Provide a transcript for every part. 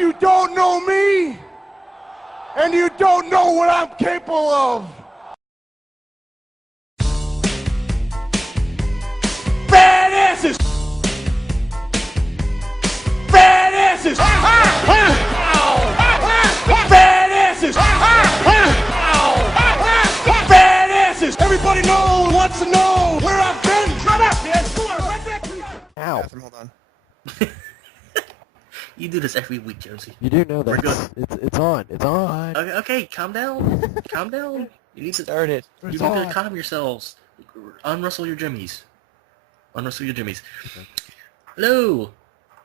You don't know me, and you don't know what I'm capable of. Badasses! Badasses! Badasses! Badasses! Everybody wants to know where I've been. Shut up, man! Ow. Hold on. You do this every week, Jonesy. You do know We're that it's on. It's on. Okay, calm down. Calm down. You need to Start it. You need to calm yourselves. Unrustle your jimmies. Unrustle your jimmies. Okay. Hello,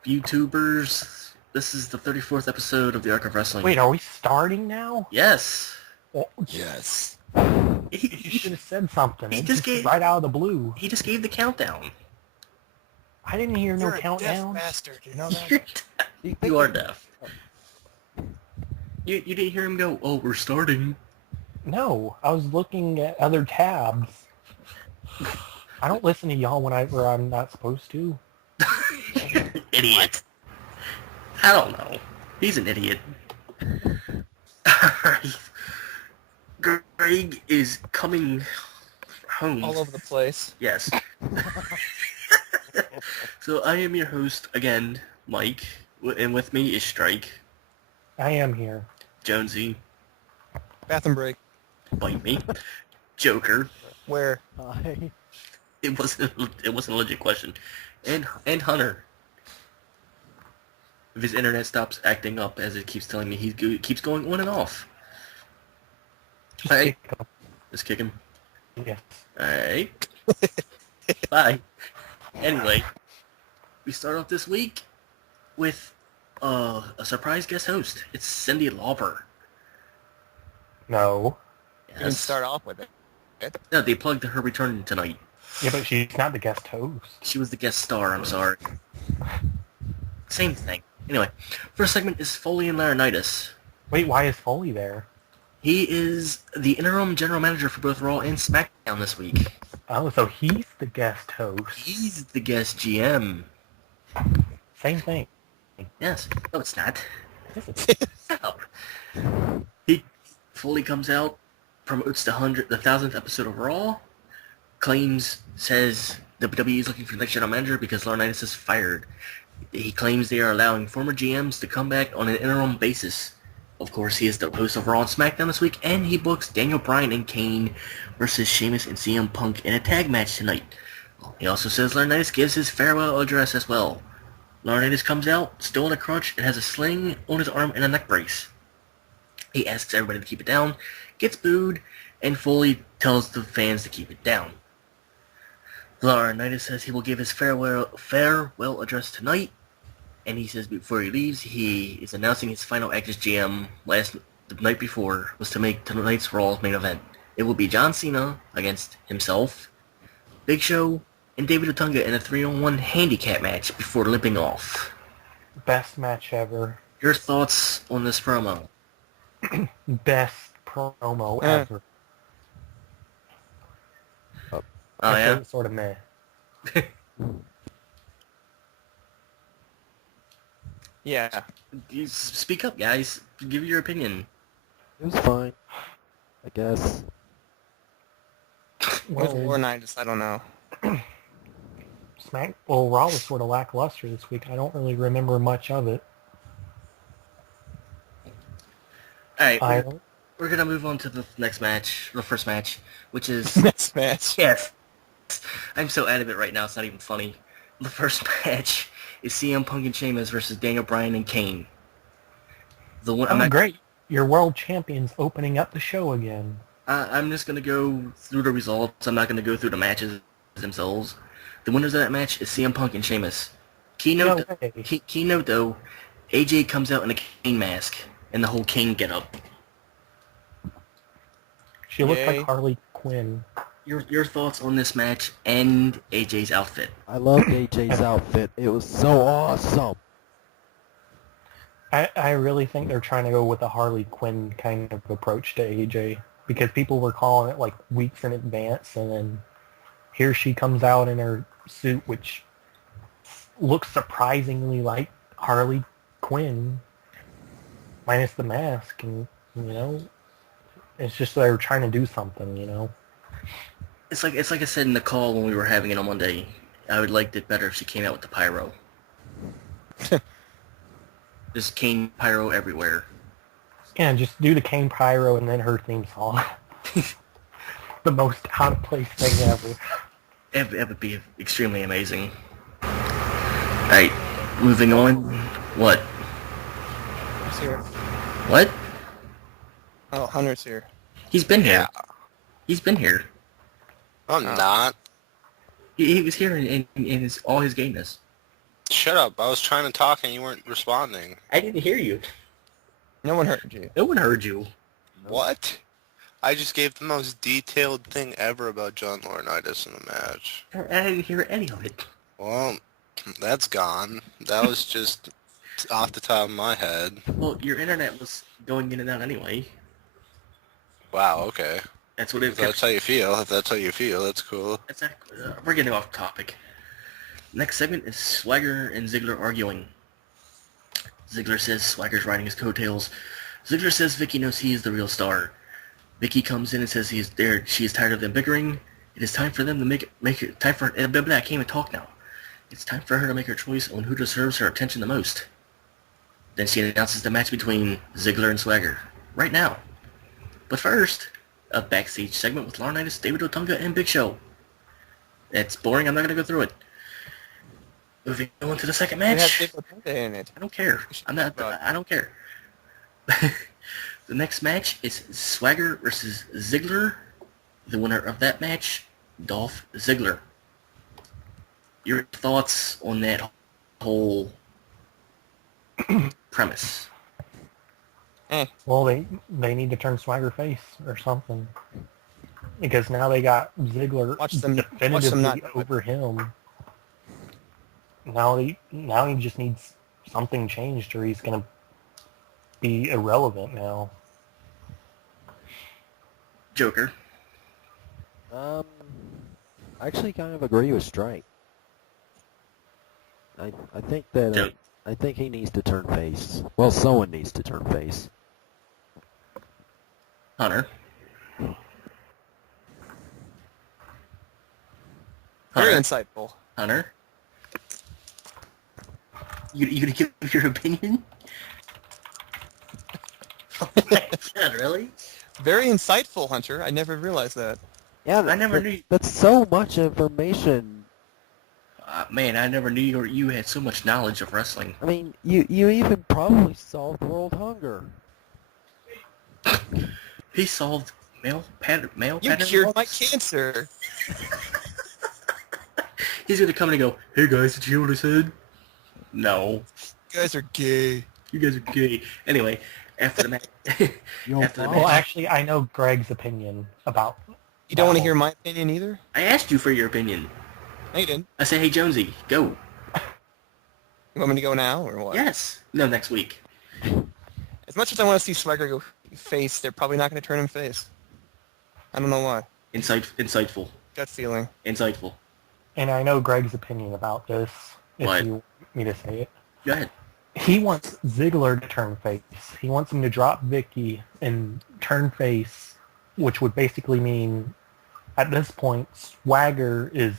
YouTubers. This is the 34th episode of the Arc of Wrestling. Wait, are we starting now? Yes. Well, Yes. you should have said something. He It's just gave- right out of the blue. He just gave the countdown. I didn't hear no You're a countdown. deaf bastard. You know that? You're deaf. You are deaf. You didn't hear him go, oh, we're starting. No, I was looking at other tabs. I don't listen to y'all whenever I'm not supposed to. Idiot. I don't know. He's an idiot. Alright. Greg is coming home. All over the place. Yes. So I am your host again, Mike, and with me is Strike, I am here. Jonesy, Bathroom break. bite me, Joker. Where? Hi. It wasn't a legit question, and Hunter. If his internet stops acting up as it keeps telling me he keeps going on and off. Just Alright, kick 'em. let's kick him. Yes. Alright. Bye. Anyway, we start off this week with a surprise guest host. It's Cyndi Lauper. No. You can Yes. start off with it. No, they plugged her return tonight. Yeah, but she's not the guest host. She was the guest star, I'm sorry. Same thing. Anyway, first segment is Foley and Laurinaitis. Wait, why is Foley there? He is the interim general manager for both Raw and SmackDown this week. Oh, so he's the guest host. He's the guest GM. Same thing. Yes. No, it's not. Yes, it's- No. He fully comes out, promotes the 1,000th episode of Raw, says WWE is looking for the next general manager because Laurinaitis is fired. He claims they are allowing former GMs to come back on an interim basis. Of course, he is the host of Raw and SmackDown this week, and he books Daniel Bryan and Kane versus Sheamus and CM Punk in a tag match tonight. He also says Laurinaitis gives his farewell address as well. Laurinaitis comes out, still in a crutch, and has a sling on his arm and a neck brace. He asks everybody to keep it down, gets booed, and Foley tells the fans to keep it down. Laurinaitis says he will give his farewell address tonight, and he says before he leaves, he is announcing his final act as GM the night before was to make tonight's Raw's main event. It will be John Cena against himself, Big Show, and David Otunga in a 3-on-1 handicap match before limping off. Best match ever. Your thoughts on this promo? Best promo ever. Oh I yeah? feel it's sort of meh. Yeah. You speak up, guys. Give your opinion. It was fine. I guess. With Well, Laurinaitis, I don't know. Raw was sort of lackluster this week. I don't really remember much of it. Alright, I we're gonna move on to the next match, the first match, which is... Next match. Yes. I'm so out of it right now, it's not even funny. The first match is CM Punk and Sheamus versus Daniel Bryan and Kane. The one I'm great. Your world champion's opening up the show again. I'm just gonna go through the results. I'm not gonna go through the matches themselves. The winners of that match is CM Punk and Sheamus. Keynote, No way. keynote though, AJ comes out in a Kane mask and the whole Kane getup. She looks Yay. like Harley Quinn. Your thoughts on this match and AJ's outfit? I loved AJ's outfit. It was so awesome. I really think they're trying to go with a Harley Quinn kind of approach to AJ because people were calling it like weeks in advance, and then here she comes out in her suit, which looks surprisingly like Harley Quinn. minus the mask, and you know, it's just they're trying to do something, you know. It's like I said in the call when we were having it on Monday. I would like it better if she came out with the pyro. Just Kane pyro everywhere. Yeah, just do the Kane Pyro and then her theme song. The most out of place thing ever. It would be extremely amazing. Alright, moving on. What? He's here. What? Oh, Hunter's here. He's been here. Yeah. He's been here. I'm not. He was here in all his gayness. Shut up. I was trying to talk and you weren't responding. I didn't hear you. No one heard you. No one heard you. What? I just gave the most detailed thing ever about John Laurinaitis in the match. I didn't hear any of it. Well, that's gone. That was just off the top of my head. Well, your internet was going in and out anyway. Wow, okay. That's what it If that's how you feel, that's cool. We're getting off topic. Next segment is Swagger and Ziggler arguing. Ziggler says Swagger's riding his coattails. Ziggler says Vicky knows he is the real star. Vicky comes in and says she is tired of them bickering. It is time for them to make it time for I can't even talk now. It's time for her to make her choice on who deserves her attention the most. Then she announces the match between Ziggler and Swagger right now. But first, a backstage segment with Laurinaitis, David Otunga, and Big Show. It's boring. I'm not gonna go through it. Moving on to the second We have match. David Otunga in it. I don't care. I don't care. The next match is Swagger versus Ziggler. The winner of that match, Dolph Ziggler. Your thoughts on that whole premise? Well, they need to turn Swagger face or something. Because now they got Ziggler Watch them definitively not do it. over him. Now he just needs something changed or he's going to be irrelevant now. Joker. I actually kind of agree with Strike. I think that Joke. I think he needs to turn face. Well, someone needs to turn face. Hunter. Very Hunter. insightful. Hunter. You gonna give your opinion? Oh my God, really? Very insightful, Hunter. I never realized that. Yeah, I never knew. That's so much information. Man, I never knew you had so much knowledge of wrestling. I mean, you even probably solved world hunger. He solved male pattern. You cured my cancer. He's gonna come in and go, "Hey guys, did you hear what I said?" No, You guys are gay. you guys are gay. Anyway, after the match, Yo, after the Bob. Well, match, actually, I know Greg's opinion about... You don't want to hear my opinion either? I asked you for your opinion. No, you didn't. I said, "Hey Jonesy, go." You want me to go now, or what? Yes. No, next week. As much as I want to see Swagger go face, they're probably not going to turn him face. I don't know why. Insightful. Gut feeling. Insightful. And I know Greg's opinion about this, if What? you want me to say it. Go ahead. He wants Ziggler to turn face. He wants him to drop Vicky and turn face, which would basically mean, at this point, Swagger is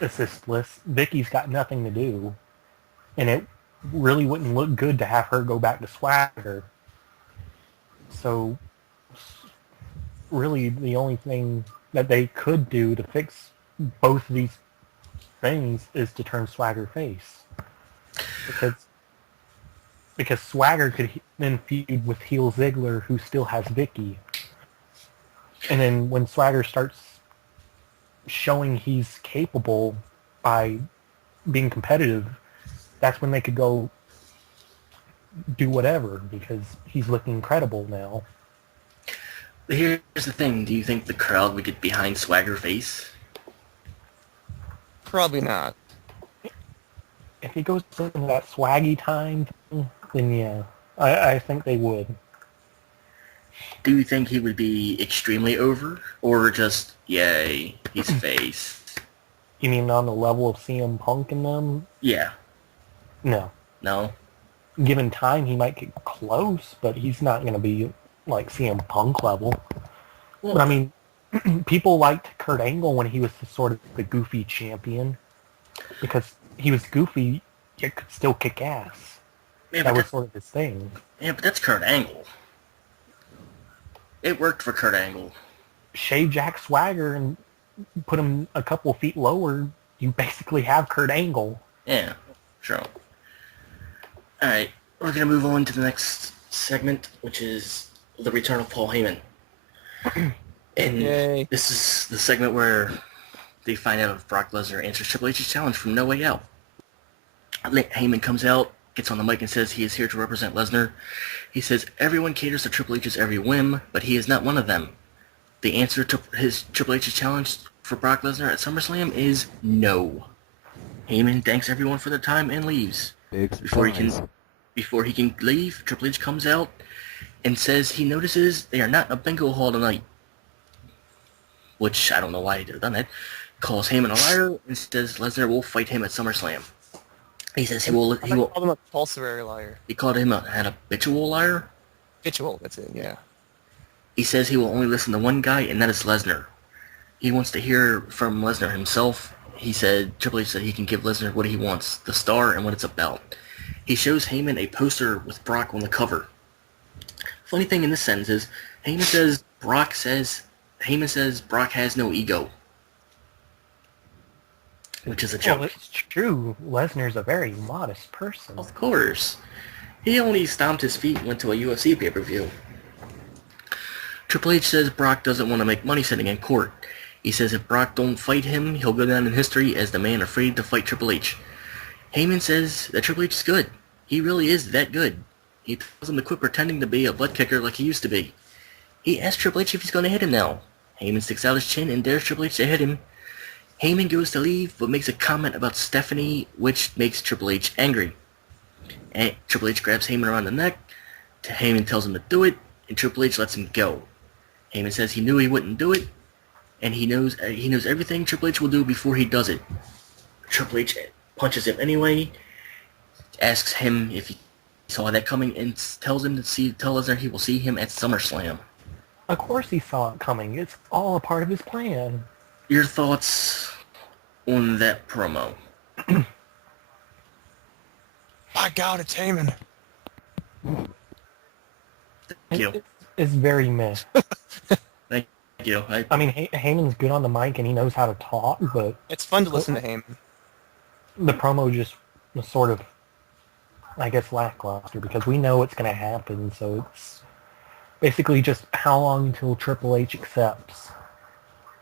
assistless. Vicky's got nothing to do. And it really wouldn't look good to have her go back to Swagger. So, really, the only thing that they could do to fix both of these things is to turn Swagger face. Because Swagger could then feud with heel Ziggler, who still has Vicky. And then when Swagger starts showing he's capable by being competitive, that's when they could go do whatever, because he's looking incredible now. Here's the thing. Do you think the crowd would get behind Swagger face? Probably not. If he goes into that swaggy time thing, then yeah, I think they would. Do you think he would be extremely over? Or just, yay, he's face? You mean on the level of CM Punk and them? Yeah. No. No? given time, he might get close, but he's not going to be like CM Punk level. Well, But I mean, people liked Kurt Angle when he was sort of the goofy champion because he was goofy yet could still kick ass. yeah, That but was sort of his thing. that's Kurt Angle. It worked for Kurt Angle. Shave Jack Swagger and put him a couple feet lower, you basically have Kurt Angle. Yeah, sure. Alright, we're going to move on to the next segment, which is the return of Paul Heyman. And Yay. this is the segment where they find out if Brock Lesnar answers Triple H's challenge from No Way Out. Heyman comes out, gets on the mic and says he is here to represent Lesnar. He says everyone caters to Triple H's every whim, but he is not one of them. The answer to his Triple H's challenge for Brock Lesnar at SummerSlam is no. Heyman thanks everyone for their time and leaves. Before he can leave, Triple H comes out and says he notices they are not in a bingo hall tonight. Which, I don't know why he did have done that. Calls Heyman a liar and says Lesnar will fight him at SummerSlam. He says he will... He called him a compulsory liar. He called him an habitual liar? Habitual, that's it, yeah. He says he will only listen to one guy, and that is Lesnar. He wants to hear from Lesnar himself. He said, Triple H said he can give Lesnar what he wants, the star and what it's about. He shows Heyman a poster with Brock on the cover. Funny thing in this sentence is, Heyman says Brock has no ego. Which is a joke. Well, it's true. Lesnar's a very modest person. Of course. He only stomped his feet and went to a UFC pay-per-view. Triple H says Brock doesn't want to make money sitting in court. He says if Brock don't fight him, he'll go down in history as the man afraid to fight Triple H. Heyman says that Triple H is good. He really is that good. He tells him to quit pretending to be a butt kicker like he used to be. He asks Triple H if he's going to hit him now. Heyman sticks out his chin and dares Triple H to hit him. Heyman goes to leave, but makes a comment about Stephanie, which makes Triple H angry. And Triple H grabs Heyman around the neck. Heyman tells him to do it, and Triple H lets him go. Heyman says he knew he wouldn't do it, and he knows everything Triple H will do before he does it. Triple H punches him anyway, asks him if he saw that coming, and tells him to tell Lesnar he will see him at SummerSlam. Of course he saw it coming. It's all a part of his plan. Your thoughts on that promo? My God, it's Heyman. Thank you. It's very mixed. Thank you. I mean, Heyman's good on the mic and he knows how to talk, but It's fun to listen to Heyman. the promo just was sort of, I guess, lackluster because we know what's going to happen. So it's basically just how long until Triple H accepts,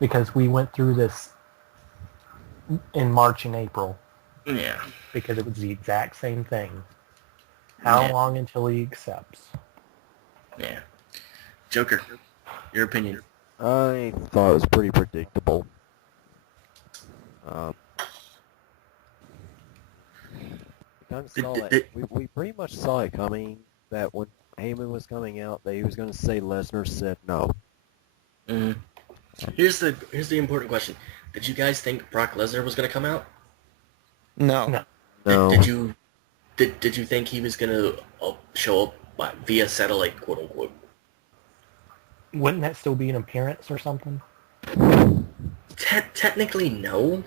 because we went through this in March and April Yeah. because it was the exact same thing. How Yeah. long until he accepts? Yeah. Joker, your opinion? I thought it was pretty predictable. We kind of saw it. We pretty much saw it coming, that when Heyman was coming out, that he was going to say Lesnar said no. Mm. Here's the important question. Did you guys think Brock Lesnar was going to come out? No. No. Did you think he was going to show up via satellite, quote unquote? Wouldn't that still be an appearance or something? Technically, no.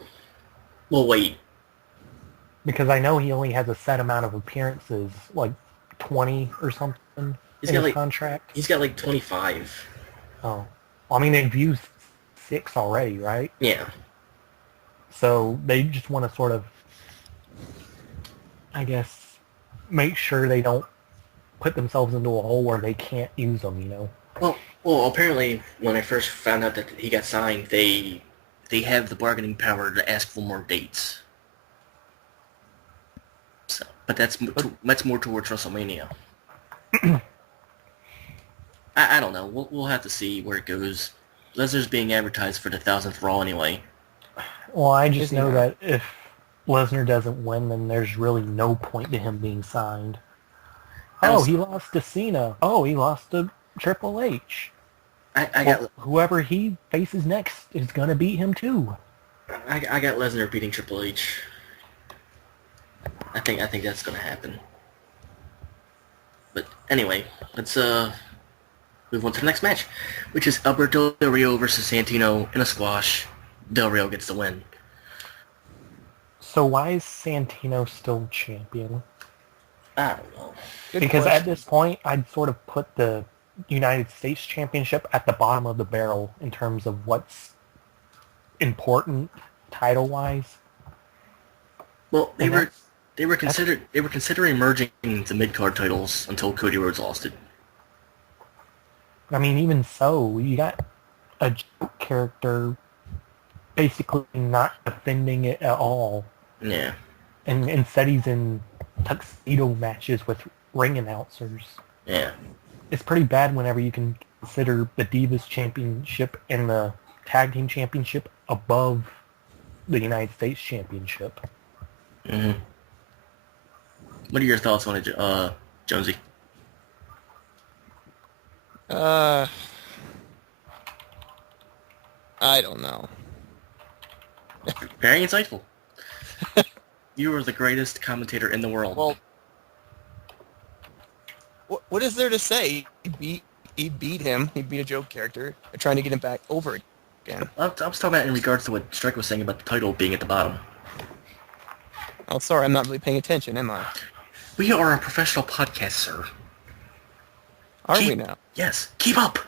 Well, wait. Because I know he only has a set amount of appearances, like 20 or something in his contract. He's got like 25. Oh. Well, I mean, they've used 6 already, right? Yeah. So they just want to sort of, I guess, make sure they don't put themselves into a hole where they can't use them, you know? Well, apparently, when I first found out that he got signed, they have the bargaining power to ask for more dates. So, but that's more towards WrestleMania. I don't know. We'll have to see where it goes. Lesnar's being advertised for the 1000th Raw anyway. Well, I just know that if Lesnar doesn't win, then there's really no point to him being signed. Oh, he lost to Cena. Oh, he lost to Triple H. Whoever he faces next is going to beat him too. I got Lesnar beating Triple H. I think that's going to happen. But anyway, let's move on to the next match, which is Alberto Del Rio versus Santino in a squash. Del Rio gets the win. So why is Santino still champion? I don't know. Good Because question. at this point, I'd sort of put the United States Championship at the bottom of the barrel in terms of what's important title-wise. Well, they And were that's- considering merging the mid card titles until Cody Rhodes lost it. I mean, even so, you got a joke character basically not defending it at all. Yeah. And instead he's in tuxedo matches with ring announcers. Yeah. It's pretty bad whenever you can consider the Divas Championship and the Tag Team Championship above the United States Championship. Mm-hmm. What are your thoughts on it, Jonesy? I don't know. Very insightful. You are the greatest commentator in the world. Well, what is there to say? He beat him. He beat a joke character. They're trying to get him back over again. I was talking about in regards to what Strike was saying about the title being at the bottom. Oh, sorry, I'm not really paying attention, am I? We are a professional podcast, sir. Are we now? Yes. Keep up.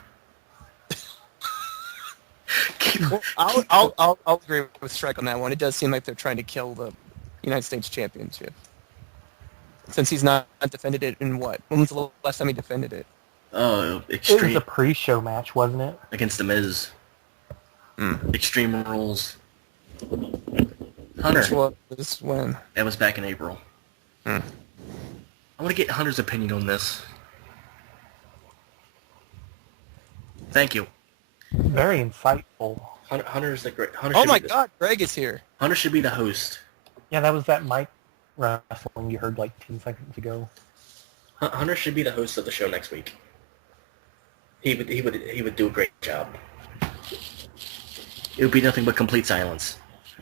Well, I'll agree with Strike on that one. It does seem like they're trying to kill the United States Championship. Since he's not defended it in what? When was the last time he defended it? It was Extreme a pre-show match, wasn't it? against the Miz. Extreme Rules. Hunter. Which was when? That was back in April. I want to get Hunter's opinion on this. Thank you. Very insightful. Hunter's the great. Oh my God, Greg is here. Hunter should be the host. Yeah, that was that mic wrestling you heard like 10 seconds ago. Hunter should be the host of the show next week. He would do a great job. It would be nothing but complete silence.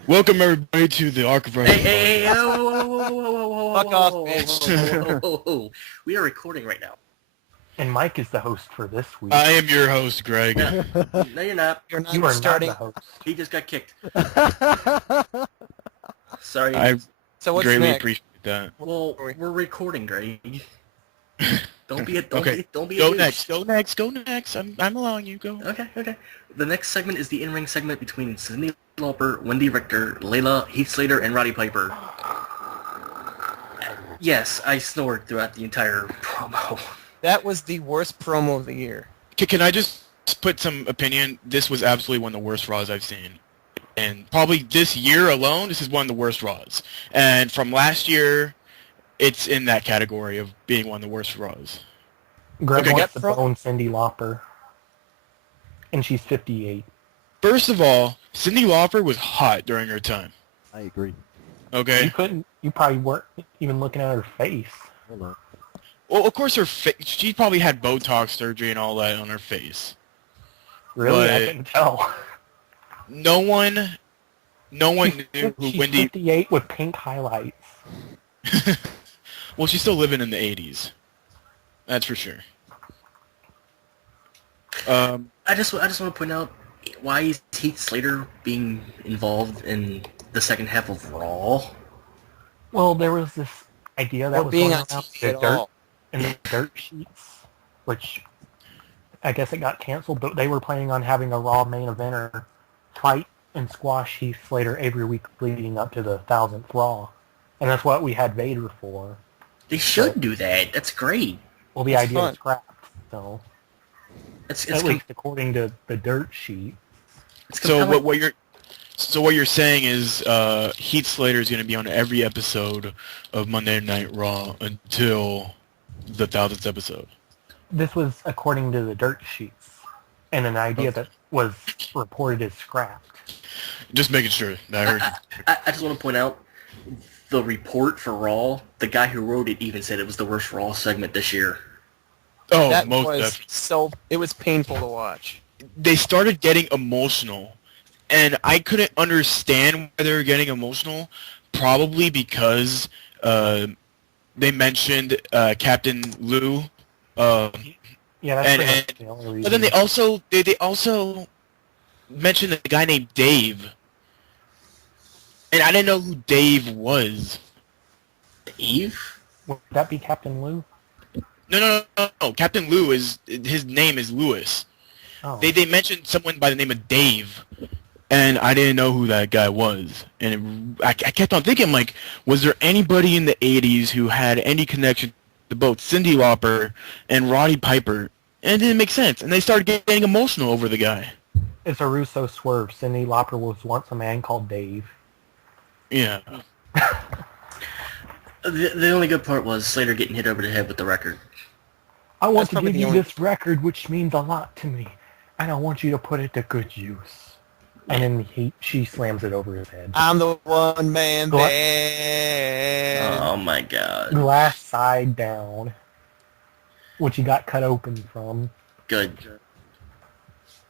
Welcome everybody to the Arc of Wrestling. Hey, whoa, Fuck off, bitch. whoa. We are recording right now. And Mike is the host for this week. I am your host, Greg. No, you're not. You're not You are starting. not the host. He just got kicked. Sorry. I So what's greatly next? appreciate that. Well, we're recording, Greg. Don't be a Okay. don't be a Go douche. next. Go next. Go next. I'm allowing you. Go. Okay. The next segment is the in-ring segment between Cyndi Lauper, Wendy Richter, Layla, Heath Slater, and Roddy Piper. Yes, I snored throughout the entire promo. That was the worst promo of the year. Can I just put some opinion? This was absolutely one of the worst Raws I've seen. And probably this year alone, this is one of the worst Raws. And from last year, it's in that category of being one of the worst Raws. Greg Okay, wants get to bone Cyndi Lauper. And she's 58. First of all, Cyndi Lauper was hot during her time. I agree. Okay? You probably weren't even looking at her face. Hold on. Well, of course, she probably had Botox surgery and all that on her face. Really? I But- couldn't tell. No one knew who She's Wendy... 58 with pink highlights. Well, she's still living in the 80s. That's for sure. I just want to point out, why is Heath Slater being involved in the second half of Raw? Well, there was this idea that Or was being going on around TV the at dirt all. in the dirt sheets, which I guess it got canceled, but they were planning on having a Raw main eventer fight and squash Heath Slater every week leading up to the 1000th Raw. And that's what we had Vader for. They should do that. That's great. Well, the That's idea fun. was scrapped, so It's at least according to the dirt sheet. So compelling. what you're saying is Heath Slater is going to be on every episode of Monday Night Raw until the 1000th episode. This was according to the dirt sheets, and an idea that was reported as scrapped. Just making sure that I heard. I just want to point out, the report for Raw, the guy who wrote it even said it was the worst Raw segment this year. Oh, That most was definitely. it was painful to watch. They started getting emotional, and I couldn't understand why they were getting emotional. Probably because they mentioned Captain Lou. Yeah, that's And- pretty much and- the only reason. But then they also mentioned a guy named Dave, and I didn't know who Dave was. Eve? Would that be Captain Lou? No. Captain Lou his name is Lewis. Oh. They mentioned someone by the name of Dave, and I didn't know who that guy was. And I kept on thinking, like, was there anybody in the 80s who had any connection to both Cyndi Lauper and Roddy Piper? And it didn't make sense. And they started getting emotional over the guy. It's a Russo swerve. Cyndi Lauper was once a man called Dave. Yeah. The only good part was Slater getting hit over the head with the record. I want That's to probably give the you only- this record, which means a lot to me, and I want you to put it to good use. And then she slams it over his head. I'm the one man Gla- band. Oh my god. Glass side down, which he got cut open from. Good.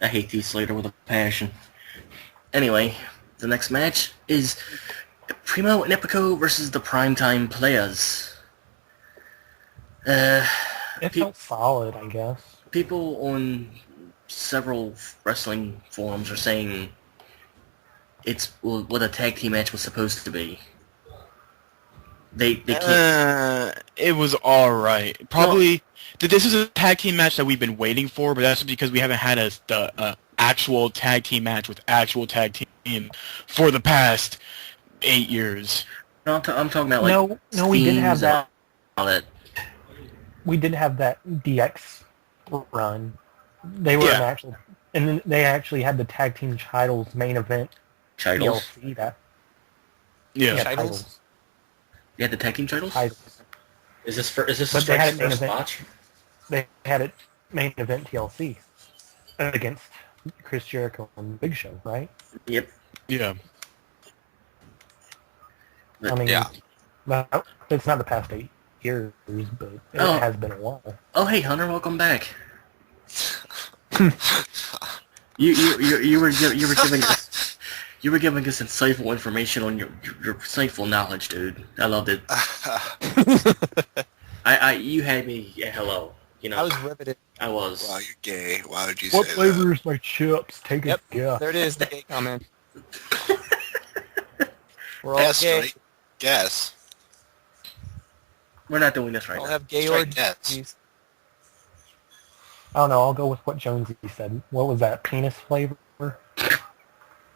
I hate these Slater with a passion. Anyway, the next match is Primo and Epico versus the Primetime Players. It Pe- felt solid, I guess. People on several wrestling forums are saying it's what a tag team match was supposed to be. They can't. It was all right. Probably this is a tag team match that we've been waiting for, but that's because we haven't had a actual tag team match with actual tag team for the past 8 years. No, I'm talking about like No, we didn't have themes and that. all that. We did have that DX run. They were an actual, and then they actually had the tag team titles main event Titles. TLC. That Yeah. Titles? You had the tag team titles. Titles. Is this a But they Strike's had it main first event. match? They had it main event TLC against Chris Jericho and Big Show, right? Yep. Yeah. I mean, Yeah. well, it's not the past 8 years, but it Oh. has been a while. Oh, hey Hunter, welcome back. you were giving us insightful information on your insightful knowledge, dude. I loved it. You had me at hello. You know, I was riveted. I was. Wow, you're gay. Why would you What say flavor is my chips? Take Yep. a guess. There it is, the gay comment. We're all that? Yes, gay. right? Guess. We're not doing this right I'll now. have gay Strike yes. orgies. I don't know. I'll go with what Jonesy said. What was that? Penis flavor?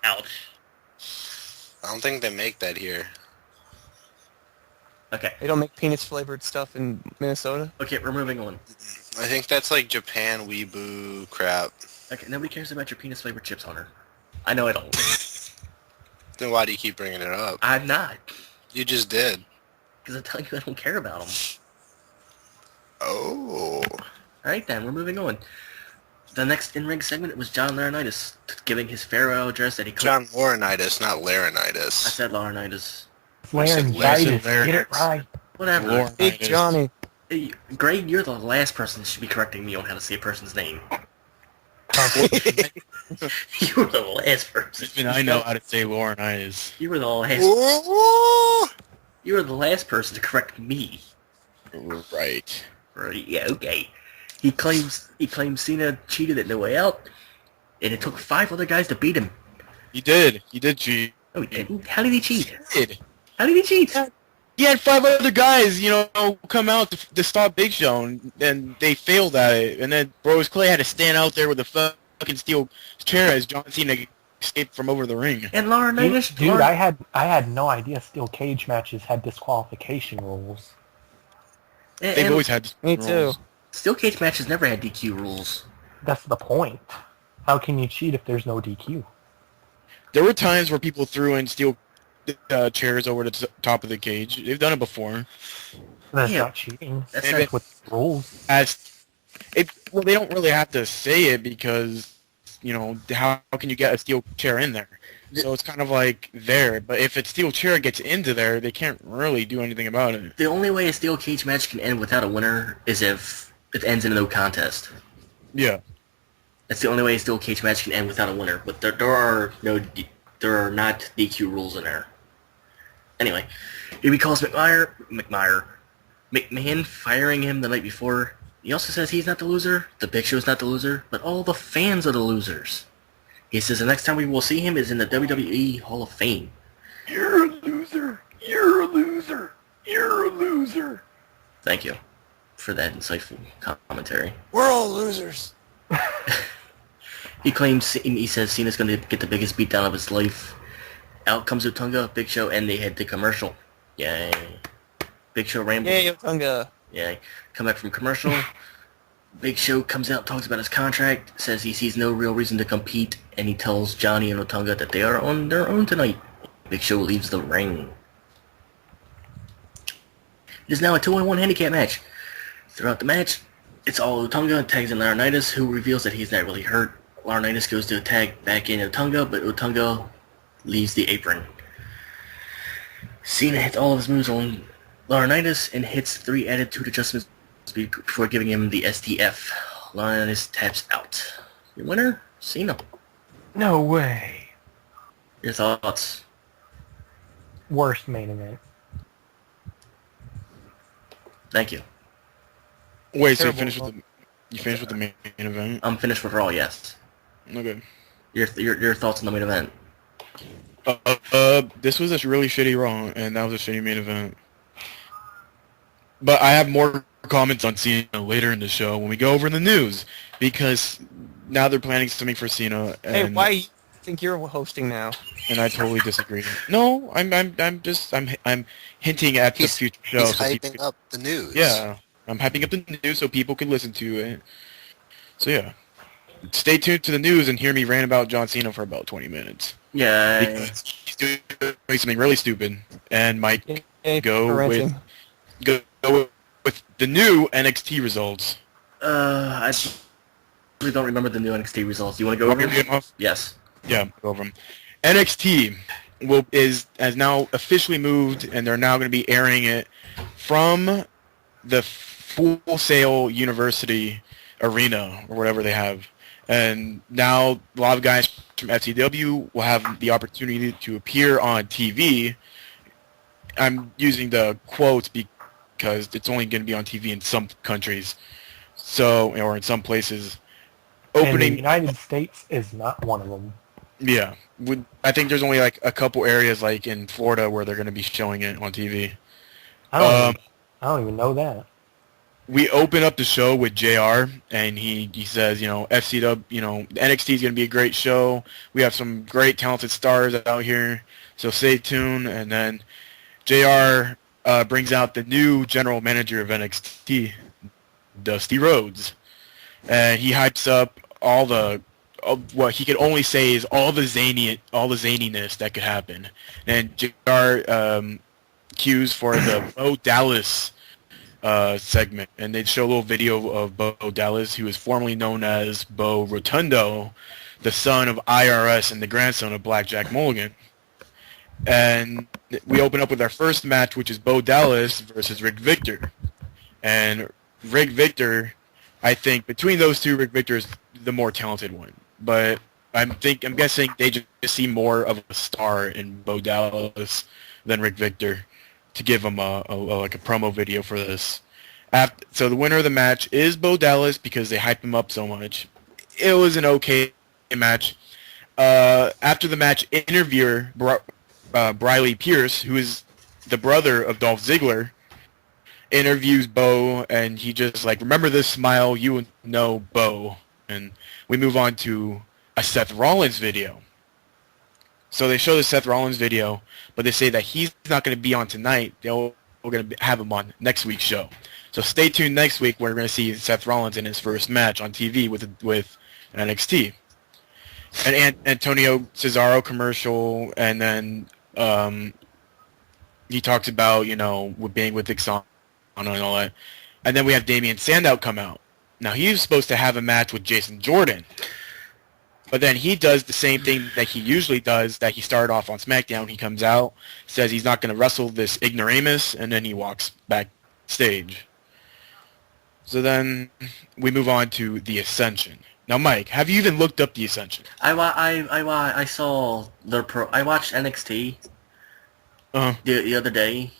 Ouch. I don't think they make that here. Okay. They don't make penis flavored stuff in Minnesota. Okay, we're moving on. I think that's like Japan weeboo crap. Okay, nobody cares about your penis flavored chips, Hunter. I know I don't. Then why do you keep bringing it up? I'm not. You just did. Because I tell you I don't care about them. Oh. Alright then, we're moving on. The next in-ring segment was John Laurinaitis giving his farewell address that he John Laurinaitis, not I Laurinaitis. said Laurinaitis. Laryngitis. Larynx. Get it right. Whatever. Laurinaitis. Big Johnny. Hey, Greg, you're the last person that should be correcting me on how to say a person's name. You were the last person. Even I know how to say Laurinaitis. You were the last. Ooh. You were the last person to correct me. Right. Right? Yeah. Okay. He claims Cena cheated at No Way Out, and it took 5 other guys to beat him. He did. He did cheat. No, he didn't. How did he cheat? He did. How did he cheat? He had 5 other guys, come out to stop Big Show, and they failed at it. And then Bros Clay had to stand out there with a fucking steel chair as John Cena escaped from over the ring. And Laurinaitis, Dude, I had no idea steel cage matches had disqualification rules. They've always had Me rules. too. Steel cage matches never had DQ rules. That's the point. How can you cheat if there's no DQ? There were times where people threw in steel chairs over the top of the cage. They've done it before. That's Yeah. not cheating. That's That's with rules. Well, they don't really have to say it because, how can you get a steel chair in there? So it's kind of like there. But if a steel chair gets into there, they can't really do anything about it. The only way a steel cage match can end without a winner is if it ends in a no contest. Yeah. That's the only way a steel cage match can end without a winner. But there are not DQ rules in there. Anyway, he recalls McMahon McMahon firing him the night before. He also says he's not the loser, the Big Show's not the loser, but all the fans are the losers. He says the next time we will see him is in the WWE Hall of Fame. You're a loser. You're a loser. You're a loser. Thank you for that insightful commentary. We're all losers. He says Cena's going to get the biggest beatdown of his life. Out comes Otunga, Big Show, and they head to commercial. Yay. Big Show rambles. Yay, Otunga. Yay. Come back from commercial. Big Show comes out, talks about his contract, says he sees no real reason to compete, and he tells Johnny and Otunga that they are on their own tonight. Big Show leaves the ring. It is now a 2-on-1 handicap match. Throughout the match, it's all Otunga, tags in Laurinaitis, who reveals that he's not really hurt. Laurinaitis goes to attack back in Otunga, but Otunga leaves the apron. Cena hits all of his moves on Laurinaitis and hits 3 attitude adjustments before giving him the STF. Laurinaitis taps out. Your winner, Cena. No way. Your thoughts? Worst main event. Thank you. Wait, so Terrible. you finished with the main event? I'm finished with Raw, yes. Okay. Your thoughts on the main event? This was a really shitty Raw, and that was a shitty main event. But I have more comments on Cena later in the show when we go over the news, because now they're planning something for Cena. And, Hey, why do you think you're hosting now? And I totally disagree. No, I'm hinting at the future show. He's so hyping people, up the news. yeah, I'm hyping up the news so people can listen to it. So yeah, stay tuned to the news and hear me rant about John Cena for about 20 minutes. Yeah. Because he's doing something really stupid, and Mike Yay, go for with ranting. go with the new NXT results. I really don't remember the new NXT results. You want to go over Want me to them? read 'em off? Yes. Yeah, go over them. NXT has now officially moved, and they're now going to be airing it from the Full Sail University Arena or whatever they have. And now a lot of guys from FCW will have the opportunity to appear on TV. I'm using the quotes because it's only going to be on TV in some countries, or in some places. And Opening, the United States is not one of them. yeah. I think there's only like a couple areas like in Florida where they're going to be showing it on TV. I don't even know that. We open up the show with JR, and he says, FCW, NXT is going to be a great show. We have some great talented stars out here, so stay tuned. And then JR brings out the new general manager of NXT, Dusty Rhodes, and he hypes up what he could only say is all the zaniness that could happen. And JR cues for the Bo Dallas segment, and they'd show a little video of Bo Dallas, who is formerly known as Bo Rotundo, the son of IRS and the grandson of Blackjack Mulligan. And we open up with our first match, which is Bo Dallas versus Rick Victor. And Rick Victor, I think between those two, Rick Victor is the more talented one. But I'm guessing they just see more of a star in Bo Dallas than Rick Victor to give him a promo video for this. So the winner of the match is Bo Dallas because they hype him up so much. It was an okay match. After the match, interviewer Briley Pierce, who is the brother of Dolph Ziggler, interviews Bo, and he just remember this smile, you would know Bo. And we move on to a Seth Rollins video. So they show the Seth Rollins video, but they say that he's not going to be on tonight. We're going to have him on next week's show. So stay tuned next week. We're going to see Seth Rollins in his first match on TV with NXT. And Antonio Cesaro commercial, and then he talks about, with being with Ixon and all that. And then we have Damian Sandow come out. Now, he was supposed to have a match with Jason Jordan. But then he does the same thing that he usually does, that he started off on SmackDown. He comes out, says he's not going to wrestle this ignoramus, and then he walks backstage. So then we move on to The Ascension. Now, Mike, have you even looked up The Ascension? I saw I watched NXT the other day,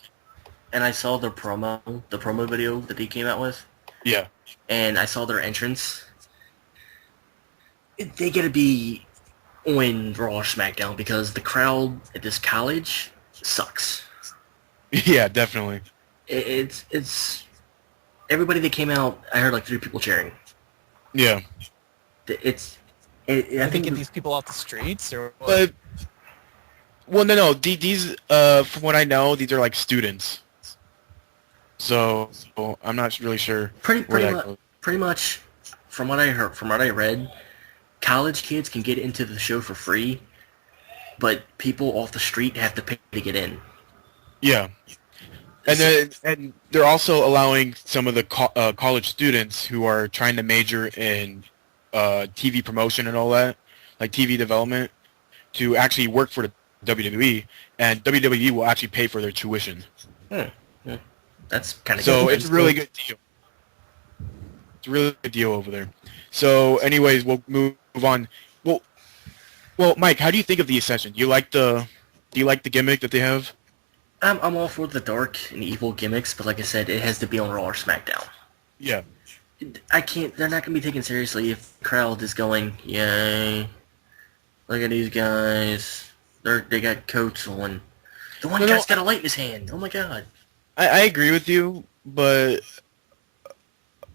and I saw the promo video that they came out with, Yeah. and I saw their entrance. They gotta be on Raw or SmackDown because the crowd at this college sucks. Yeah, definitely. It's everybody that came out. I heard like 3 people cheering. Yeah. I I think think get these people off the streets or what? But well, no. These from what I know, these are like students. So I'm not really sure. pretty much from what I heard, from what I read, college kids can get into the show for free, but people off the street have to pay to get in. Yeah. And they're also allowing some of the college students who are trying to major in TV promotion and all that, like TV development, to actually work for the WWE, and WWE will actually pay for their tuition. That's kind of So it's a really good deal. It's a really good deal over there. So, anyways, we'll move on. Well, Mike, how do you think of the Ascension? Do you like the gimmick that they have? I'm all for the dark and evil gimmicks, but like I said, it has to be on Raw or SmackDown. Yeah. I can't. They're not gonna be taken seriously if the crowd is going, "Yay! Look at these guys. They got coats on. The one guy's got a light in his hand. Oh my god!" I agree with you, but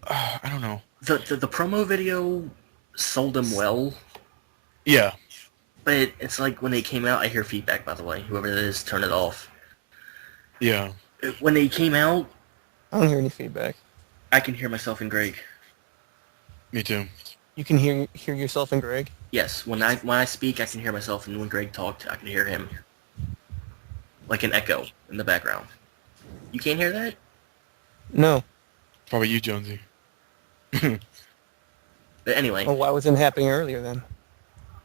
I don't know. The promo video sold them well, Yeah. but it's like when they came out. I hear feedback, by the way. Whoever it is, turn it off. Yeah. When they came out, I don't hear any feedback. I can hear myself and Greg. Me too. You can hear yourself and Greg? Yes, when I speak, I can hear myself, and when Greg talked, I can hear him. Like an echo in the background. You can't hear that? No. Probably you, Jonesy. But anyway. Well, why wasn't it happening earlier then?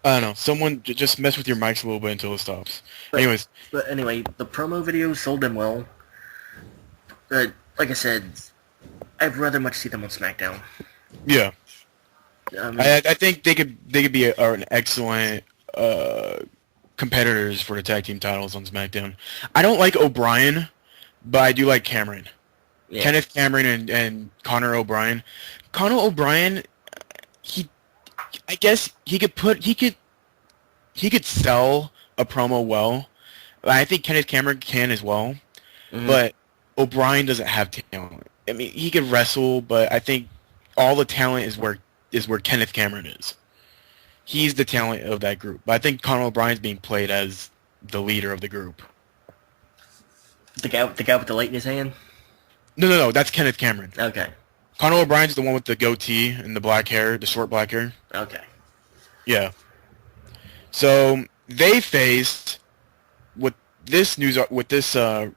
I don't know. Someone just mess with your mics a little bit until it stops. But Anyways, the promo video sold them well. But like I said, I'd rather much see them on SmackDown. yeah. I think they could be an excellent competitors for the tag team titles on SmackDown. I don't like O'Brien, but I do like Cameron. Yeah. Kenneth Cameron and Connor O'Brien. Connor O'Brien, I guess he could sell a promo well. I think Kenneth Cameron can as well, but O'Brien doesn't have talent. I mean, he could wrestle, but I think all the talent is where Kenneth Cameron is. He's the talent of that group. But I think Conor O'Brien's being played as the leader of the group. The guy with the light in his hand? No, that's Kenneth Cameron. Okay. Conor O'Brien's the one with the goatee and the black hair, the short black hair. Okay. Yeah. So they faced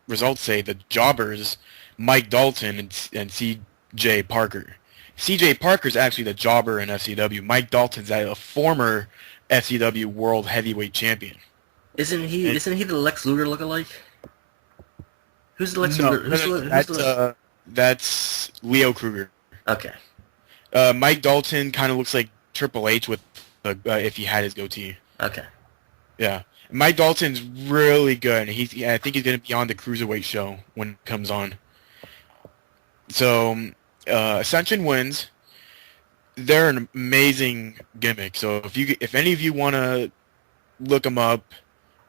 results say the jobbers Mike Dalton and C.J. Parker. C.J. Parker's actually the jobber in FCW. Mike Dalton's a former FCW World Heavyweight Champion. Isn't he the Lex Luger lookalike? Who's the Lex Luger? That's Leo Kruger. Okay. Mike Dalton kind of looks like Triple H with if he had his goatee. Okay. Yeah. Mike Dalton's really good. I think he's going to be on the Cruiserweight show when it comes on. So, Ascension wins. They're an amazing gimmick. So if any of you want to look them up,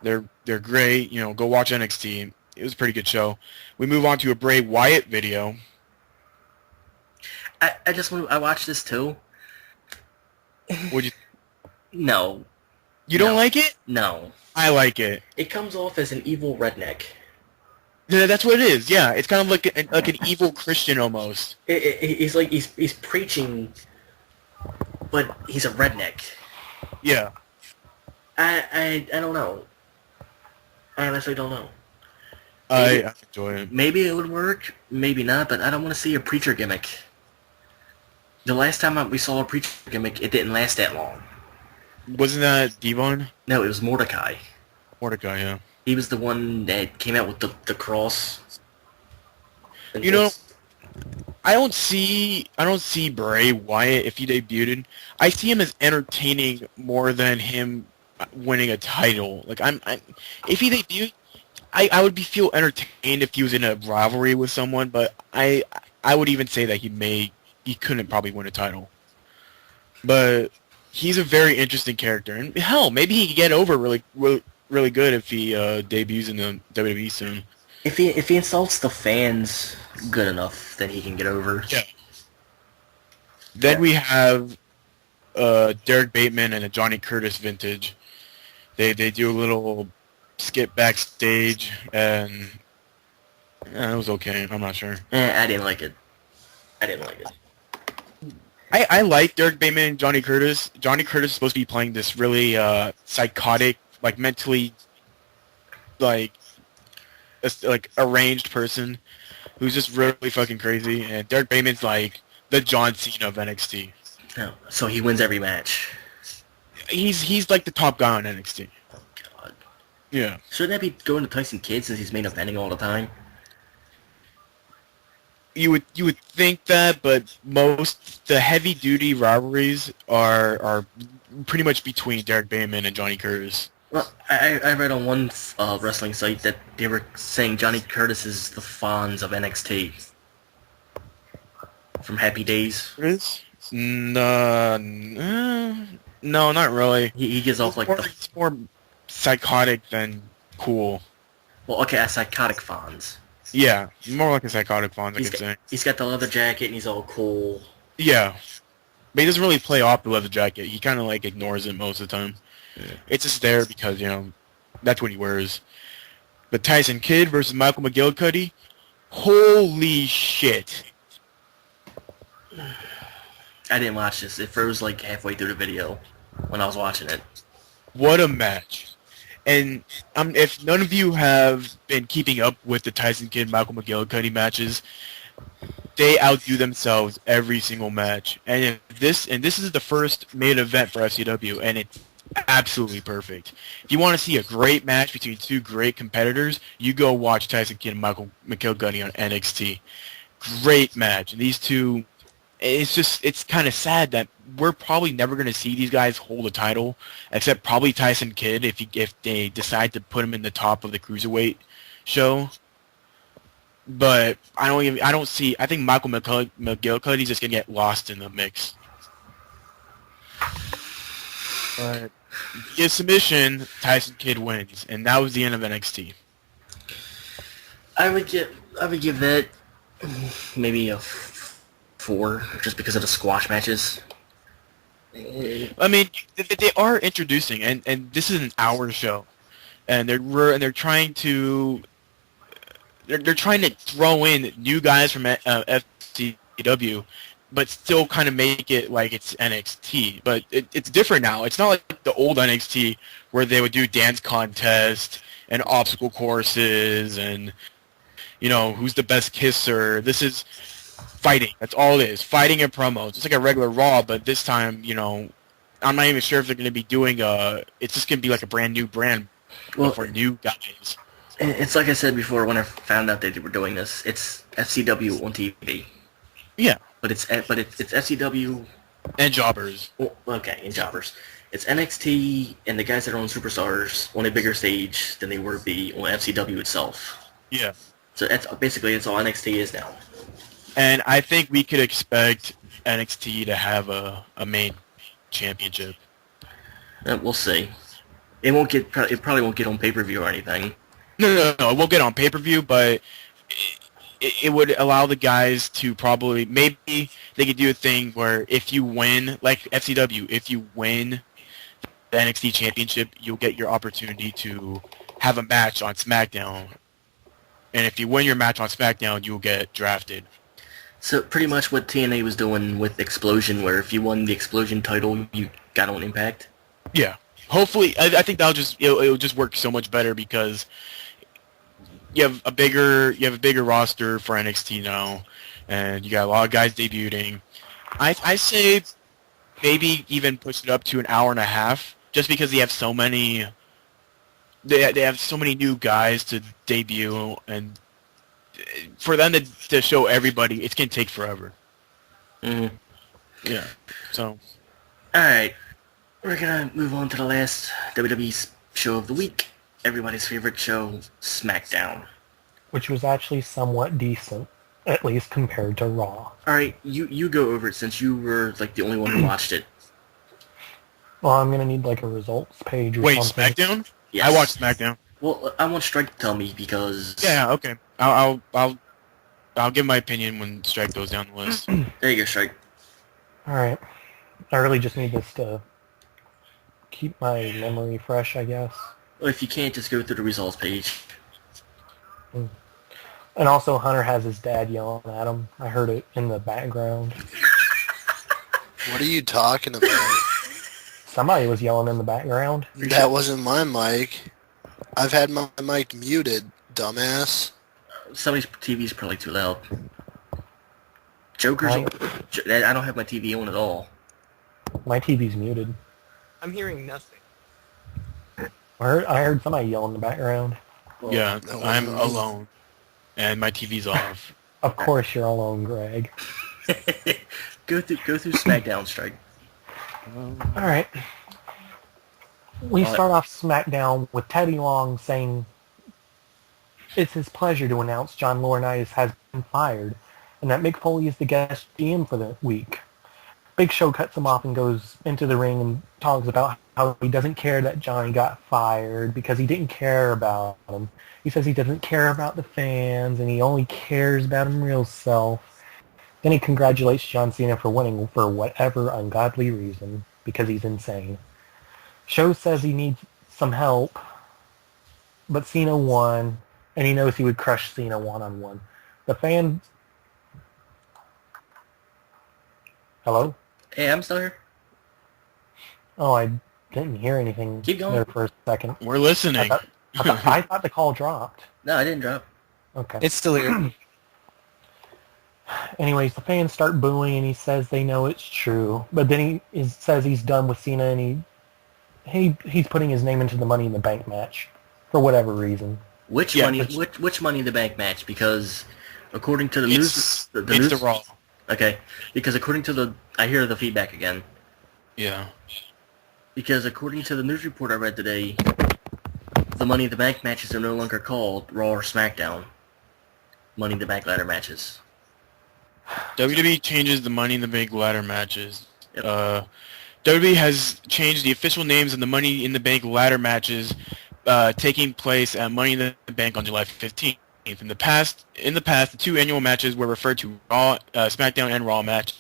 they're great. Go watch NXT. It was a pretty good show. We move on to a Bray Wyatt video. I watched this too. Would you? No. You don't like it? No. I like it. It comes off as an evil redneck. Yeah, that's what it is. Yeah, it's kind of like an evil Christian almost. He's like he's preaching, but he's a redneck. Yeah. I don't know. I honestly don't know. I enjoy it. Maybe it would work, maybe not, but I don't want to see a preacher gimmick. The last time we saw a preacher gimmick, it didn't last that long. Wasn't that Devon? No, it was Mordecai. Mordecai, yeah. He was the one that came out with the cross. I don't see Bray Wyatt if he debuted. I see him as entertaining more than him winning a title. Like if he debuted, I would feel entertained if he was in a rivalry with someone, but I would even say that he couldn't probably win a title. But he's a very interesting character, and hell, maybe he could get over really good if he debuts in the WWE soon. If he insults the fans good enough, then he can get over. Yeah. Then we have Derek Bateman and a Johnny Curtis vintage. They do a little skip backstage, and it was okay. I'm not sure. I didn't like it. I like Derek Bateman and Johnny Curtis. Johnny Curtis is supposed to be playing this really psychotic, like mentally, like arranged person who's just really fucking crazy. And Derek Bateman's like the John Cena of NXT. No, so he wins every match. He's like the top guy on NXT. Oh God. Yeah. Shouldn't that be going to Tyson Kidd since he's main eventing all the time? You would think that, but most the heavy duty rivalries are pretty much between Derek Bateman and Johnny Curtis. Well, I read on one wrestling site that they were saying Johnny Curtis is the Fonz of NXT from Happy Days. Curtis? No, not really. He gives off like It's more psychotic than cool. well, okay, a psychotic Fonz. Yeah, more like a psychotic Fonz, I could say. He's got the leather jacket and he's all cool. Yeah, but he doesn't really play off the leather jacket. He kind of like ignores it most of the time. Yeah. It's just there because, that's what he wears. But Tyson Kidd versus Michael McGillicuddy, holy shit. I didn't watch this. It froze like halfway through the video when I was watching it. What a match. And if none of you have been keeping up with the Tyson Kidd Michael McGillicuddy matches, they outdo themselves every single match. And this is the first main event for FCW, and it's absolutely perfect. If you want to see a great match between two great competitors, you go watch Tyson Kidd and Michael McGillicuddy on NXT. Great match. And these two, it's kind of sad that we're probably never going to see these guys hold a title, except probably Tyson Kidd if they decide to put him in the top of the cruiserweight show. But I think Michael McGillicuddy's just going to get lost in the mix. But via submission, Tyson Kidd wins, and that was the end of NXT. I would give that maybe a 4, just because of the squash matches. I mean, they are introducing, and this is an hour show, and they're trying to throw in new guys from FCW, but still kind of make it like it's NXT. But it's different now. It's not like the old NXT where they would do dance contests and obstacle courses and who's the best kisser. This is fighting. That's all it is. Fighting and promos. It's like a regular Raw, but this time, I'm not even sure if they're going to be doing it's just going to be like a brand new brand for new guys. It's like I said before when I found out that they were doing this. It's FCW on TV. Yeah. But it's FCW. And jobbers. Okay, and jobbers. It's NXT and the guys that are on Superstars on a bigger stage than they would be on FCW itself. Yeah. So that's basically it's all NXT is now. And I think we could expect NXT to have a main championship. We'll see. It probably won't get on pay-per-view or anything. No, it won't get on pay-per-view, but it would allow the guys to probably, maybe they could do a thing where if you win, like FCW, if you win the NXT championship, you'll get your opportunity to have a match on SmackDown. And if you win your match on SmackDown, you'll get drafted. So pretty much what TNA was doing with Explosion, where if you won the Explosion title, you got on Impact. Yeah. Hopefully, I think it'll just work so much better because you have a bigger roster for NXT now, and you got a lot of guys debuting. I say maybe even push it up to an hour and a half, just because they have so many. They have so many new guys to debut, and for them to show everybody, it's gonna take forever. Mm-hmm. Yeah. So. All right, we're gonna move on to the last WWE show of the week. everybody's favorite show, SmackDown. which was actually somewhat decent, at least compared to Raw. All right, you go over it since you were like the only one who watched it. Well, I'm gonna need like a results page or Wait, something. SmackDown? Yes. I watched SmackDown. Well, I want Strike to tell me because. Yeah, okay. I'll give my opinion when Strike goes down the list. There you go, Strike. All right. I really just need this to keep my memory fresh, I guess. Well, if you can't, just go through the results page. And also, Hunter has his dad yelling at him. I heard it in the background. What are you talking about? Somebody was yelling in the background. That wasn't my mic. I've had my mic muted, dumbass. Somebody's TV's probably too loud. Joker's. Right. I don't have my TV on at all. My TV's muted. I'm hearing nothing. I heard somebody yell in the background. Well, Yeah, that wasn't I'm me. alone, and my TV's off. Of course you're alone, Greg. go through SmackDown, Strike. All right. We start off SmackDown with Teddy Long saying it's his pleasure to announce John Laurinaitis has been fired and that Mick Foley is the guest GM for the week. Big Show cuts him off and goes into the ring and talks about how he doesn't care that Johnny got fired because he didn't care about him. He says he doesn't care about the fans and he only cares about his real self. Then he congratulates John Cena for winning for whatever ungodly reason because he's insane. Show says he needs some help, but Cena won, and he knows he would crush Cena one-on-one. The fans... Hello? Hey, I'm still here. Oh, I didn't hear anything Keep going. there for a second. We're listening. I thought the call dropped. No, I didn't drop. Okay. It's still here. Anyways, the fans start booing, and he says they know it's true. But then he says he's done with Cena, and he's putting his name into the Money in the Bank match for whatever reason. Which Yeah, which Money in the Bank match? Because according to the It's news, it's the Raw. Okay, because according to I hear the feedback again. Yeah. Because according to the news report I read today, the Money in the Bank matches are no longer called Raw or SmackDown. Money in the Bank ladder matches. WWE changes the Money in the Bank ladder matches. Yep. WWE has changed the official names of the Money in the Bank ladder matches taking place at Money in the Bank on July 15th. In the past, the two annual matches were referred to Raw, SmackDown, and Raw matches.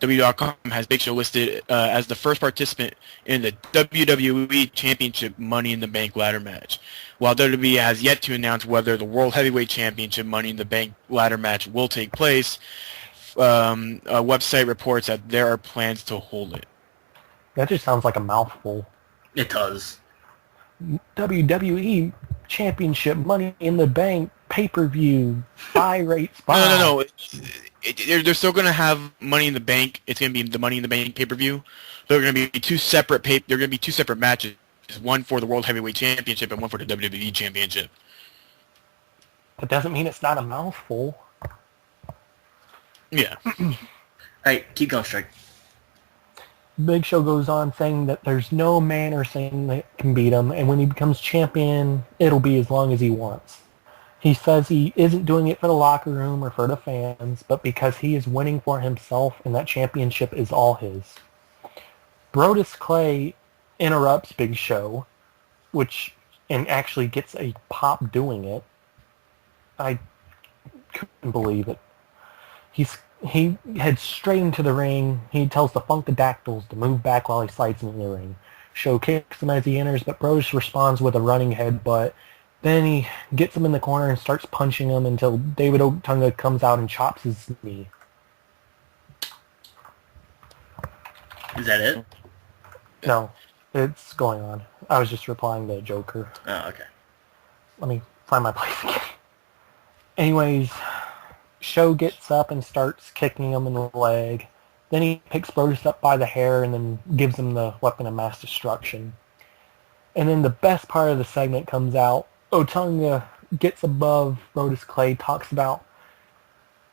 WWE.com has Big Show listed as the first participant in the WWE Championship Money in the Bank ladder match, while WWE has yet to announce whether the World Heavyweight Championship Money in the Bank ladder match will take place. A website reports that there are plans to hold it. That just sounds like a mouthful. It does. WWE Championship Money in the Bank pay-per-view buy rates. No. They're still going to have Money in the Bank. It's going to be the Money in the Bank pay-per-view. They're going to be two separate matches. One for the World Heavyweight Championship and one for the WWE Championship. That doesn't mean it's not a mouthful. Yeah. Alright, keep going, Strike. Big Show goes on saying that there's no man or thing that can beat him, and when he becomes champion, it'll be as long as he wants. He says he isn't doing it for the locker room or for the fans, but because he is winning for himself, and that championship is all his. Brodus Clay interrupts Big Show, and actually gets a pop doing it. I couldn't believe it. He heads straight into the ring. He tells the Funkadactyls to move back while he slides into the ring. Show kicks him as he enters, but Brodus responds with a running headbutt. Then he gets him in the corner and starts punching him until David Otunga comes out and chops his knee. Is that it? No, it's going on. I was just replying to Joker. Oh, okay. Let me find my place again. Anyways, Show gets up and starts kicking him in the leg. Then he picks Brodus up by the hair and then gives him the weapon of mass destruction. And then the best part of the segment comes out. Otunga gets above Brodus Clay, talks about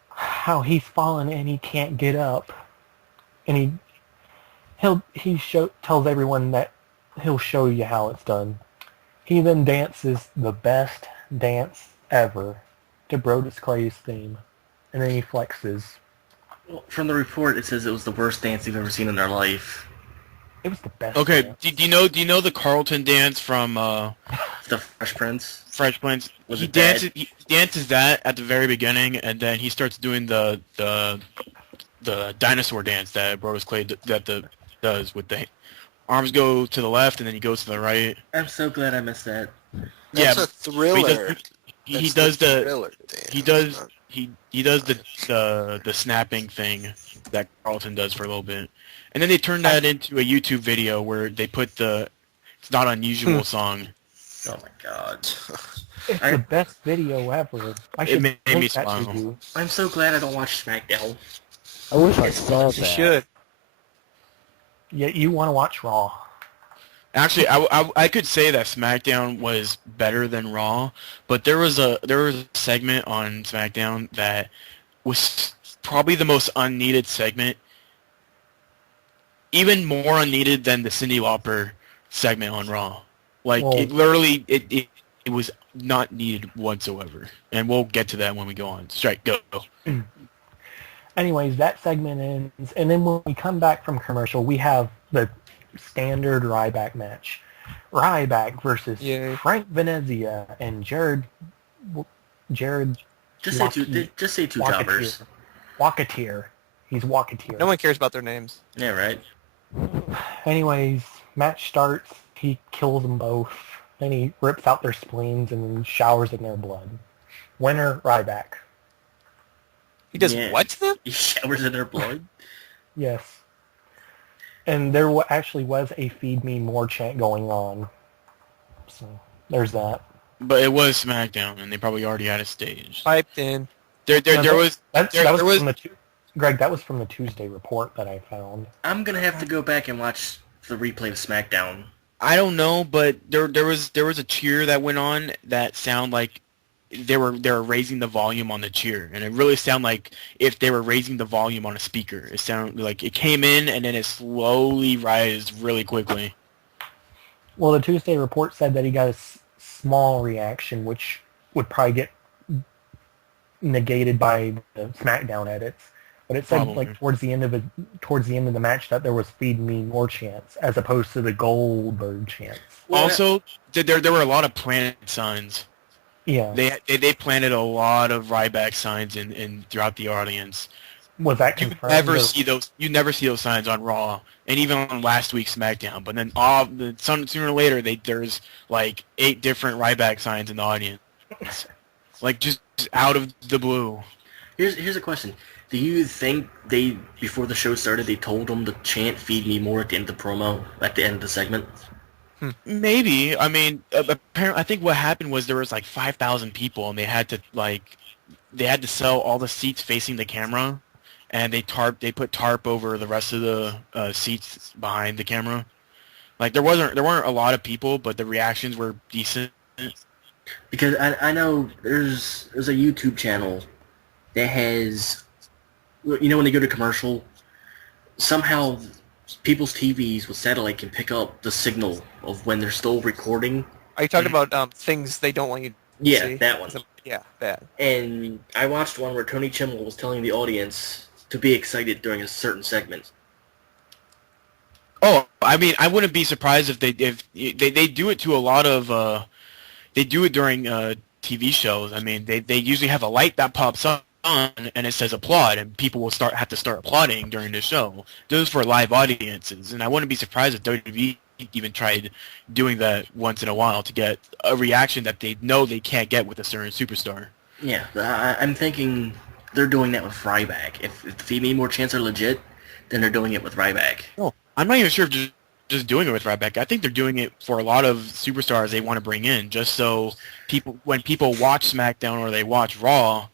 how he's fallen and he can't get up. And he tells everyone that he'll show you how it's done. He then dances the best dance ever to Brodus Clay's theme, and then he flexes. Well, from the report, it says it was the worst dance they've ever seen in their life. It was the best. Okay, dance. do you know the Carlton dance from The Fresh Prince. Fresh Prince? Was He it bad? dances that at the very beginning, and then he starts doing the dinosaur dance that Brodus Clay does with the arms go to the left and then he goes to the right. I'm so glad I missed that. That's Yeah, a thriller. He That's does the the thriller dance. he does the snapping thing that Carlton does for a little bit, and then they turn that into a YouTube video where they put the "It's Not Unusual" song. Oh my god. It's the best video ever. I should made me link that to smile. you. I'm so glad I don't watch SmackDown. I wish I saw that. You should. Yeah, you want to watch Raw. Actually, I could say that SmackDown was better than Raw, but there was a segment on SmackDown that was probably the most unneeded segment, even more unneeded than the Cyndi Lauper segment on Raw. Like Well- it literally it was not needed whatsoever, and we'll get to that when we go on. Strike, go. Anyways, that segment ends, and then when we come back from commercial, we have the standard Ryback match. Ryback versus Yay. Frank Venezia and Jared Just say two jobbers. Walketeer. He's Walketeer. No one cares about their names. Yeah, right. Anyways, match starts. He kills them both. Then he rips out their spleens and then showers in their blood. Winner, Ryback. He does Yeah. what to them? He showers in their blood. Yes. And there actually was a Feed Me More chant going on. So, there's that. But it was SmackDown, and they probably already had a stage. Piped in. There was That there was was from the Greg, that was from the Tuesday report that I found. I'm gonna have to go back and watch the replay of SmackDown. I don't know, but there was a cheer that went on that sounded like they were raising the volume on the cheer, and it really sounded like if they were raising the volume on a speaker. It sounded like it came in and then it slowly rised really quickly. Well, the Tuesday report said that he got a small reaction, which would probably get negated by the SmackDown edits. But it said Probably. like towards the end of the match that there was "Feed Me More" chants as opposed to the Goldberg chants. Well, Also, there were a lot of planted signs. Yeah, They planted a lot of Ryback signs in throughout the audience. was that You confirmed? never or- see those. You never see those signs on Raw, and even on last week's SmackDown. But then, sooner or later, there's like 8 different Ryback signs in the audience, like just out of the blue. Here's a question. Do you think they, before the show started, they told them to chant "Feed Me More" at the end of the promo, at the end of the segment? Maybe. I mean, apparently, I think what happened was there was like 5,000 people, and they had to sell all the seats facing the camera, and they put tarp over the rest of the seats behind the camera. Like there weren't a lot of people, but the reactions were decent. Because I know there's a YouTube channel that has, you know, when they go to commercial, somehow people's TVs with satellite can pick up the signal of when they're still recording. Are you talking about things they don't want you to Yeah, see? that one. Yeah, that. And I watched one where Tony Chimmel was telling the audience to be excited during a certain segment. Oh, I mean, I wouldn't be surprised if they do it to a lot of they do it during TV shows. I mean, they usually have a light that pops on and it says applaud, and people will have to start applauding during the show. Those for live audiences, and I wouldn't be surprised if WWE even tried doing that once in a while to get a reaction that they know they can't get with a certain superstar. Yeah, I'm thinking they're doing that with Ryback. If the Feed Me More chants are legit, then they're doing it with Ryback. No, I'm not even sure if just doing it with Ryback. I think they're doing it for a lot of superstars they want to bring in, just so when people watch SmackDown or they watch Raw,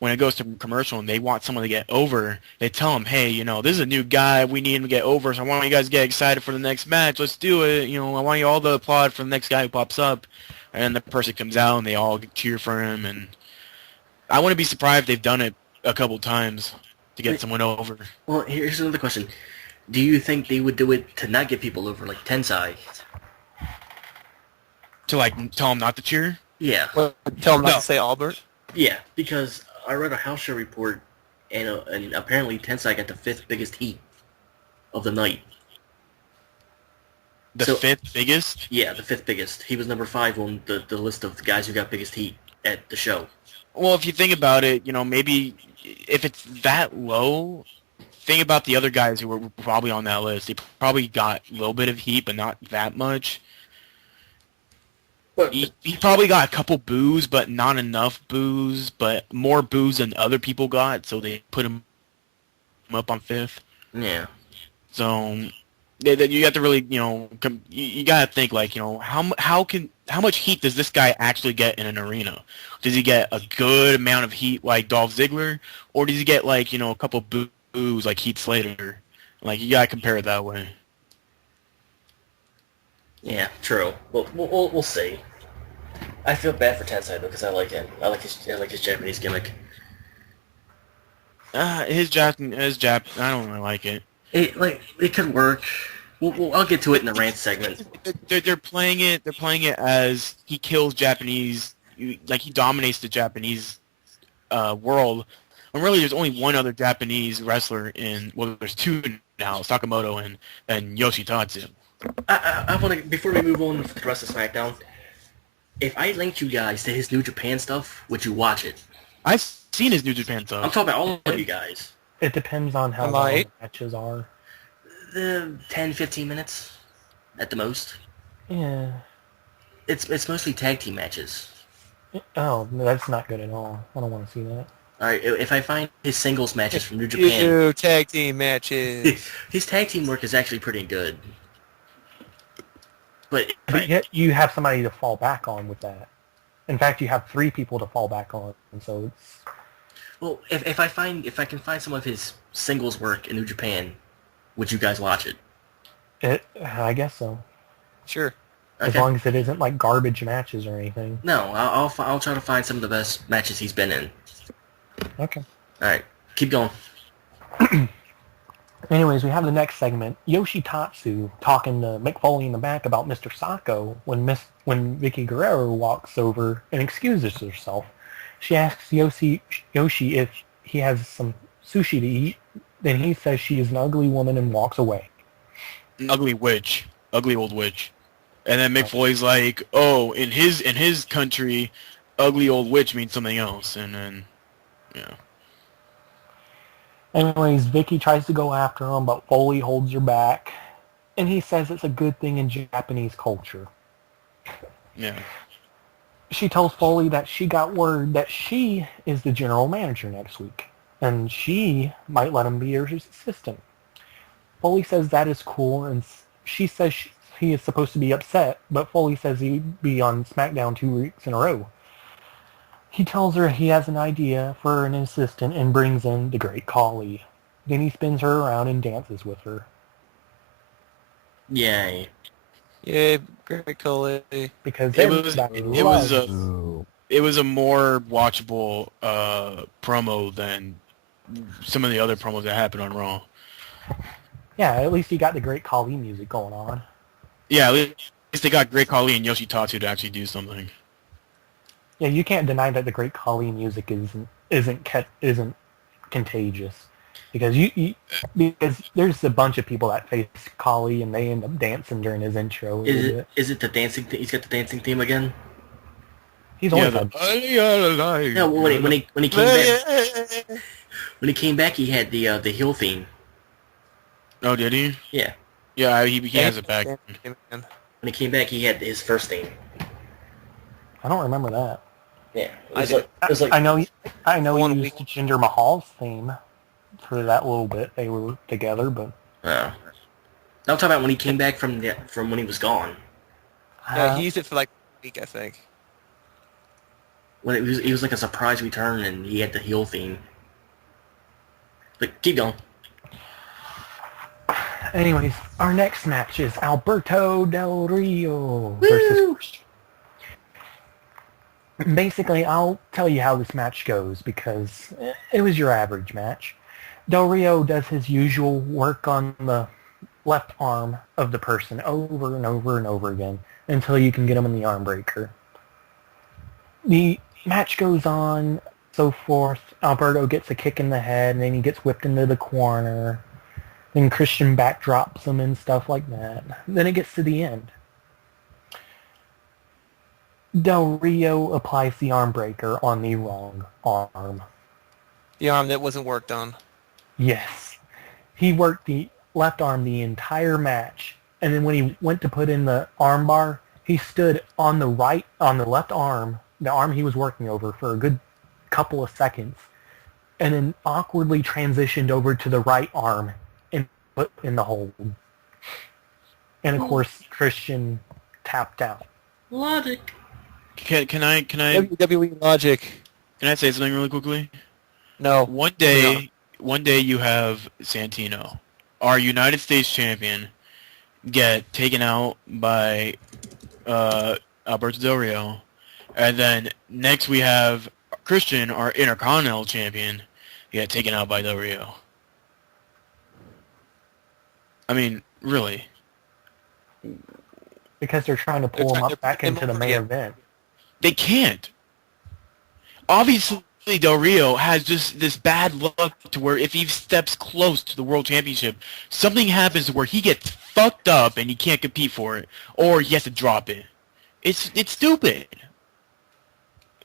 when it goes to commercial and they want someone to get over, they tell them, hey, you know, this is a new guy. We need him to get over, so I want you guys to get excited for the next match. Let's do it. You know, I want you all to applaud for the next guy who pops up. And then the person comes out and they all cheer for him. And I wouldn't be surprised if they've done it a couple times to get someone over. Well, here's another question. Do you think they would do it to not get people over, like Tensai? to like tell him not to cheer? Yeah. Well, tell him not No. to say Albert. Yeah, because I read a house show report, and apparently Tensai got the 5th biggest heat of the night. The So- 5th biggest? Yeah, the 5th biggest. He was number 5 on the list of the guys who got biggest heat at the show. Well, if you think about it, maybe if it's that low, think about the other guys who were probably on that list. They probably got a little bit of heat, but not that much. But He probably got a couple boos, but not enough boos, but more boos than other people got, so they put him up on 5th. yeah, So you have to really, you got to think like, how much heat does this guy actually get in an arena? Does he get a good amount of heat like Dolph Ziggler, or does he get like, a couple boos like Heath Slater? Like you got to compare it that way. yeah, true. Well, we'll see. I feel bad for Tensai though because I like him. I like his Japanese gimmick. His Jap, I don't really like it. It could work. I'll get to it in the rant segment. They're playing it. They're playing it as he kills Japanese, like he dominates the Japanese world. And really, there's only one other Japanese wrestler there's two now, Sakamoto and Yoshitatsu. I want to, before we move on to the rest of SmackDown, if I linked you guys to his New Japan stuff, would you watch it? I've seen his New Japan I'm stuff. talking about all of you guys. It depends on how I long might. the matches are. The 10, 15 minutes at the most. Yeah. It's mostly tag team matches. Oh, no, that's not good at all. I don't want to see that. Alright, if I find his singles matches from New Japan, Ew, tag team matches. his tag team work is actually pretty good. But But yet you have somebody to fall back on with that. In fact, you have 3 people to fall back on, and so it's... well, if I can find some of his singles work in New Japan, would you guys watch it? I guess so. Sure. As Okay. long as it isn't like garbage matches or anything. No, I'll try to find some of the best matches he's been in. Okay. All right, keep going. Anyways, we have the next segment. Yoshitatsu talking to Mick Foley in the back about Mr. Sacco when Vicky Guerrero walks over and excuses herself. She asks Yoshi if he has some sushi to eat. Then he says she is an ugly woman and walks away. An ugly witch, ugly old witch. And then Mick Foley's like, oh, in his country, ugly old witch means something else. And then, yeah. Anyways, Vicky tries to go after him, but Foley holds her back. And he says it's a good thing in Japanese culture. Yeah. She tells Foley that she got word that she is the general manager next week. And she might let him be her assistant. Foley says that is cool, and she says he is supposed to be upset, but Foley says he'd be on SmackDown 2 weeks in a row. He tells her he has an idea for an assistant and brings in the Great Khali. Then he spins her around and dances with her. Yay. Yeah, great Coley. Because It was everybody it was a more watchable promo than some of the other promos that happened on Raw. Yeah, at least you got the Great Khali music going on. Yeah, at least they got Great Khali and Yoshitatsu to actually do something. Yeah, you can't deny that the Great Khali music isn't contagious, because because there's a bunch of people that face Khali and they end up dancing during his intro. Is it the dancing? He's got the dancing theme again. He's Yeah, always had. No, when he came back, when he came back, he had the heel theme. Oh, did he? Yeah, Yeah, he has it back. when he came back, he had his first theme. I don't remember that. Yeah, I it was like I know One he week. used Jinder Mahal's theme for that little bit. They were together, but I'm talking about when he came back from when he was gone. Yeah, he used it for like a week, I think. When it was like a surprise return, and he had the heel theme. But keep going. Anyways, our next match is Alberto Del Rio versus. Basically, I'll tell you how this match goes because it was your average match. Del Rio does his usual work on the left arm of the person over and over and over again until you can get them in the arm breaker. The match goes on, so forth. Alberto gets a kick in the head, and then he gets whipped into the corner. Then Christian backdrops him and stuff like that. Then it gets to the end. Del Rio applies the arm breaker on the wrong arm. The arm that wasn't worked on. Yes. He worked the left arm the entire match, and then when he went to put in the arm bar, he stood on the left arm, the arm he was working over, for a good couple of seconds, and then awkwardly transitioned over to the right arm and put in the hold. And of course, Christian tapped out. Logic. Can I WWE logic. can I say something really quickly? No. One day you have Santino, our United States champion, get taken out by Alberto Del Rio, and then next we have Christian, our Intercontinental champion, get taken out by Del Rio. I mean, really. Because they're trying to pull him up back into the main event. They can't. Obviously, Del Rio has just this bad luck to where if he steps close to the World Championship, something happens where he gets fucked up and he can't compete for it, or he has to drop it. It's stupid.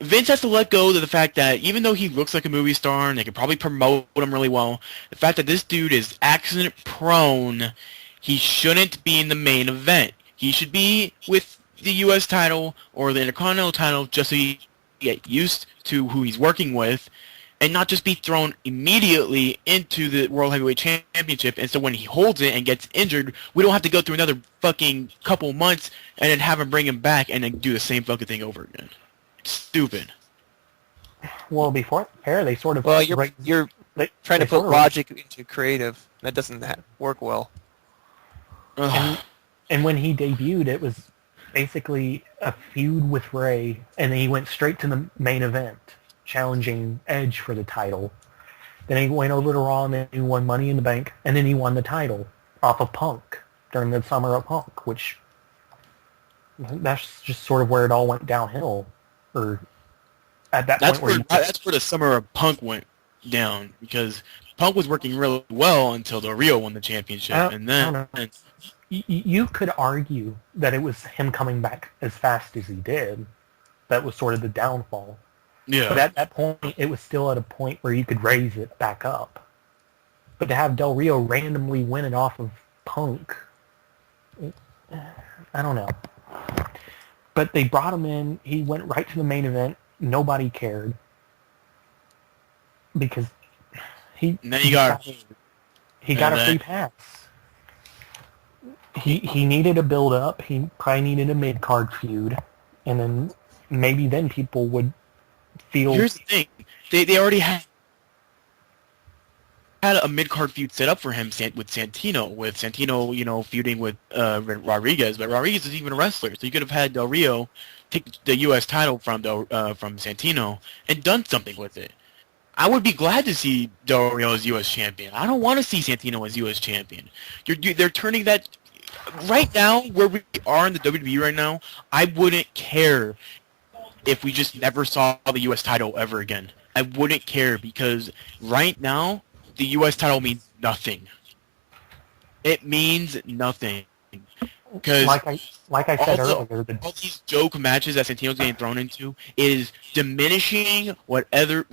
Vince has to let go of the fact that even though he looks like a movie star and they could probably promote him really well, the fact that this dude is accident prone, he shouldn't be in the main event. He should be with the U.S. title or the Intercontinental title just so he get used to who he's working with and not just be thrown immediately into the World Heavyweight Championship. And so when he holds it and gets injured, we don't have to go through another fucking couple months and then have him bring him back and then do the same fucking thing over again. It's stupid. Well, before fair, they sort of... Well, you're trying to put logic into creative. That doesn't work well. And when he debuted, it was basically a feud with Ray, and then he went straight to the main event, challenging Edge for the title. Then he went over to Raw, and then he won Money in the Bank, and then he won the title off of Punk during the Summer of Punk, which that's just sort of where it all went downhill. Or at that point, that's where the Summer of Punk went down, because Punk was working really well until Del Rio won the championship, and then. You could argue that it was him coming back as fast as he did that was sort of the downfall. Yeah. But at that point, it was still at a point where you could raise it back up. But to have Del Rio randomly win it off of Punk, I don't know. But they brought him in. He went right to the main event. Nobody cared. Because he got a free pass. He needed a build-up. He probably needed a mid-card feud. And then maybe then people would feel... Here's the thing. They already had a mid-card feud set up for him with Santino, feuding with Rodriguez. But Rodriguez isn't even a wrestler. So you could have had Del Rio take the U.S. title from Santino and done something with it. I would be glad to see Del Rio as U.S. champion. I don't want to see Santino as U.S. champion. They're turning that... Right now, where we are in the WWE right now, I wouldn't care if we just never saw the U.S. title ever again. I wouldn't care because right now, the U.S. title means nothing. It means nothing. Because like I said earlier, all these joke matches that Santino's getting thrown into is diminishing whatever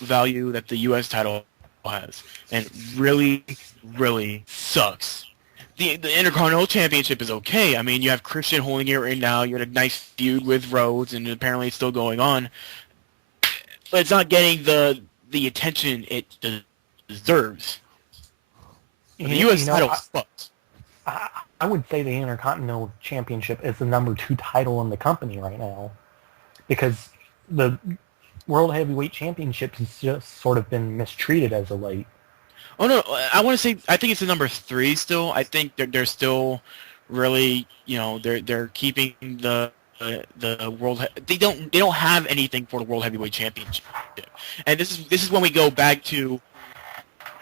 value that the U.S. title has, and really, really sucks. The Intercontinental Championship is okay. I mean, you have Christian holding it right now. You had a nice feud with Rhodes, and apparently it's still going on. But it's not getting the attention it deserves. The U.S. title sucks. I would say the Intercontinental Championship is the number 2 title in the company right now, because the World Heavyweight Championship has just sort of been mistreated as of late. Oh no, I want to say I think it's the number 3 still. I think they're still really, they're keeping the world. They don't have anything for the World Heavyweight Championship, and this is when we go back to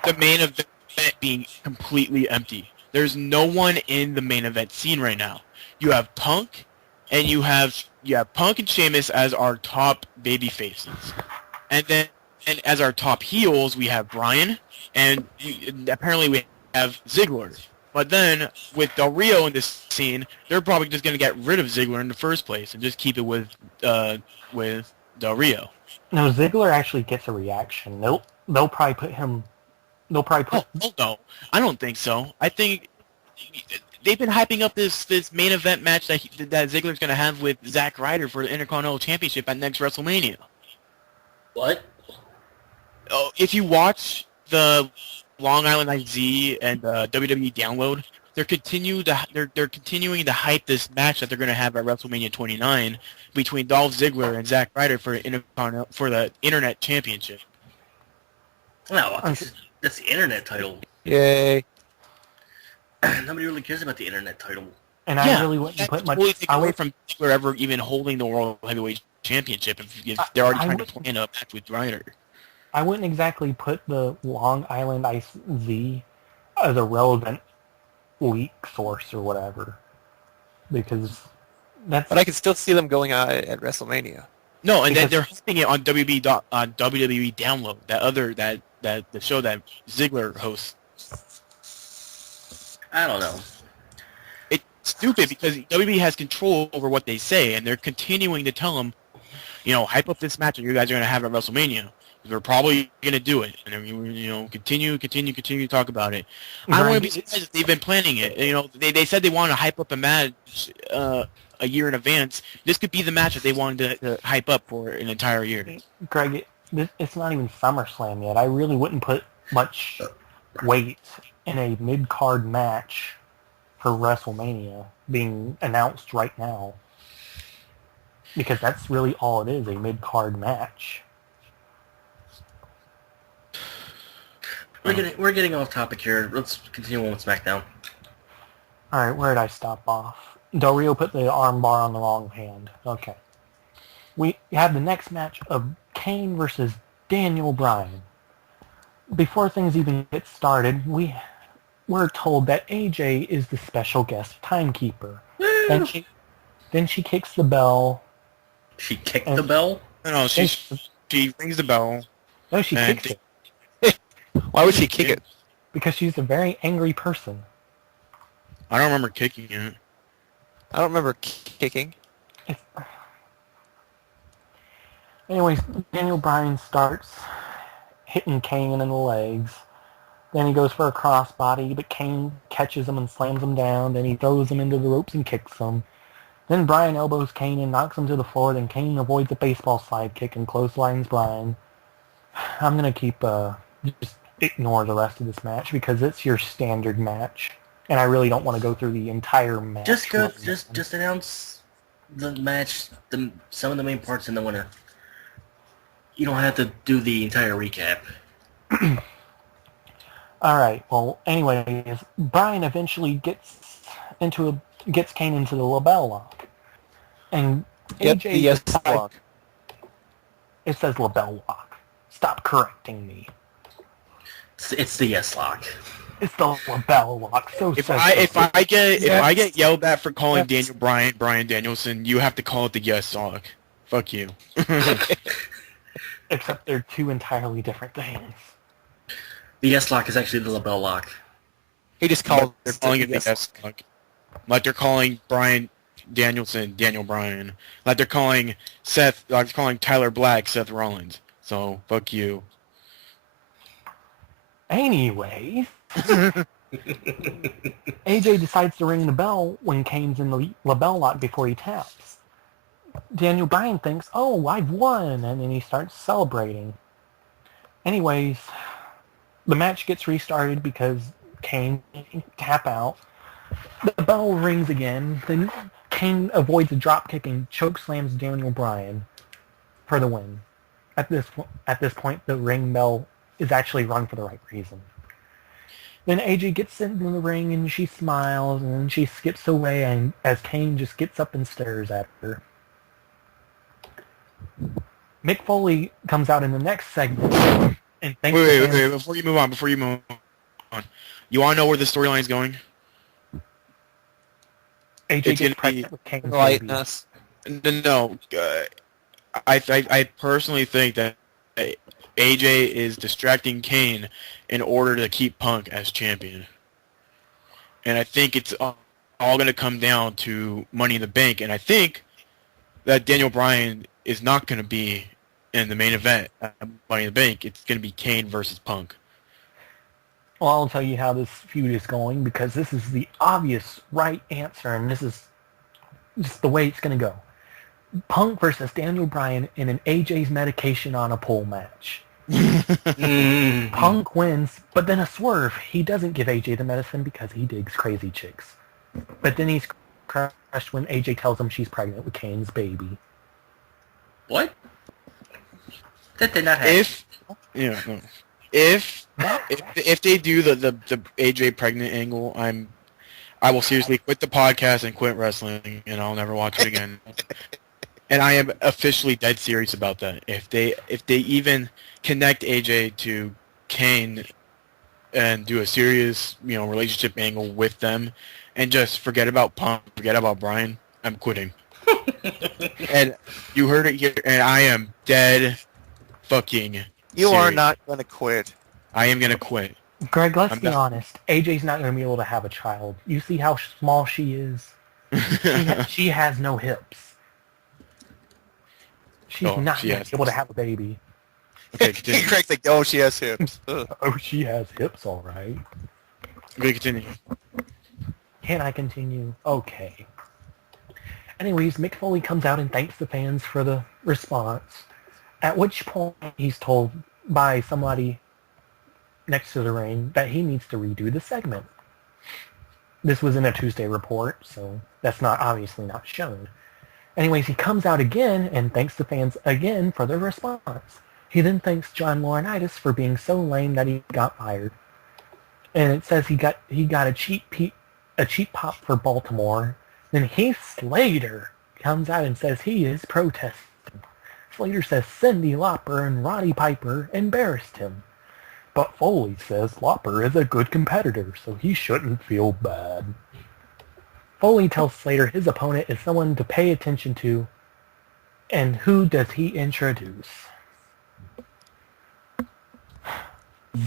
the main event being completely empty. There's no one in the main event scene right now. You have Punk, and you have Punk and Sheamus as our top baby faces, and then as our top heels we have Bryan, and apparently we have Ziggler. But then with Del Rio in this scene, they're probably just going to get rid of Ziggler in the first place and just keep it with Del Rio. No, Ziggler actually gets a reaction. They'll probably put him. They'll probably put. Oh no, I don't think so. I think they've been hyping up this main event match that Ziggler's going to have with Zack Ryder for the Intercontinental Championship at next WrestleMania. What? Oh, if you watch the Long Island IZ and WWE Download, they're continuing to hype this match that they're going to have at WrestleMania 29 between Dolph Ziggler and Zack Ryder for the Internet Championship. No, that's the Internet title. Yay. Nobody really cares about the Internet title. And I really wouldn't put much. Totally take away from Ziggler ever even holding the World Heavyweight Championship if they're already trying to plan a match with Ryder. I wouldn't exactly put the Long Island IZ as a relevant leak source or whatever, because that's. But I can still see them going at WrestleMania. No, and then they're hyping it on WWE Download, the show that Ziggler hosts. I don't know. It's stupid because WWE has control over what they say, and they're continuing to tell them, hype up this match that you guys are going to have at WrestleMania. We're probably going to do it, and continue to talk about it. I don't want to be surprised if they've been planning it. They said they wanted to hype up a match a year in advance. This could be the match that they wanted to hype up for an entire year. Greg, it's not even SummerSlam yet. I really wouldn't put much weight in a mid-card match for WrestleMania being announced right now, because that's really all it is, a mid-card match. We're getting off topic here. Let's continue on with SmackDown. All right, where did I stop off? Del Rio put the armbar on the wrong hand. Okay. We have the next match of Kane versus Daniel Bryan. Before things even get started, we're told that AJ is the special guest timekeeper. Then she kicks the bell. She kicked the bell? No, she rings the bell. No, she kicks it. Why would she kick it? Because she's a very angry person. I don't remember kicking it. I don't remember kicking. Anyways, Daniel Bryan starts hitting Kane in the legs. Then he goes for a crossbody, but Kane catches him and slams him down. Then he throws him into the ropes and kicks him. Then Bryan elbows Kane and knocks him to the floor. Then Kane avoids a baseball slide kick and clotheslines Bryan. I'm going to keep just ignore the rest of this match because it's your standard match. And I really don't want to go through the entire match. Just announce the match, some of the main parts in the winner. You don't have to do the entire recap. All right. Well, anyways, Bryan eventually gets Kane into the label lock, and Yep, AJ the yes decides- lock. It says label lock. Stop correcting me. It's the yes lock. It's the label lock. If I get yelled at for calling Daniel Bryan Bryan Danielson, you have to call it the yes lock. Fuck you. Except they're two entirely different things. The yes lock is actually the label lock. He just called They're calling it the yes lock. Like they're calling Bryan Danielson Daniel Bryan. Like they're calling Tyler Black Seth Rollins. So fuck you. Anyways, AJ decides to ring the bell when Kane's in the label lock before he taps. Daniel Bryan thinks, oh, I've won, and then he starts celebrating. Anyways, the match gets restarted because Kane tap out. The bell rings again. Then Kane avoids a dropkick and chokeslams Daniel Bryan for the win. At this point, the ring bell is actually rung for the right reason. Then AJ gets into the ring and she smiles and then she skips away and as Kane just gets up and stares at her. Mick Foley comes out in the next segment and thanks Wait, before you move on. You want to know where the storyline is going? AJ It's gets gonna be pregnant with Kane's baby. Lightness. no. I personally think that AJ is distracting Kane in order to keep Punk as champion, and I think it's all going to come down to Money in the Bank, and I think that Daniel Bryan is not going to be in the main event at Money in the Bank. It's going to be Kane versus Punk. Well, I'll tell you how this feud is going because this is the obvious right answer, and this is just the way it's going to go. Punk versus Daniel Bryan in an AJ's medication on a pole match. Punk wins, but then a swerve. He doesn't give AJ the medicine because he digs crazy chicks. But then he's crushed when AJ tells him she's pregnant with Kane's baby. What? That did not happen. If they do the AJ pregnant angle, I will seriously quit the podcast and quit wrestling, and I'll never watch it again. And I am officially dead serious about that. If they even connect AJ to Kane and do a serious relationship angle with them, and just forget about Punk, forget about Bryan, I'm quitting. And you heard it here, and I am dead fucking You serious. are not going to quit. I am gonna quit. Greg, let's be not- honest. AJ's not going to be able to have a child. You see how small she is? She has no hips. She's Oh, not she going has to be able to hips. have a baby. Okay, continue. Craig's like, oh, she has hips. Ugh. Oh, she has hips, all right. Okay, continue. Can I continue? Okay. Anyways, Mick Foley comes out and thanks the fans for the response, at which point he's told by somebody next to the ring that he needs to redo the segment. This was in a Tuesday report, so that's obviously not shown. Anyways, he comes out again and thanks the fans again for their response. He then thanks John Laurinaitis for being so lame that he got fired. And it says he got a cheap pop for Baltimore. Then Heath Slater comes out and says he is protesting. Slater says Cyndi Lauper and Roddy Piper embarrassed him. But Foley says Lauper is a good competitor, so he shouldn't feel bad. Foley tells Slater his opponent is someone to pay attention to, and who does he introduce?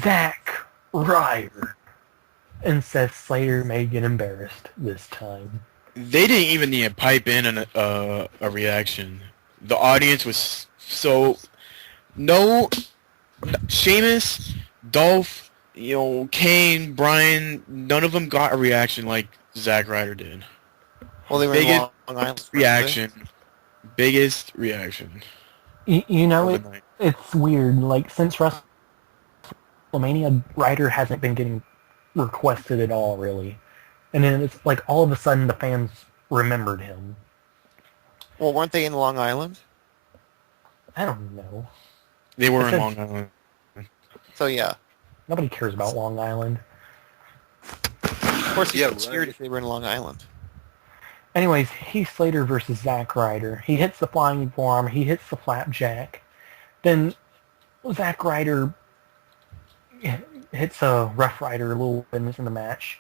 Zack Ryder. And says Slater may get embarrassed this time. They didn't even need to pipe in a reaction. The audience was so Sheamus, Dolph, Kane, Bryan, none of them got a reaction like Zack Ryder did. Well, they were in Biggest Long Island. weren't they? reaction. Biggest reaction. You know, of the night. it's weird. Like, since WrestleMania, Ryder hasn't been getting requested at all, really. And then it's like all of a sudden the fans remembered him. Well, weren't they in Long Island? I don't know. They were It in says- Long Island. So, yeah. Nobody cares about Long Island. Of course, Yeah, it's weird right. if they were in Long Island. Anyways, Heath Slater versus Zack Ryder. He hits the flying forearm. He hits the flapjack. Then Zack Ryder hits a Rough Rider a little bit in the match.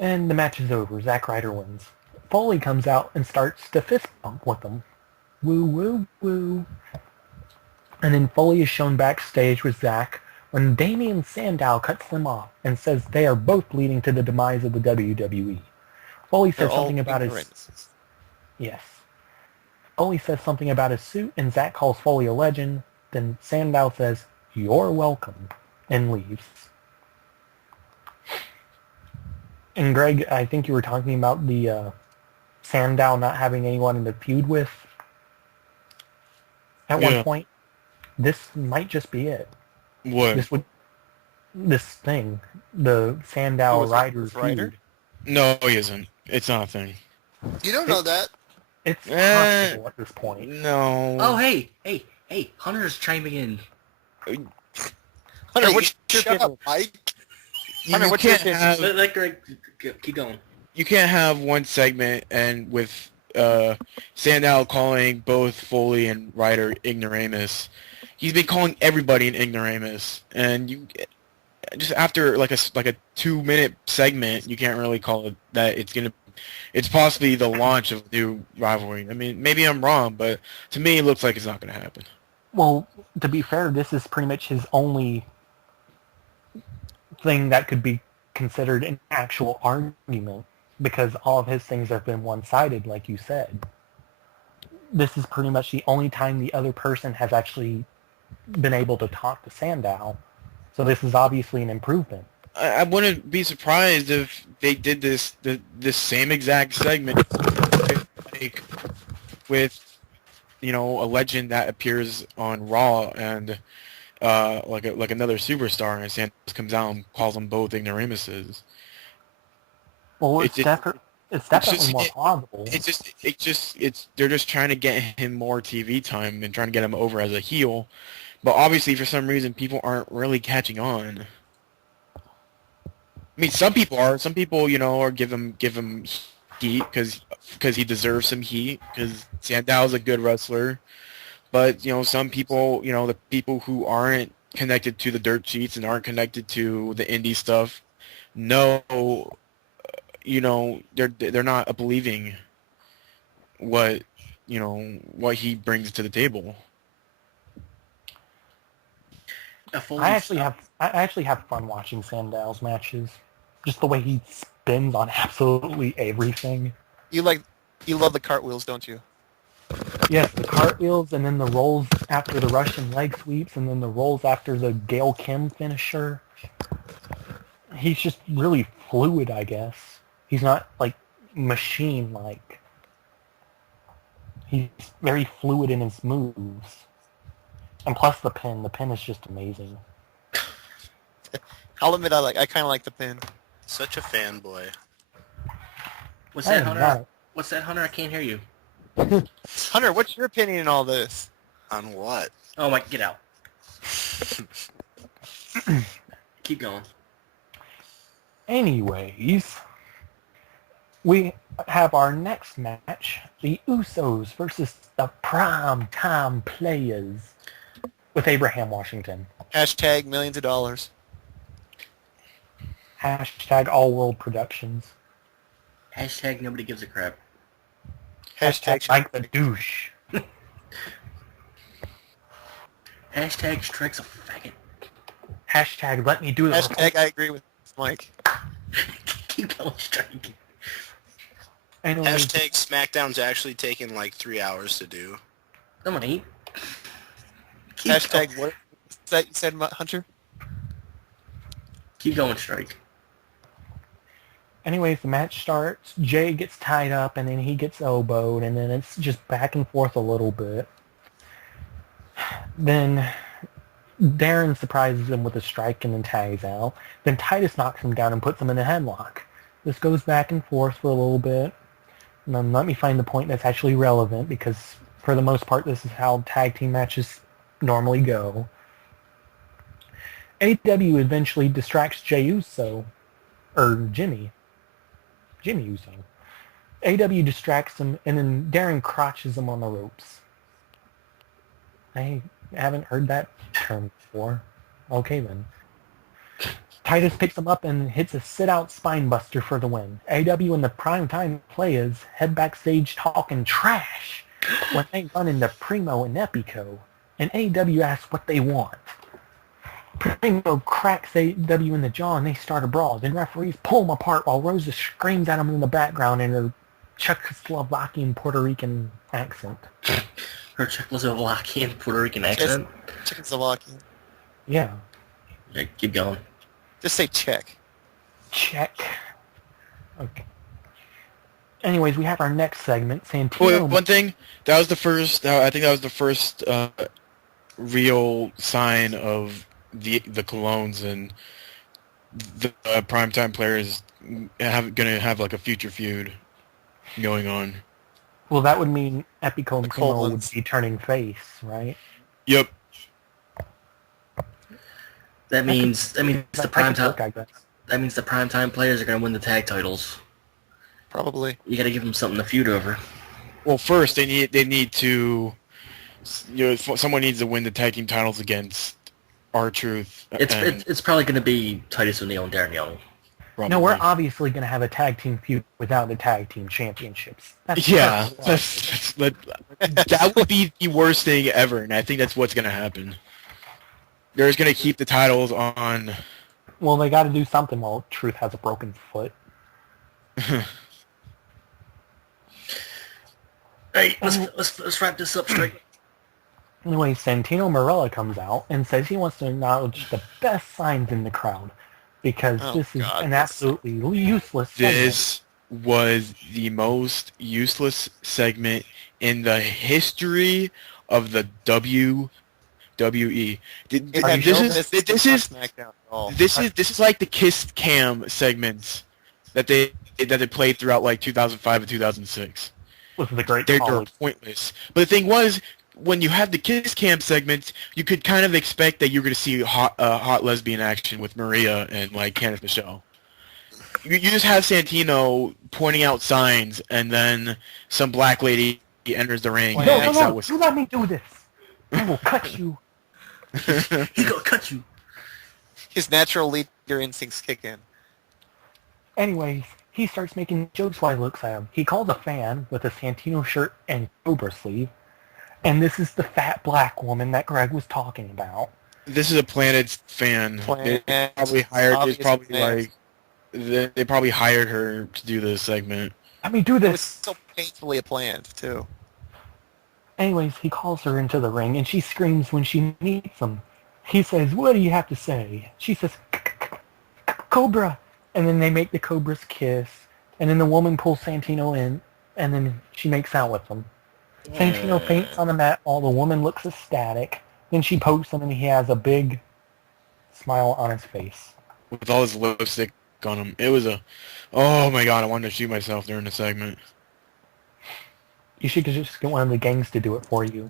And the match is over. Zack Ryder wins. Foley comes out and starts to fist bump with him. Woo, woo, woo. And then Foley is shown backstage with Zack when Damian Sandow cuts them off and says they are both leading to the demise of the WWE. Foley They're says all something about his... ignoramuses. Yes. Foley says something about his suit, and Zack calls Foley a legend. Then Sandow says, "You're welcome," and leaves. And Greg, I think you were talking about the Sandow not having anyone to feud with at Yeah. one point. This might just be it. What? This thing, the Sandow with Riders Ryder? feud. No, he isn't. It's not a thing. You don't know that. It's Eh. possible at this point. No. Oh, hey, Hunter's chiming in. Hunter, Hey, what's you your shut up, Mike? You Hunter, what's your can't opinion? have Let Greg keep going. you can't have one segment and with Sandow calling both Foley and Ryder ignoramus. He's been calling everybody an ignoramus, and you just after like a 2-minute segment, you can't really call it that. It's gonna it's possibly the launch of a new rivalry. I mean, maybe I'm wrong, but to me, it looks like it's not going to happen. Well, to be fair, this is pretty much his only thing that could be considered an actual argument, because all of his things have been one-sided, like you said. This is pretty much the only time the other person has actually been able to talk to Sandow. So this is obviously an improvement. I wouldn't be surprised if they did this same exact segment like, with, you know, a legend that appears on Raw and like another superstar, and Santos comes out and calls them both ignoramuses. Well, it's definitely more plausible. They're just trying to get him more TV time and trying to get him over as a heel, but obviously for some reason people aren't really catching on. I mean, some people are. Some people, you know, are give him heat because he deserves some heat because Sandow's a good wrestler. But you know, some people, you know, the people who aren't connected to the dirt sheets and aren't connected to the indie stuff, know, you know, they're not believing what, you know, what he brings to the table. I actually have fun watching Sandow's matches. Just the way he spins on absolutely everything. You love the cartwheels, don't you? Yes, the cartwheels, and then the rolls after the Russian leg sweeps, and then the rolls after the Gail Kim finisher. He's just really fluid, I guess. He's not, like, machine-like. He's very fluid in his moves. And plus the pin. The pin is just amazing. I'll admit I kind of like the pin. Such a fanboy. What's that, Hunter? What's that, Hunter? I can't hear you. Hunter, what's your opinion on all this? On what? Oh my, get out. Keep going. Anyways, we have our next match, the Usos versus the Prime Time Players, with Abraham Washington. Hashtag millions of dollars. Hashtag All World Productions. Hashtag nobody gives a crap. Hashtag like the douche. Hashtag strikes a faggot. Hashtag let me do it. Hashtag I agree with Mike. Keep going, Strike. Anyways, Hashtag SmackDown's actually taking like 3 hours to do. I'm gonna eat. Hashtag what is that you said, Hunter? Keep going, Strike. anyways, the match starts. Jay gets tied up, and then he gets elbowed, and then it's just back and forth a little bit. Then Darren surprises him with a strike and then tags out. Then Titus knocks him down and puts him in a headlock. This goes back and forth for a little bit. And then let me find the point that's actually relevant, because for the most part, this is how tag team matches normally go. AW eventually distracts Jey Uso, or Jimmy Uso. AW distracts him, and then Darren crotches him on the ropes. I haven't heard that term before. Okay then. Titus picks him up and hits a sit-out spine buster for the win. AW and the Primetime Players head backstage talking trash when they run into Primo and Epico, and AW asks what they want. Primo cracks AW in the jaw and they start a brawl. Then referees pull them apart while Rosa screams at him in the background in her Czechoslovakian Puerto Rican accent. Her Czechoslovakian Puerto Rican accent? Czechoslovakian. Yeah. Yeah, keep going. Just say Czech. Check. Okay. Anyways, we have our next segment, Santino. One thing, that was the first. I think that was the first real sign of the colognes and the Primetime Players gonna have like a future feud going on. Well, that would mean Epico and Primo would Coleman's. be turning face, right? Yep. That means the That could Primetime. work, I guess. That means the Primetime Players are gonna win the tag titles. Probably. You gotta give them something to feud over. Well, first they need to, someone needs to win the tag team titles against R-Truth. It's probably gonna be Titus O'Neil and Darren Young. Probably. No, we're obviously going to have a tag team feud without the tag team championships. Yeah, perfect. that would be the worst thing ever, and I think that's what's going to happen. They're just going to keep the titles on... Well, they got to do something while Truth has a broken foot. Hey, let's wrap this up straight. Anyway, Santino Marella comes out and says he wants to acknowledge the best signs in the crowd because this is an absolutely useless segment. This was the most useless segment in the history of the WWE. This is like the Kiss Cam segments that they played throughout like 2005 and 2006. With the great They're college. pointless. But the thing was, when you have the Kiss Cam segments, you could kind of expect that you're going to see hot lesbian action with Maria and like Candice Michelle. You just have Santino pointing out signs, and then some black lady enters the ring. No, and no, you let me do this. I will cut you. He gonna cut you. His natural leader instincts kick in. Anyways, he starts making jokes while he looks at him. He calls a fan with a Santino shirt and Cobra sleeve, and this is the fat black woman that Greg was talking about. This is a Planet fan. They probably hired. It's probably like they probably hired her to do this segment. Let me do It was this. so painfully planned, too. Anyways, he calls her into the ring, and she screams when she meets him. He says, "What do you have to say?" She says, "Cobra." And then they make the Cobra's kiss, and then the woman pulls Santino in, and then she makes out with him. Santino faints on the mat while the woman looks ecstatic. Then she pokes him, and he has a big smile on his face. With all his lipstick on him, it was oh my god! I wanted to shoot myself during the segment. You should just get one of the gangs to do it for you.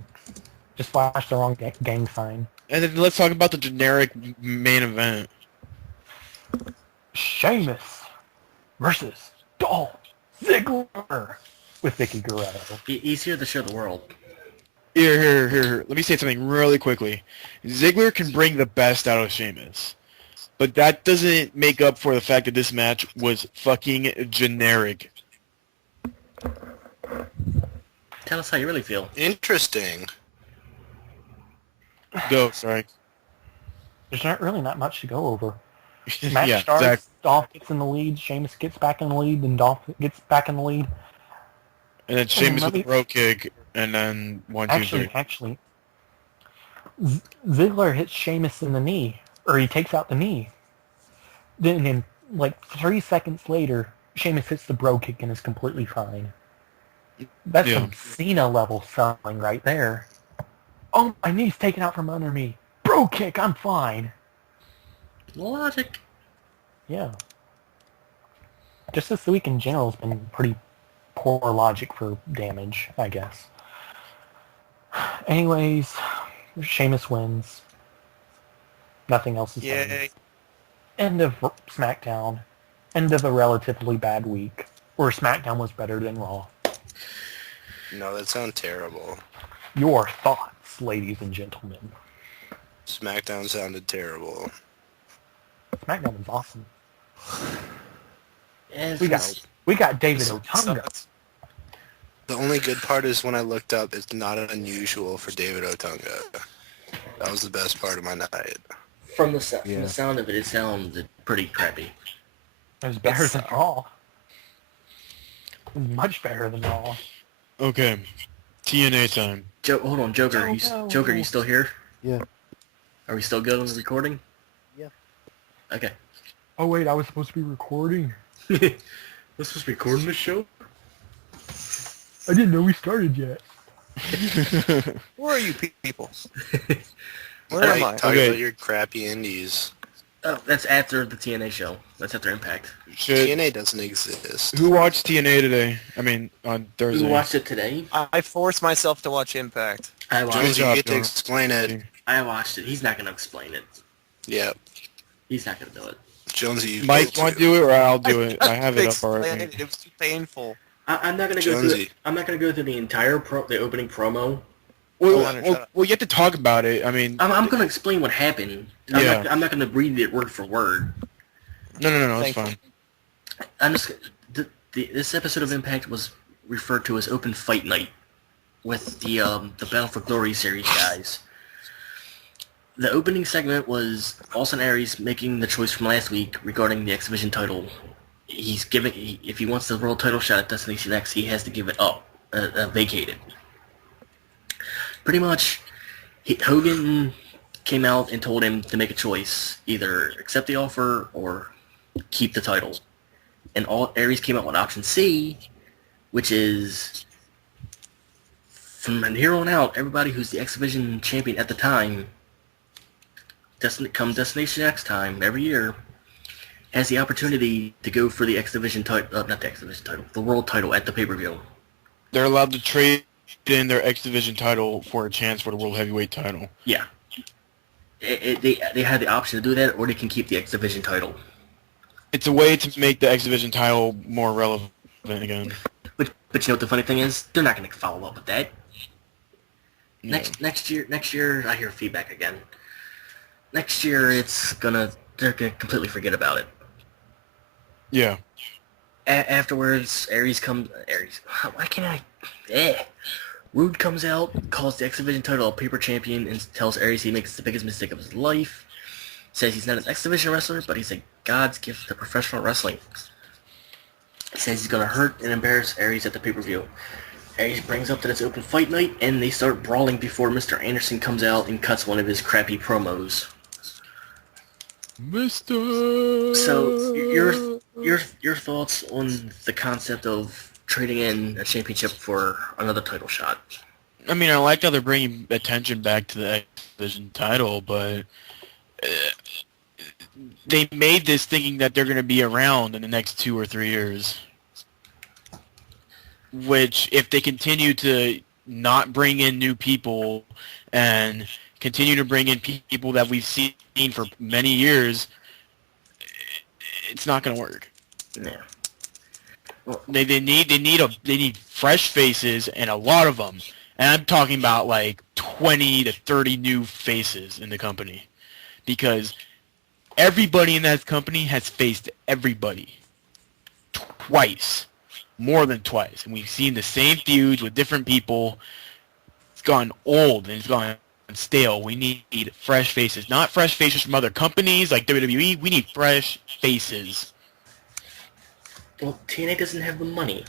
Just flash the wrong gang sign. And then let's talk about the generic main event. Sheamus versus Dolph Ziggler with Vicky Guerrero. He's here to show the world. Here. Let me say something really quickly. Ziggler can bring the best out of Sheamus. But that doesn't make up for the fact that this match was fucking generic. Tell us how you really feel. Interesting. Go, sorry. There's not much to go over. Match Yeah, starts, exactly. Dolph gets in the lead, Sheamus gets back in the lead, then Dolph gets back in the lead. And then Sheamus let with me- the bro kick, and then 1, 2, 3. Actually, Ziggler hits Sheamus in the knee, or he takes out the knee. Then, in like 3 seconds later, Sheamus hits the bro kick and is completely fine. That's some Cena level selling right there. Oh, my knee's taken out from under me. Bro kick, I'm fine. Logic. Yeah. Just this week in general has been pretty poor logic for damage, I guess. Anyways, Sheamus wins. Nothing else is done. Yay. End of SmackDown. End of a relatively bad week. Where SmackDown was better than Raw. No, that sounds terrible. Your thoughts, ladies and gentlemen. SmackDown sounded terrible. SmackDown was awesome. Yes. We got David Otunga. The only good part is when I looked up, it's not unusual for David Otunga. That was the best part of my night. From the sound of it, it sounded pretty crappy. It was better than Raw. It was much better than Raw. Okay. TNA time. Hold on, Joker. Joker, you still here? Yeah. Are we still good on the recording? Yeah. Okay. Oh wait, I was supposed to be recording. We're supposed to be recording this show? I didn't know we started yet. Where are you people? Where Right, am I? talk Okay. about your crappy indies. Oh, that's after the TNA show. That's after Impact. TNA doesn't exist. Who watched TNA today? I mean, on Thursday. Who watched it today? I forced myself to watch Impact. I watched Jones, it. you get to Jones. explain it. I watched it. He's not going to explain it. Yeah. He's not going to do it. Jonesy, you Mike, go want to too. do it, or I'll do it? I have it up Explain already. it. It was too painful. I'm not going to go through. Jonesy. I'm not going to go through the entire the opening promo. Well, Leonard, shut up. you have to talk about it. I mean, I'm going to explain what happened. Yeah. I'm not going to read it word for word. no, it's Thank you. fine. I'm just this episode of Impact was referred to as Open Fight Night with the Battle for Glory series guys. The opening segment was Austin Aries making the choice from last week regarding the X Division title. He's giving, if he wants the world title shot at Destination X, he has to give it up, vacate it. Pretty much, Hogan came out and told him to make a choice, either accept the offer or keep the title. And Aries came out with option C, which is from here on out, everybody who's the X Division champion at the time, come Destination X time every year, has the opportunity to go for the X Division title, not the X Division title, the world title at the pay-per-view. They're allowed to trade in their X Division title for a chance for the World Heavyweight title. Yeah. They had the option to do that, or they can keep the X Division title. It's a way to make the X Division title more relevant again. But you know what the funny thing is? They're not going to follow up with that. No. Next year, I hear feedback again. Next year, they're gonna completely forget about it. Yeah. Afterwards, why can't I? Rude comes out, calls the X Division title a paper champion, and tells Aries he makes the biggest mistake of his life. Says he's not an X Division wrestler, but he's a God's gift to professional wrestling. He says he's gonna hurt and embarrass Aries at the pay-per-view. Aries brings up that it's Open Fight Night, and they start brawling before Mr. Anderson comes out and cuts one of his crappy promos. Mr. So, your thoughts on the concept of trading in a championship for another title shot? I mean, I like how they're bringing attention back to the X Division title, but they made this thinking that they're going to be around in the next 2 or 3 years. Which, if they continue to not bring in new people and continue to bring in people that we've seen for many years, it's not going to work. Yeah. Well, they need fresh faces, and a lot of them. And I'm talking about like 20 to 30 new faces in the company, because everybody in that company has faced everybody twice, more than twice, and we've seen the same feuds with different people. It's gone old and it's gone stale. We need fresh faces, not fresh faces from other companies like WWE. We need fresh faces. Well, TNA doesn't have the money.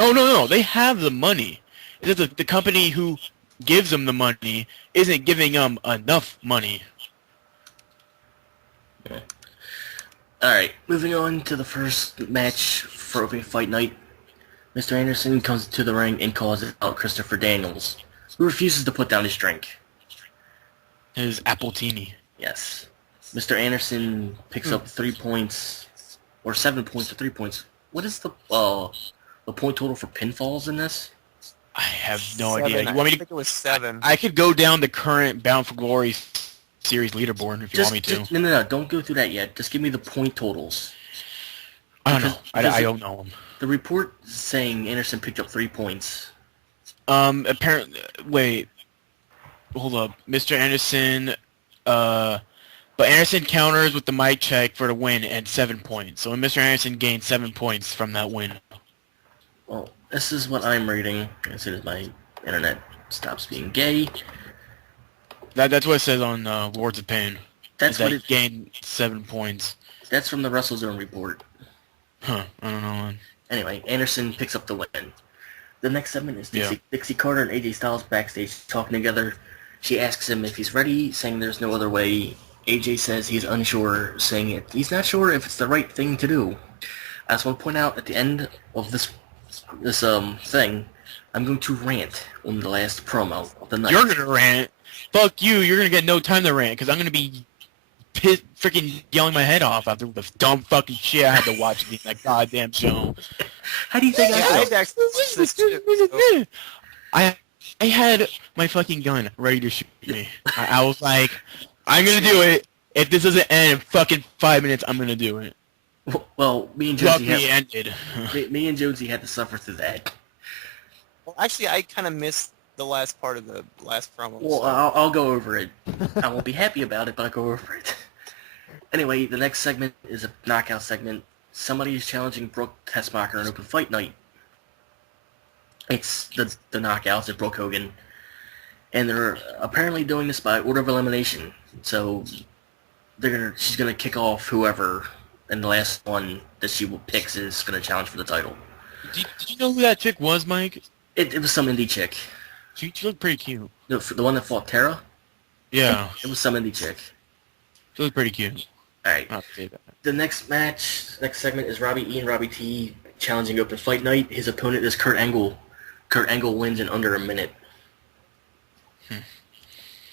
Oh, no, they have the money. It's just the company who gives them the money isn't giving them enough money. Yeah. Alright, moving on to the first match for Open Fight Night. Mr. Anderson comes to the ring and calls out Christopher Daniels, who refuses to put down his drink. His Appletini. Yes. Mr. Anderson picks up 3 points, or 7 points or 3 points. What is the point total for pinfalls in this? I have no 7. idea. You want me to? I think it was 7. I could go down the current Bound for Glory series leaderboard if you want me to. No, don't go through that yet. Just give me the point totals. I don't know. I don't know them. The report saying Anderson picked up 3 points. Apparently, wait. Hold up. Mr. Anderson, but Anderson counters with the mic check for the win and 7 points. So Mr. Anderson gained 7 points from that win. Well, this is what I'm reading as soon as my internet stops being gay. That's what it says on Lords of Pain. That's what it it gained 7 points. That's from the WrestleZone report. Huh? I don't know. Anyway, Anderson picks up the win. The next segment is Yeah. Dixie Carter and AJ Styles backstage talking together. She asks him if he's ready, saying there's no other way. AJ says he's unsure, saying he's not sure if it's the right thing to do. I just want to point out at the end of this thing, I'm going to rant on the last promo of the night. You're gonna rant. Fuck you. You're gonna get no time to rant because I'm gonna be freaking yelling my head off after the dumb fucking shit I had to watch in that goddamn show. How do you think I feel? I had my fucking gun ready to shoot me. I was like, I'm gonna do it. If this doesn't end in fucking 5 minutes, I'm gonna do it. Well, me and Jonesy ended. me and Jonesy had to suffer through that. Well, actually, I kind of missed the last part of the last promo. Well, so. I'll go over it. I won't be happy about it, but I'll go over it. Anyway, the next segment is a knockout segment. somebody is challenging Brooke Tessmacher in open fight night. It's the knockouts at Brooke Hogan, and they're apparently doing this by order of elimination. So she's gonna kick off whoever, and the last one that she picks is gonna challenge for the title. Did you know who that chick was, Mike? It was some indie chick. She looked pretty cute. The one that fought Tara? Yeah. It was some indie chick. She looked pretty cute. Alright. I'll say that. The next segment is Robbie E and Robbie T challenging open fight night. His opponent is Kurt Angle. Kurt Angle wins in under a minute.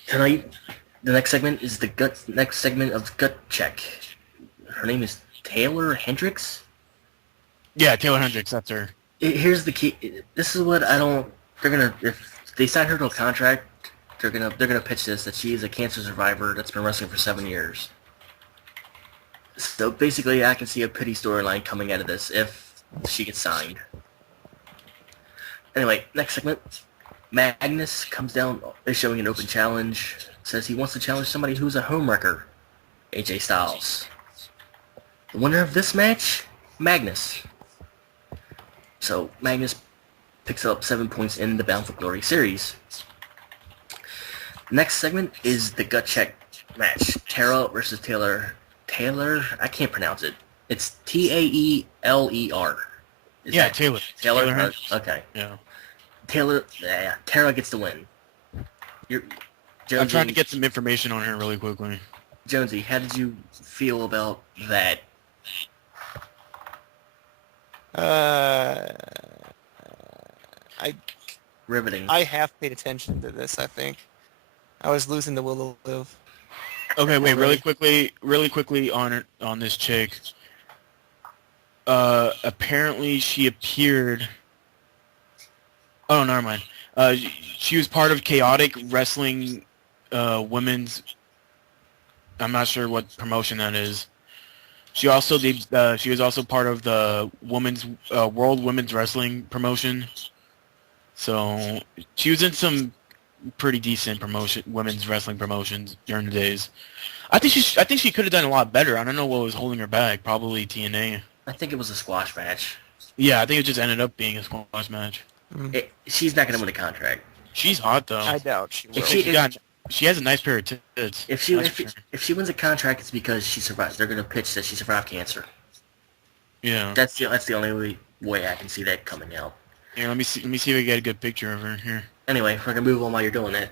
Tonight, the next segment is next segment of Gut Check. Her name is Taylor Hendricks? Yeah, Taylor Hendricks, that's her. Here's the key. This is what I don't... If they sign her to a contract, they're gonna pitch this, that she is a cancer survivor that's been wrestling for 7 years. So basically, I can see a pity storyline coming out of this if she gets signed. Anyway, next segment. Magnus comes down, is showing an open challenge. Says he wants to challenge somebody who's a homewrecker. AJ Styles. The winner of this match, Magnus. So Magnus picks up 7 points in the Bound for Glory series. Next segment is the Gut Check match. Tara versus Taylor. Taylor? I can't pronounce it. It's Taeler. Yeah, Taylor. Taylor? Hendricks. Okay. Yeah. Tara gets the win. I'm trying to get some information on her really quickly. Jonesy, how did you feel about that? Riveting. I have paid attention to this, I think. I was losing the will to live. Okay, wait, really quickly on this chick. Apparently she appeared... Oh, never mind. She was part of Chaotic Wrestling Women's... I'm not sure what promotion that is. She was also part of the World Women's Wrestling promotion. So she was in some pretty decent women's wrestling promotions during the days. I think she could have done a lot better. I don't know what was holding her back. Probably TNA. I think it was a squash match. Yeah, I think it just ended up being a squash match. She's not going to win a contract. She's hot though. I doubt she will. She has a nice pair of tits. If she wins a contract, it's because she survived. They're going to pitch that she survived cancer. Yeah. That's the only way I can see that coming out. Here, let me see if I get a good picture of her here. Anyway, we're going to move on while you're doing that.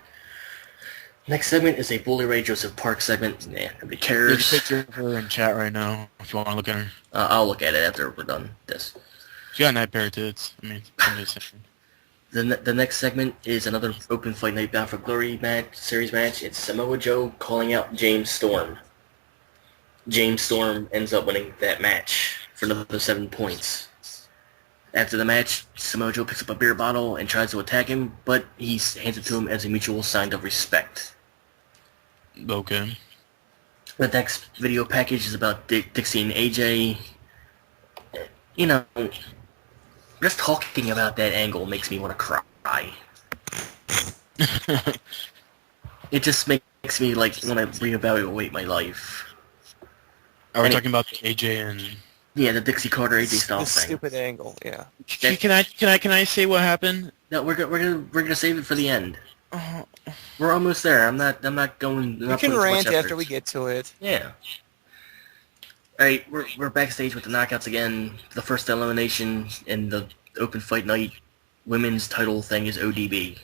Next segment is a Bully Ray Joseph Park segment. Nah, nobody cares. There's a picture of her in chat right now if you want to look at her. I'll look at it after we're done this. She got a nice pair of tits. I mean, I'm just saying. The next segment is another Open Fight Night Bound for Glory series match. It's Samoa Joe calling out James Storm. James Storm ends up winning that match for another 7 points. After the match, Samoa Joe picks up a beer bottle and tries to attack him, but he hands it to him as a mutual sign of respect. Okay. The next video package is about Dixie and AJ. You know, just talking about that angle makes me want to cry. It just makes me want to reevaluate my life. Are we talking about AJ and... Yeah, the Dixie Carter AJ Styles thing. Stupid angle, yeah. Can I say what happened? No, we're gonna save it for the end. We're almost there. I'm not going. We can rant after we get to it. Yeah. All right, we're backstage with the knockouts again. The first elimination in the Open Fight Night women's title thing is ODB.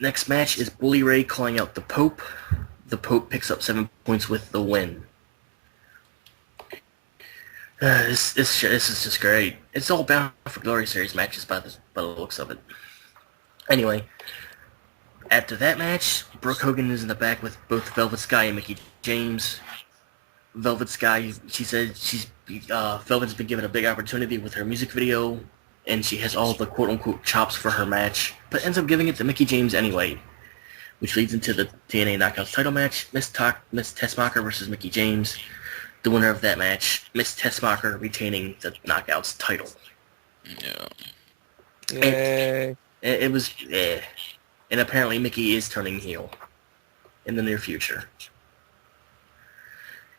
Next match is Bully Ray calling out the Pope. The Pope picks up 7 points with the win. This is just great. It's all Bound for Glory series matches by the looks of it. Anyway, after that match, Brooke Hogan is in the back with both Velvet Sky and Mickie James. Velvet Sky, she said Velvet's been given a big opportunity with her music video, and she has all the quote-unquote chops for her match, but ends up giving it to Mickie James anyway, which leads into the TNA Knockouts title match, Miss Tessmacher versus Mickie James. The winner of that match, Miss Tessmacher, retaining the Knockouts title. Yeah. Yay. It was, and apparently Mickie is turning heel in the near future.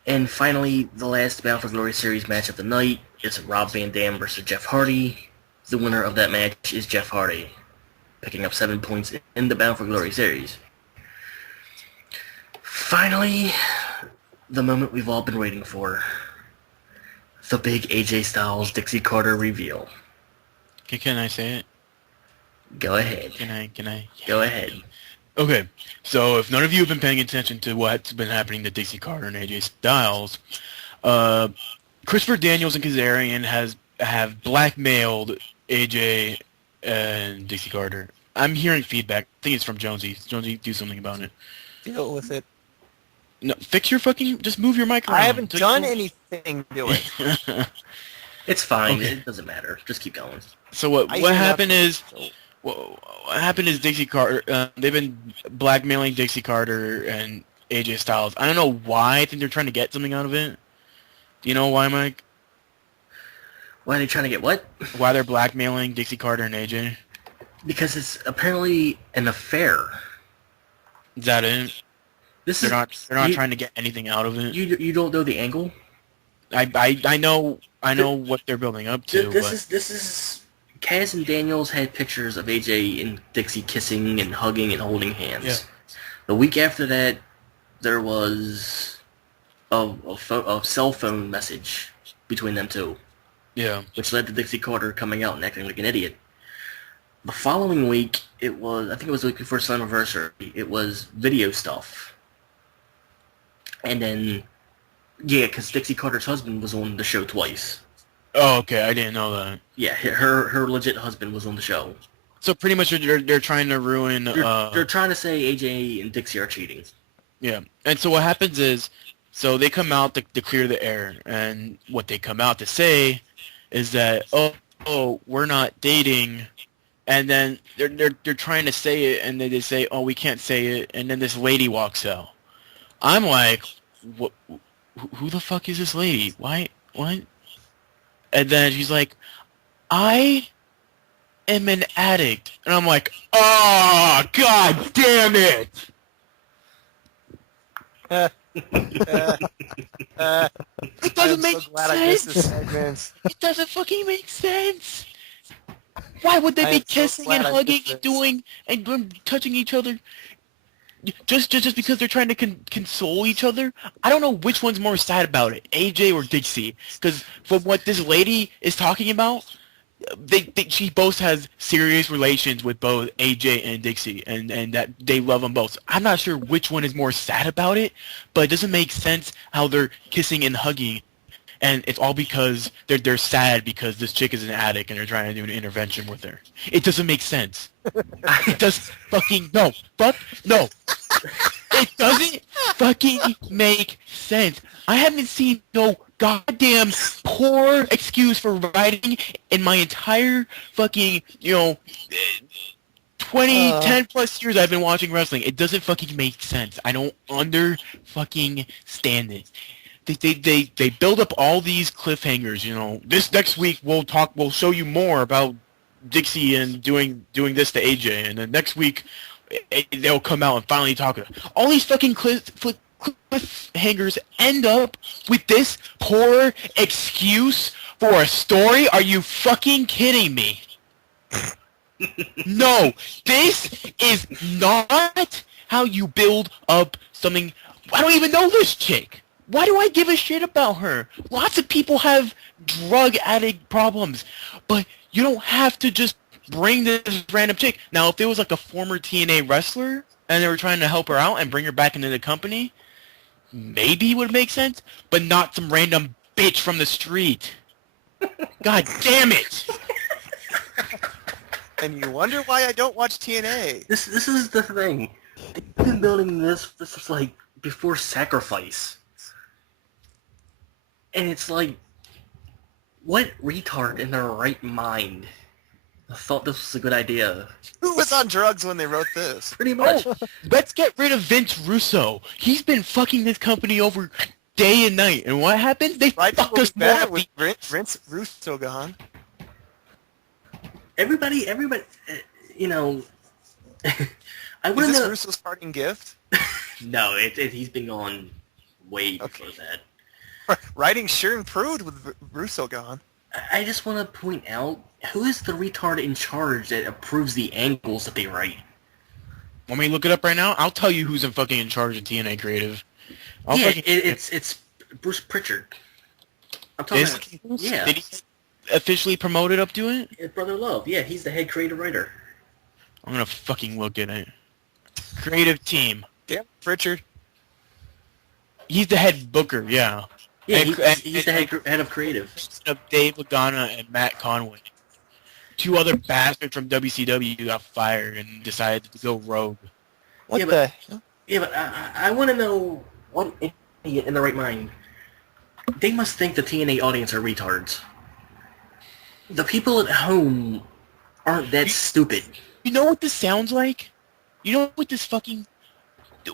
And finally, the last Bound for Glory Series match of the night is Rob Van Dam versus Jeff Hardy. The winner of that match is Jeff Hardy, picking up 7 points in the Bound for Glory Series. Finally, the moment we've all been waiting for. The big AJ Styles Dixie Carter reveal. Can I say it? Go ahead. Can I? Go ahead. Okay, so if none of you have been paying attention to what's been happening to Dixie Carter and AJ Styles, Christopher Daniels and Kazarian have blackmailed AJ and Dixie Carter. I'm hearing feedback. I think it's from Jonesy. Jonesy, do something about it. Deal with it. No, fix your fucking... Just move your mic around. I haven't done anything to it. It's fine. Okay. It doesn't matter. Just keep going. So what happened is... What happened is Dixie Carter... they've been blackmailing Dixie Carter and AJ Styles. I don't know why. I think they're trying to get something out of it. Do you know why, Mike? Why are they trying to get what? Why they're blackmailing Dixie Carter and AJ? Because it's apparently an affair. Is that it? They're not trying to get anything out of it. You don't know the angle? I know what they're building up to. This is Kaz and Daniels had pictures of AJ and Dixie kissing and hugging and holding hands. Yeah. The week after that, there was a cell phone message between them two. Yeah. Which led to Dixie Carter coming out and acting like an idiot. The following week, I think it was the week before Slammiversary, it was video stuff. And then, yeah, because Dixie Carter's husband was on the show twice. Oh, okay. I didn't know that. Yeah, her legit husband was on the show. So pretty much they're trying to ruin... They're trying to say AJ and Dixie are cheating. Yeah. And so what happens is, so they come out to clear the air, and what they come out to say is that, oh, we're not dating, and then they're trying to say it, and then they say, oh, we can't say it, and then this lady walks out. I'm like, what? Who the fuck is this lady? Why? What? And then she's like, I am an addict. And I'm like, oh, god damn it! It doesn't make sense. It doesn't fucking make sense. Why would they be kissing and hugging and doing and touching each other? Just because they're trying to console each other? I don't know which one's more sad about it, AJ or Dixie. Because from what this lady is talking about, she both has serious relations with both AJ and Dixie, and that they love them both. I'm not sure which one is more sad about it, but it doesn't make sense how they're kissing and hugging, and it's all because they're sad because this chick is an addict and they're trying to do an intervention with her. It doesn't make sense. It does fucking no. Fuck no. It doesn't fucking make sense. I haven't seen no goddamn poor excuse for writing in my entire fucking, 10 plus years I've been watching wrestling. It doesn't fucking make sense. I don't fucking stand it. They build up all these cliffhangers, This next week we'll show you more about Dixie and doing this to AJ, and then next week they'll come out and finally talk. All these fucking cliffhangers end up with this poor excuse for a story? Are you fucking kidding me? No, this is not how you build up something. I don't even know this chick. Why do I give a shit about her? Lots of people have drug addict problems, but you don't have to just bring this random chick. Now, if it was like a former TNA wrestler and they were trying to help her out and bring her back into the company, maybe it would make sense, but not some random bitch from the street. God damn it! And you wonder why I don't watch TNA. This is the thing. They've been building this is like before Sacrifice. And it's like, what retard in their right mind thought this was a good idea? Who was on drugs when they wrote this? Pretty much. Let's get rid of Vince Russo. He's been fucking this company over day and night. And what happens? They fuck us more. With Vince Russo gone. Everybody, I want Is to this know. Russo's parting gift? No, he's been gone way before that. Writing sure improved with Russo gone. I just want to point out, who is the retard in charge that approves the angles that they write? Want me to look it up right now? I'll tell you who's fucking in charge of TNA Creative. It's Bruce Pritchard. I'm talking about, yeah. Did he officially promoted up to it? His brother Love, yeah, he's the head creative writer. I'm gonna fucking look at it. Creative team. Damn, Richard. He's the head booker, yeah. Yeah, he's the head of creative. Of Dave Lagana and Matt Conway. Two other bastards from WCW got fired and decided to go rogue. What yeah, the? Yeah, but I want to know what idiot in the right mind. They must think the TNA audience are retards. The people at home aren't that stupid. You know what this sounds like? You know what this fucking...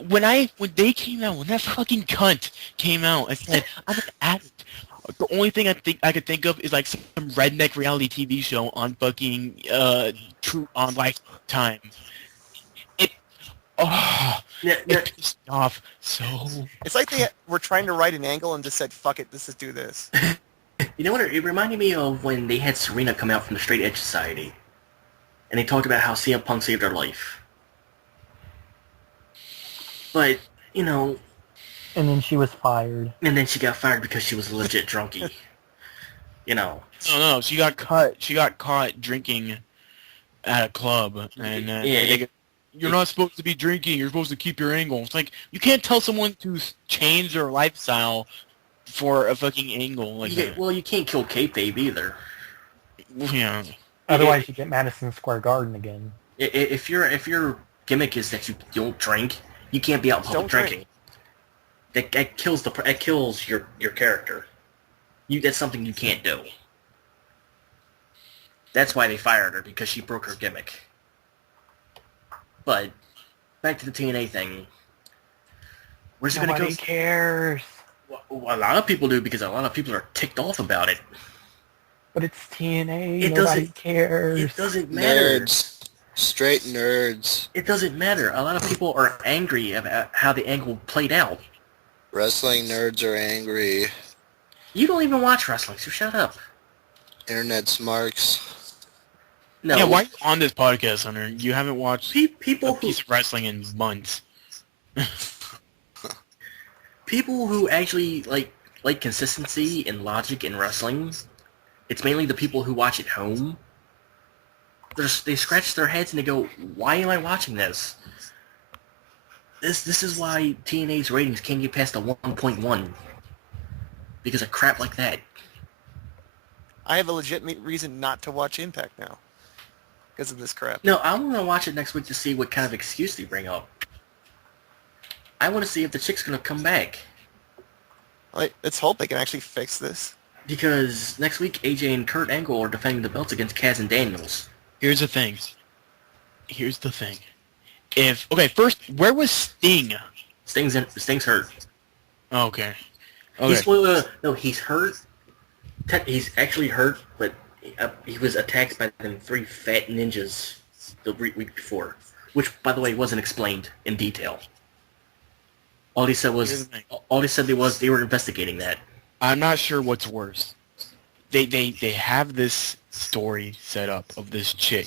When they came out, when that fucking cunt came out and said, I'm an addict, the only thing I could think of is like some redneck reality TV show on fucking True on Lifetime. It pissed me off so. It's like they were trying to write an angle and just said, "Fuck it, let's just do this." You know what? It reminded me of when they had Serena come out from the Straight Edge Society, and they talked about how CM Punk saved her life. But you know. And then she was fired. And then she got fired because she was a legit drunkie. You know. No, she got caught. She got caught drinking at a club, and you're not supposed to be drinking. You're supposed to keep your angle. It's like you can't tell someone to change their lifestyle for a fucking angle like that. Well, you can't kill kayfabe either. Yeah. Otherwise, you get Madison Square Garden again. If your gimmick is that you don't drink, you can't be out in public drinking. That kills your character. That's something you can't do. That's why they fired her, because she broke her gimmick. But back to the TNA thing. Where's it going to go? Nobody cares. Well, a lot of people do, because a lot of people are ticked off about it. But it's TNA. Nobody cares. It doesn't matter. Nerds. Straight nerds. It doesn't matter. A lot of people are angry about how the angle played out. Wrestling nerds are angry. You don't even watch wrestling, so shut up. Internet smarks. No. Yeah, why are you on this podcast, Hunter? You haven't watched people a piece of wrestling in months. People who actually like consistency and logic in wrestling, it's mainly the people who watch at home. They scratch their heads and they go, "Why am I watching this?" This is why TNA's ratings can't get past a 1.1 because of crap like that. I have a legitimate reason not to watch Impact now because of this crap. No, I want to watch it next week to see what kind of excuse they bring up. I want to see if the chick's going to come back. Let's hope they can actually fix this. Because next week, AJ and Kurt Angle are defending the belts against Kaz and Daniels. Here's the thing. First, where was Sting? Sting's hurt. Okay. He's hurt. He's actually hurt, but he was attacked by them 3 fat ninjas the week before, which, by the way, wasn't explained in detail. All he said was they were investigating that. I'm not sure what's worse. They have this story set up of this chick,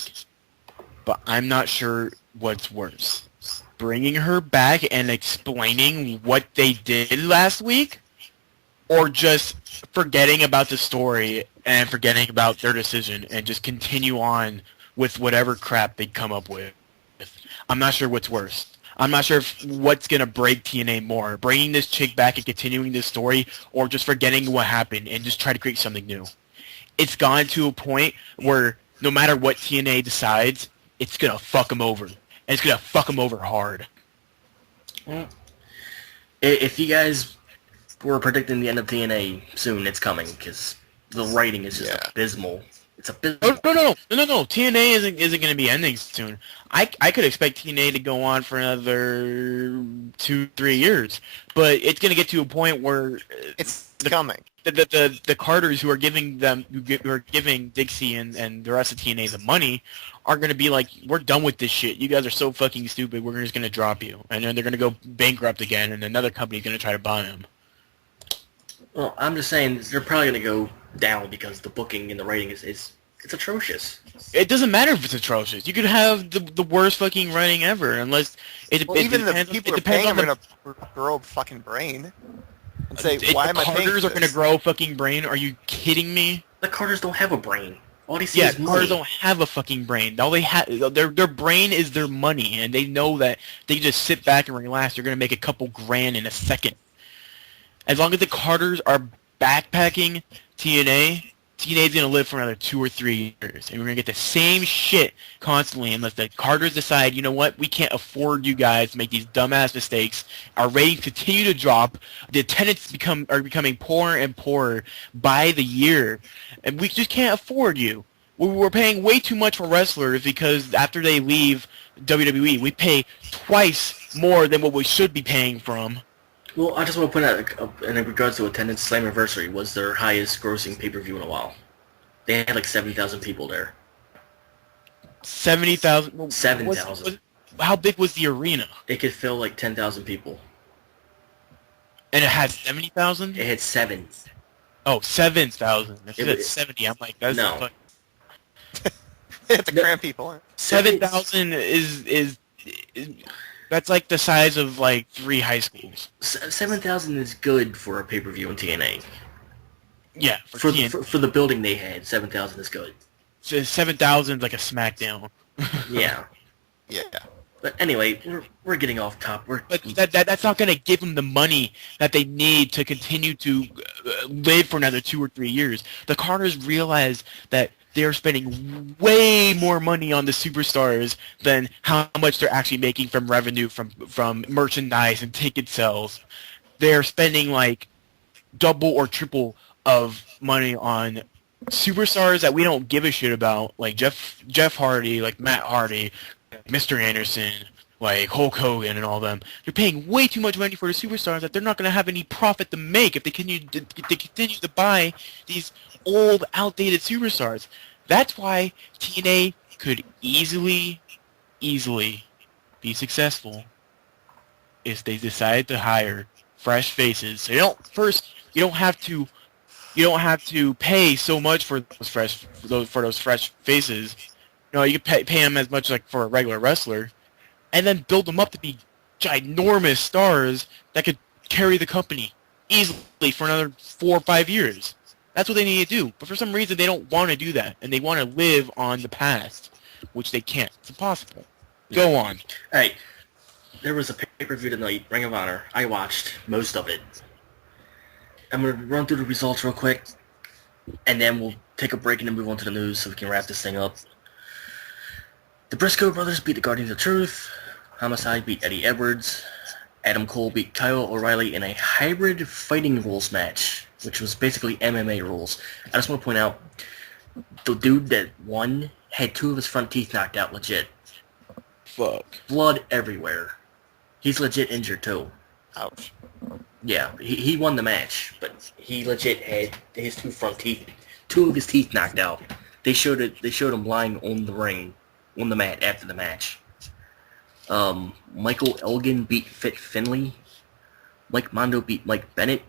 but I'm not sure what's worse. Bringing her back and explaining what they did last week, or just forgetting about the story and forgetting about their decision and just continue on with whatever crap they come up with. I'm not sure what's worse. I'm not sure what's going to break TNA more, bringing this chick back and continuing this story, or just forgetting what happened and just try to create something new. It's gone to a point where no matter what TNA decides, it's going to fuck them over. And it's going to fuck them over hard. If you guys were predicting the end of TNA soon, it's coming, because the writing is just abysmal. It's abysmal. No. TNA isn't going to be ending soon. I could expect TNA to go on for another 2-3 years, but it's going to get to a point where it's coming. The Carters who are giving Dixie and the rest of TNA the money are going to be like, we're done with this shit. You guys are so fucking stupid. We're just going to drop you, and then they're going to go bankrupt again, and another company's going to try to buy them. Well, I'm just saying they're probably going to go down because the booking and the writing is it's atrocious. It doesn't matter if it's atrocious. You could have the worst fucking writing ever, unless Well, even the people who are paying them are going to grow a fucking brain and say, why am I paying for Carters are going to this? grow a fucking brain? Are you kidding me? The Carters don't have a brain. All they see Yeah, is money. Carters don't have a fucking brain. All they have, their brain is their money, and they know that they just sit back and relax. They're going to make a couple grand in a second. As long as the Carters are backpacking TNA's going to live for another 2 or 3 years. And we're going to get the same shit constantly unless the Carters decide, you know what, we can't afford you guys to make these dumbass mistakes. Our ratings continue to drop. The attendance are becoming poorer and poorer by the year. And we just can't afford you. We're paying way too much for wrestlers because after they leave WWE, we pay twice more than what we should be paying for them. Well, I just want to point out, in regards to attendance, Slammiversary was their highest grossing pay-per-view in a while. They had like 70,000 people there. 70,000? 7,000. How big was the arena? It could fill like 10,000 people. And it had 70,000? It had 7. Oh, 7,000. If It it's was- 70, I'm like, that's No. They have to cram people in. 7,000 is that's like the size of like 3 high schools. 7,000 is good for a pay-per-view in TNA. Yeah, For TNT. the building they had, 7,000 is good. So 7,000 is like a SmackDown. Yeah. Yeah. But anyway, we're getting off top. But that's not going to give them the money that they need to continue to live for another 2 or 3 years. The Carters realize that they're spending way more money on the superstars than how much they're actually making from revenue from merchandise and ticket sales. They're spending like double or triple of money on superstars that we don't give a shit about, like Jeff Hardy, like Matt Hardy, Mr. Anderson, like Hulk Hogan and all them. They're paying way too much money for the superstars that they're not going to have any profit to make if they continue to buy these old, outdated superstars. That's why TNA could easily be successful if they decide to hire fresh faces. So you don't have to pay so much for those fresh faces. You know, you could pay them as much like for a regular wrestler, and then build them up to be ginormous stars that could carry the company easily for another 4 or 5 years. That's what they need to do. But for some reason, they don't want to do that, and they want to live on the past, which they can't. It's impossible. Go on. All right. There was a pay-per-view tonight, Ring of Honor. I watched most of it. I'm going to run through the results real quick, and then we'll take a break and then move on to the news so we can wrap this thing up. The Briscoe brothers beat the Guardians of Truth. Homicide beat Eddie Edwards. Adam Cole beat Kyle O'Reilly in a hybrid fighting rules match, which was basically MMA rules. I just want to point out, the dude that won had 2 of his front teeth knocked out legit. Fuck. Blood everywhere. He's legit injured too. Ouch. Yeah, he won the match, but he legit had his 2 front teeth, 2 of his teeth knocked out. They showed him lying on the ring, on the mat after the match. Michael Elgin beat Fit Finley. Mike Mondo beat Mike Bennett.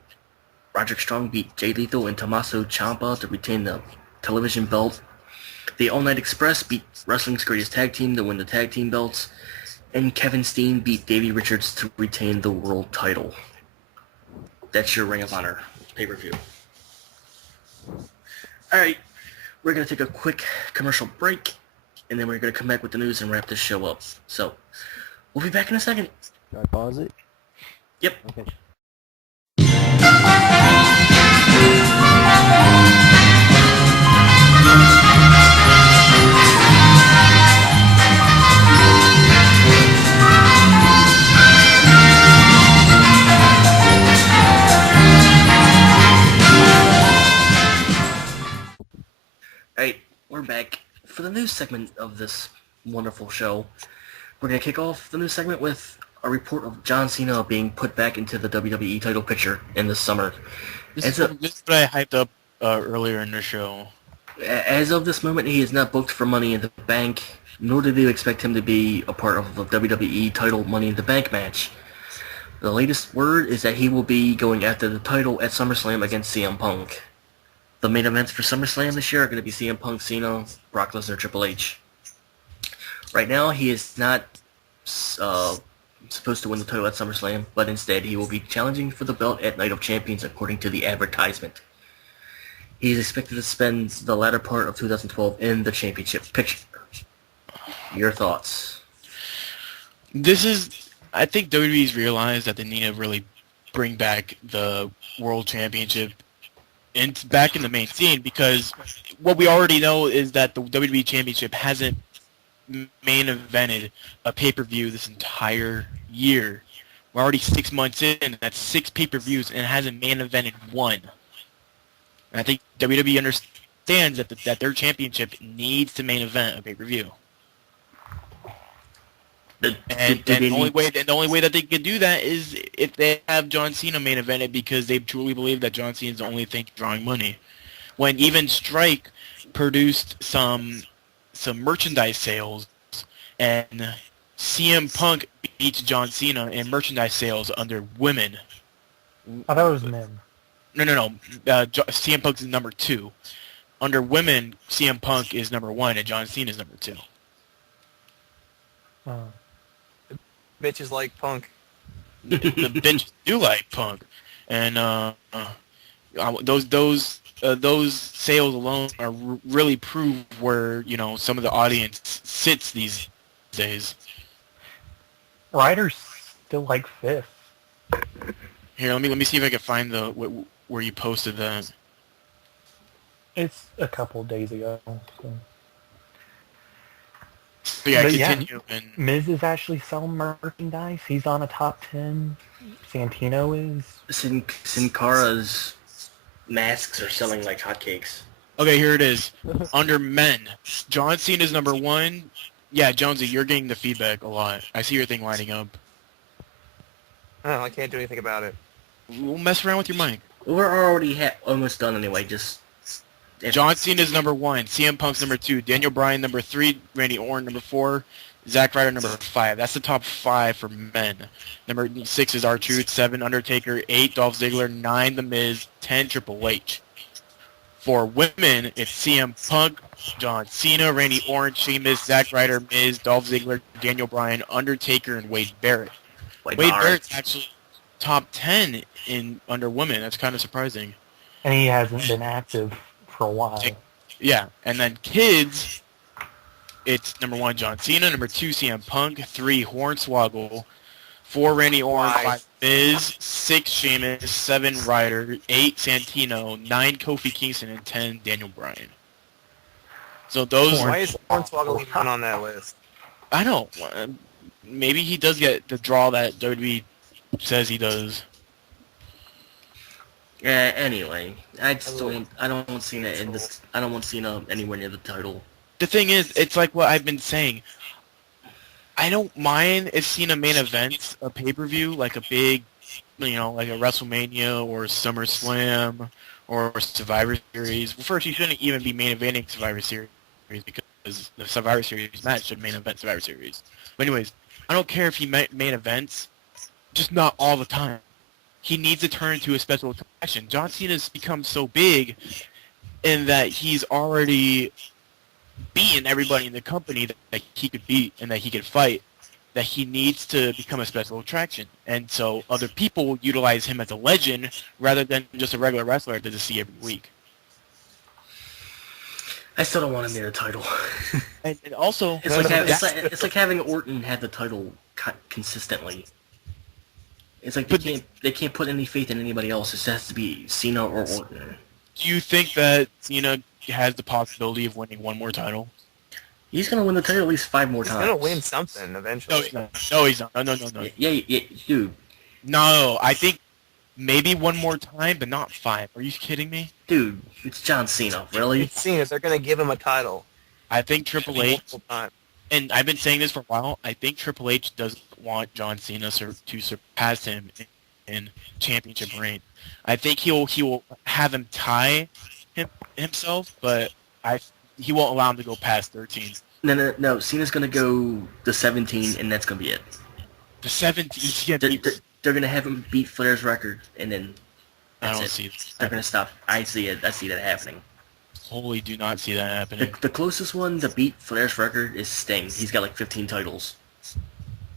Roderick Strong beat Jay Lethal and Tommaso Ciampa to retain the television belt. The All Night Express beat Wrestling's Greatest Tag Team to win the tag team belts. And Kevin Steen beat Davey Richards to retain the world title. That's your Ring of Honor pay-per-view. Alright, we're going to take a quick commercial break, and then we're going to come back with the news and wrap this show up. So, we'll be back in a second. Can I pause it? Yep. Okay. Alright, we're back. For the news segment of this wonderful show, we're going to kick off the news segment with a report of John Cena being put back into the WWE title picture in the summer. This is what I hyped up earlier in the show. As of this moment, he is not booked for Money in the Bank, nor do they expect him to be a part of the WWE title Money in the Bank match. The latest word is that he will be going after the title at SummerSlam against CM Punk. The main events for SummerSlam this year are going to be CM Punk, Cena, Brock Lesnar, Triple H. Right now, he is not supposed to win the title at SummerSlam, but instead he will be challenging for the belt at Night of Champions according to the advertisement. He is expected to spend the latter part of 2012 in the championship picture. Your thoughts? I think WWE's realized that they need to really bring back the World Championship back in the main scene, because what we already know is that the WWE Championship hasn't main evented a pay-per-view this entire year. We're already 6 months in, that's 6 pay-per-views, and it hasn't main evented one. And I think WWE understands that their championship needs to main event a pay-per-view. And the only way that they can do that is if they have John Cena main evented, because they truly believe that John Cena is the only thing drawing money. When even Strike produced some merchandise sales, and CM Punk beats John Cena in merchandise sales under women. I thought it was men. No. CM Punk is number 2. Under women, CM Punk is number 1, and John Cena is number 2. Bitches like Punk. The bitches do like Punk, and those sales alone are really prove where some of the audience sits these days. Ryder's still like 5th. Here, let me see if I can find where you posted that. It's a couple days ago. So. So yeah, But continue. yeah, And Miz is actually selling merchandise. He's on a top 10. Santino is. Sin Cara's masks are selling like hotcakes. okay, here it is. Under men, John Cena is number 1. Yeah, Jonesy, you're getting the feedback a lot. I see your thing lighting up. Oh, I can't do anything about it. We'll mess around with your mic. We're already almost done anyway. Just John Cena is number 1. CM Punk's number 2. Daniel Bryan number 3. Randy Orton number 4. Zack Ryder number 5. That's the top 5 for men. Number 6 is R-Truth. 7 Undertaker. 8 Dolph Ziggler. 9 The Miz. 10 Triple H. For women, it's CM Punk, John Cena, Randy Orton, Sheamus, Zack Ryder, Miz, Dolph Ziggler, Daniel Bryan, Undertaker, and Wade Barrett. Wade Barrett's actually top 10 under women. That's kind of surprising. And he hasn't been active for a while. Yeah, and then kids, it's number 1 John Cena, number 2 CM Punk, 3 Hornswoggle, 4 Randy Orton, 5 Miz, 6 Sheamus, 7 Ryder, 8 Santino, 9 Kofi Kingston, and 10 Daniel Bryan. So those. Why is Hornswoggle even on that list? I don't. Maybe he does get the draw that WWE says he does. Anyway, I don't want Cena in this. I don't want Cena anywhere near the title. The thing is, it's like what I've been saying. I don't mind if Cena main events a pay-per-view, like a big, like a WrestleMania or SummerSlam or Survivor Series. Well, first, he shouldn't even be main eventing Survivor Series because the Survivor Series match should main event Survivor Series. But anyways, I don't care if he main events, just not all the time. He needs to turn into a special attraction. John Cena's become so big in that he's already beaten everybody in the company that he could beat and that he could fight, that he needs to become a special attraction. And so other people utilize him as a legend rather than just a regular wrestler to just see every week. I still don't want him near the title. And also, it's like having Orton have the title consistently. It's like they can't put any faith in anybody else. It has to be Cena or Orton. Do you think that Cena has the possibility of winning one more title? He's gonna win the title at least 5 more times. He's gonna win something eventually. No, he's not. No. Yeah, dude. No, I think maybe one more time, but not 5. Are you kidding me? Dude, it's John Cena. Really? It's Cena. They're gonna give him a title. I think Triple H, and I've been saying this for a while, I think Triple H doesn't want John Cena to surpass him in championship reign. I think he will have him tie himself, but he won't allow him to go past 13. No. Cena's gonna go to 17, and that's gonna be it. The 17. they're gonna have him beat Flair's record, and then I that's don't it. see. They're gonna stop. I see it. I see that happening. Wholly do not see that happening. The closest one to beat Flair's record is Sting. He's got like 15 titles.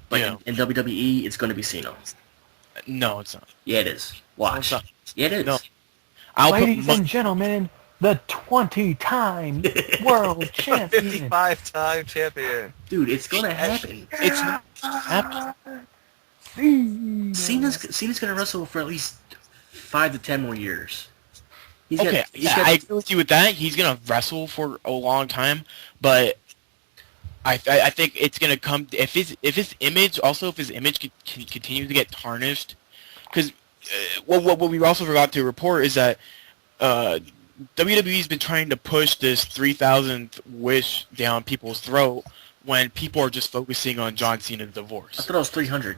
But Yeah. in WWE, it's going to be Cena. No, it's not. Yeah, it is. Watch. No, it's not. Yeah, it is. No. I'll Ladies put and gentlemen, the 20-time world champion. 55-time champion. Dude, it's going to happen. it's not happening. Cena's going to wrestle for at least 5 to 10 more years. He's Okay, got, yeah, I agree with you with that. He's gonna wrestle for a long time, but I think it's gonna come if his image can continue to get tarnished, because what we also forgot to report is that WWE's been trying to push this 3,000th wish down people's throat when people are just focusing on John Cena's I divorce. thought it was 300.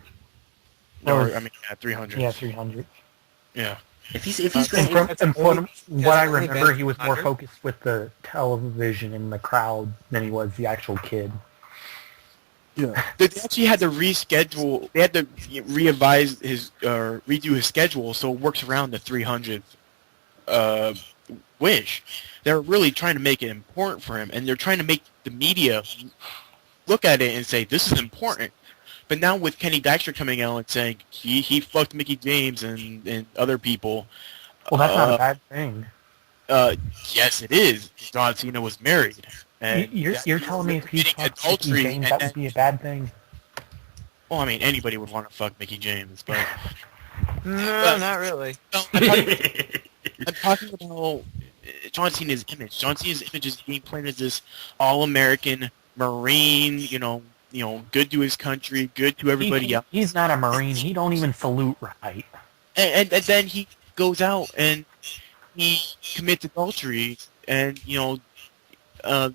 Or, I mean, 300. Yeah, 300. Yeah. If he's And going from what I only remember, been he was more 100. focused with the television and the crowd than he was the actual kid. Yeah. They actually had to reschedule. They had to revise his redo his schedule so it works around the 300th wish. They're really trying to make it important for him, and they're trying to make the media look at it and say this is important. But now with Kenny Dykstra coming out and saying he fucked Mickey James and other people. Well, that's not a bad thing. Yes, it is. John Cena was married. And You're telling me if he committing fucked Mickey adultery James, and that then- would be a bad thing? Well, I mean, anybody would want to fuck Mickey James, but No, not really. no, I'm talking about John Cena's image. John Cena's image is being played as this all-American Marine, good to his country, good to everybody else. He's not a Marine. He don't even salute right. And then he goes out and he commits adultery and fucks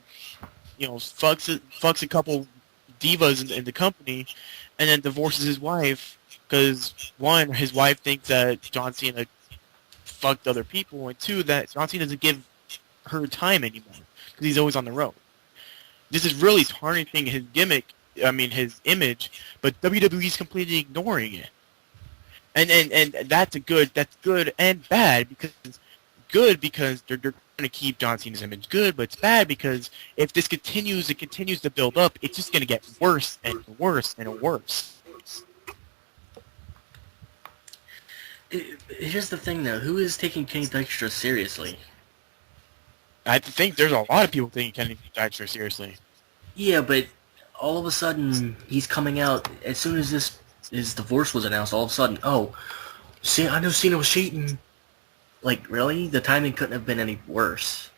a couple divas in the company, and then divorces his wife because one, his wife thinks that John Cena fucked other people, and two, that John Cena doesn't give her time anymore because he's always on the road. This is really tarnishing his his image, but WWE's completely ignoring it. And that's good and bad, because good because they're trying to keep John Cena's image good, but it's bad because if this continues to build up, it's just going to get worse and worse and worse. Here's the thing, though. Who is taking Kenny Dykstra seriously? I think there's a lot of people taking Kenny Dykstra seriously. Yeah, but all of a sudden, he's coming out, as soon as his divorce was announced, all of a sudden, see, I know Cena was cheating. Like, really? The timing couldn't have been any worse.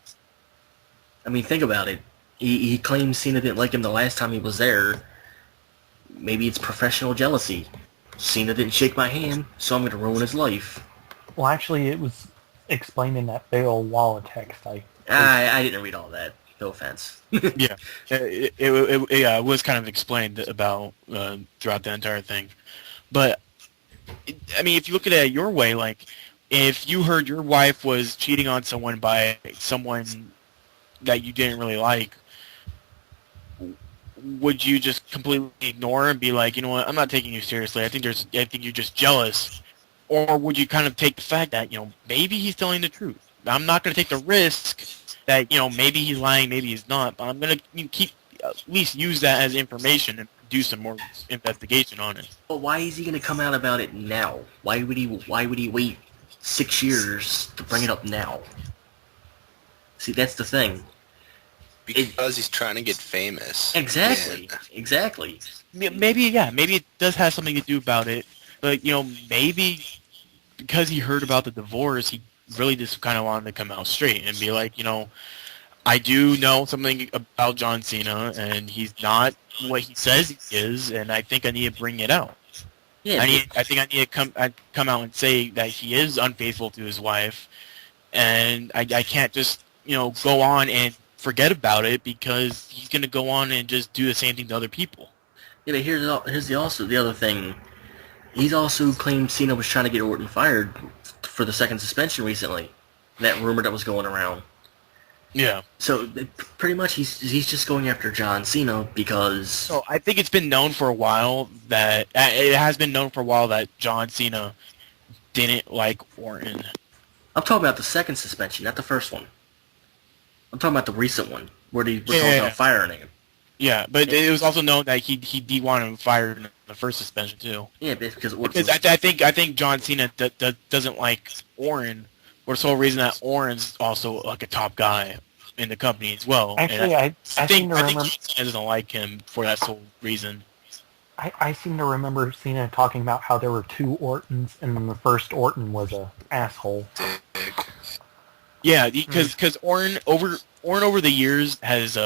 I mean, think about it. He claims Cena didn't like him the last time he was there. Maybe it's professional jealousy. Cena didn't shake my hand, so I'm going to ruin his life. Well, actually, it was explained in that big old wall of text. I didn't read all that. No offense. Yeah, it was kind of explained about throughout the entire thing. But, I mean, if you look at it your way, like, if you heard your wife was cheating on someone by someone that you didn't really like, would you just completely ignore her and be like, you know what, I'm not taking you seriously. I think you're just jealous. Or would you kind of take the fact that, maybe he's telling the truth. I'm not going to take the risk that, maybe he's lying, maybe he's not, but I'm going to at least use that as information and do some more investigation on it. But why is he going to come out about it now? Why would he wait 6 years to bring it up now? See, that's the thing. Because he's trying to get famous. Exactly. Yeah. Exactly. Maybe it does have something to do about it, but maybe because he heard about the divorce, he really just kind of wanted to come out straight and be like, I do know something about John Cena, and he's not what he says he is, and I think I need to bring it out. Yeah. I think I need to come out and say that he is unfaithful to his wife, and I can't just go on and forget about it because he's gonna go on and just do the same thing to other people. Yeah, but here's the other thing. He's also claimed Cena was trying to get Orton fired for the second suspension recently. That rumor that was going around. Yeah. So pretty much he's just going after John Cena because So I think it's been known for a while that it has been known for a while that John Cena didn't like Orton. I'm talking about the second suspension, not the first one. I'm talking about the recent one where they were talking Yeah. about firing him. Yeah, but it was also known that he wanted him fired in the first suspension too. Yeah, because I think John Cena doesn't like Orton for the sole reason that Orton's also like a top guy in the company as well. Actually, and I seem to I remember. think Cena doesn't like him for that sole reason. I seem to remember Cena talking about how there were two Ortons, and then the first Orton was a asshole. Dick. Yeah, because Orton over the years has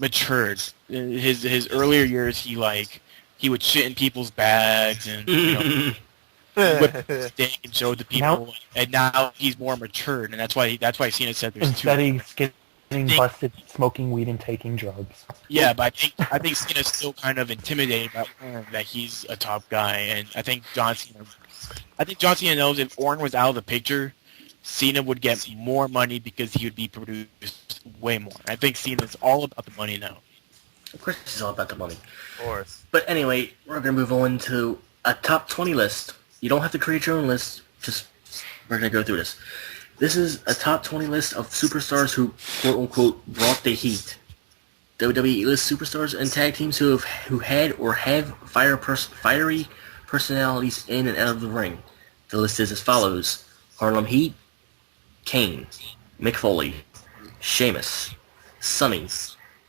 matured. His earlier years, he would shit in people's bags and whip his dick and show it to people. And now he's more matured, and that's why Cena said there's Instead, two. he's getting busted smoking weed and taking drugs. Yeah, but I think Cena's still kind of intimidated by Orton that he's a top guy, and I think John Cena knows if Orton was out of the picture, Cena would get more money because he would be produced way more. I think Cena's all about the money now. Of course, it's all about the money. Of course. But anyway, we're gonna move on to a top 20 list. You don't have to create your own list. Just we're gonna go through this. This is a top 20 list of superstars who quote-unquote brought the heat. WWE lists superstars and tag teams who had or have fiery personalities in and out of the ring. The list is as follows: Harlem Heat, Kane, Mick Foley, Sheamus, Sonny,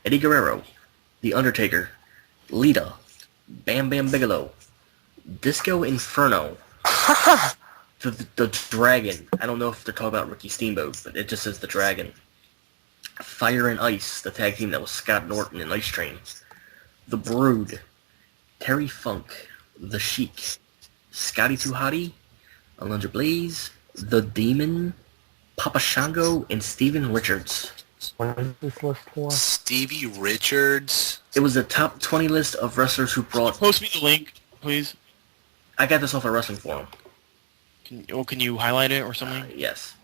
Eddie Guerrero, The Undertaker, Lita, Bam Bam Bigelow, Disco Inferno, the Dragon. I don't know if they're talking about Ricky Steamboat, but it just says the Dragon. Fire and Ice, the tag team that was Scott Norton and Ice Train. The Brood, Terry Funk, The Sheik, Scotty 2 Hotty, Alundra Blaze, The Demon, Papa Shango, and Steven Richards. What is this list for? Stevie Richards. It was a top 20 list of wrestlers who brought... Post me the link, please. I got this off a wrestling forum. Can you highlight it or something? Yes.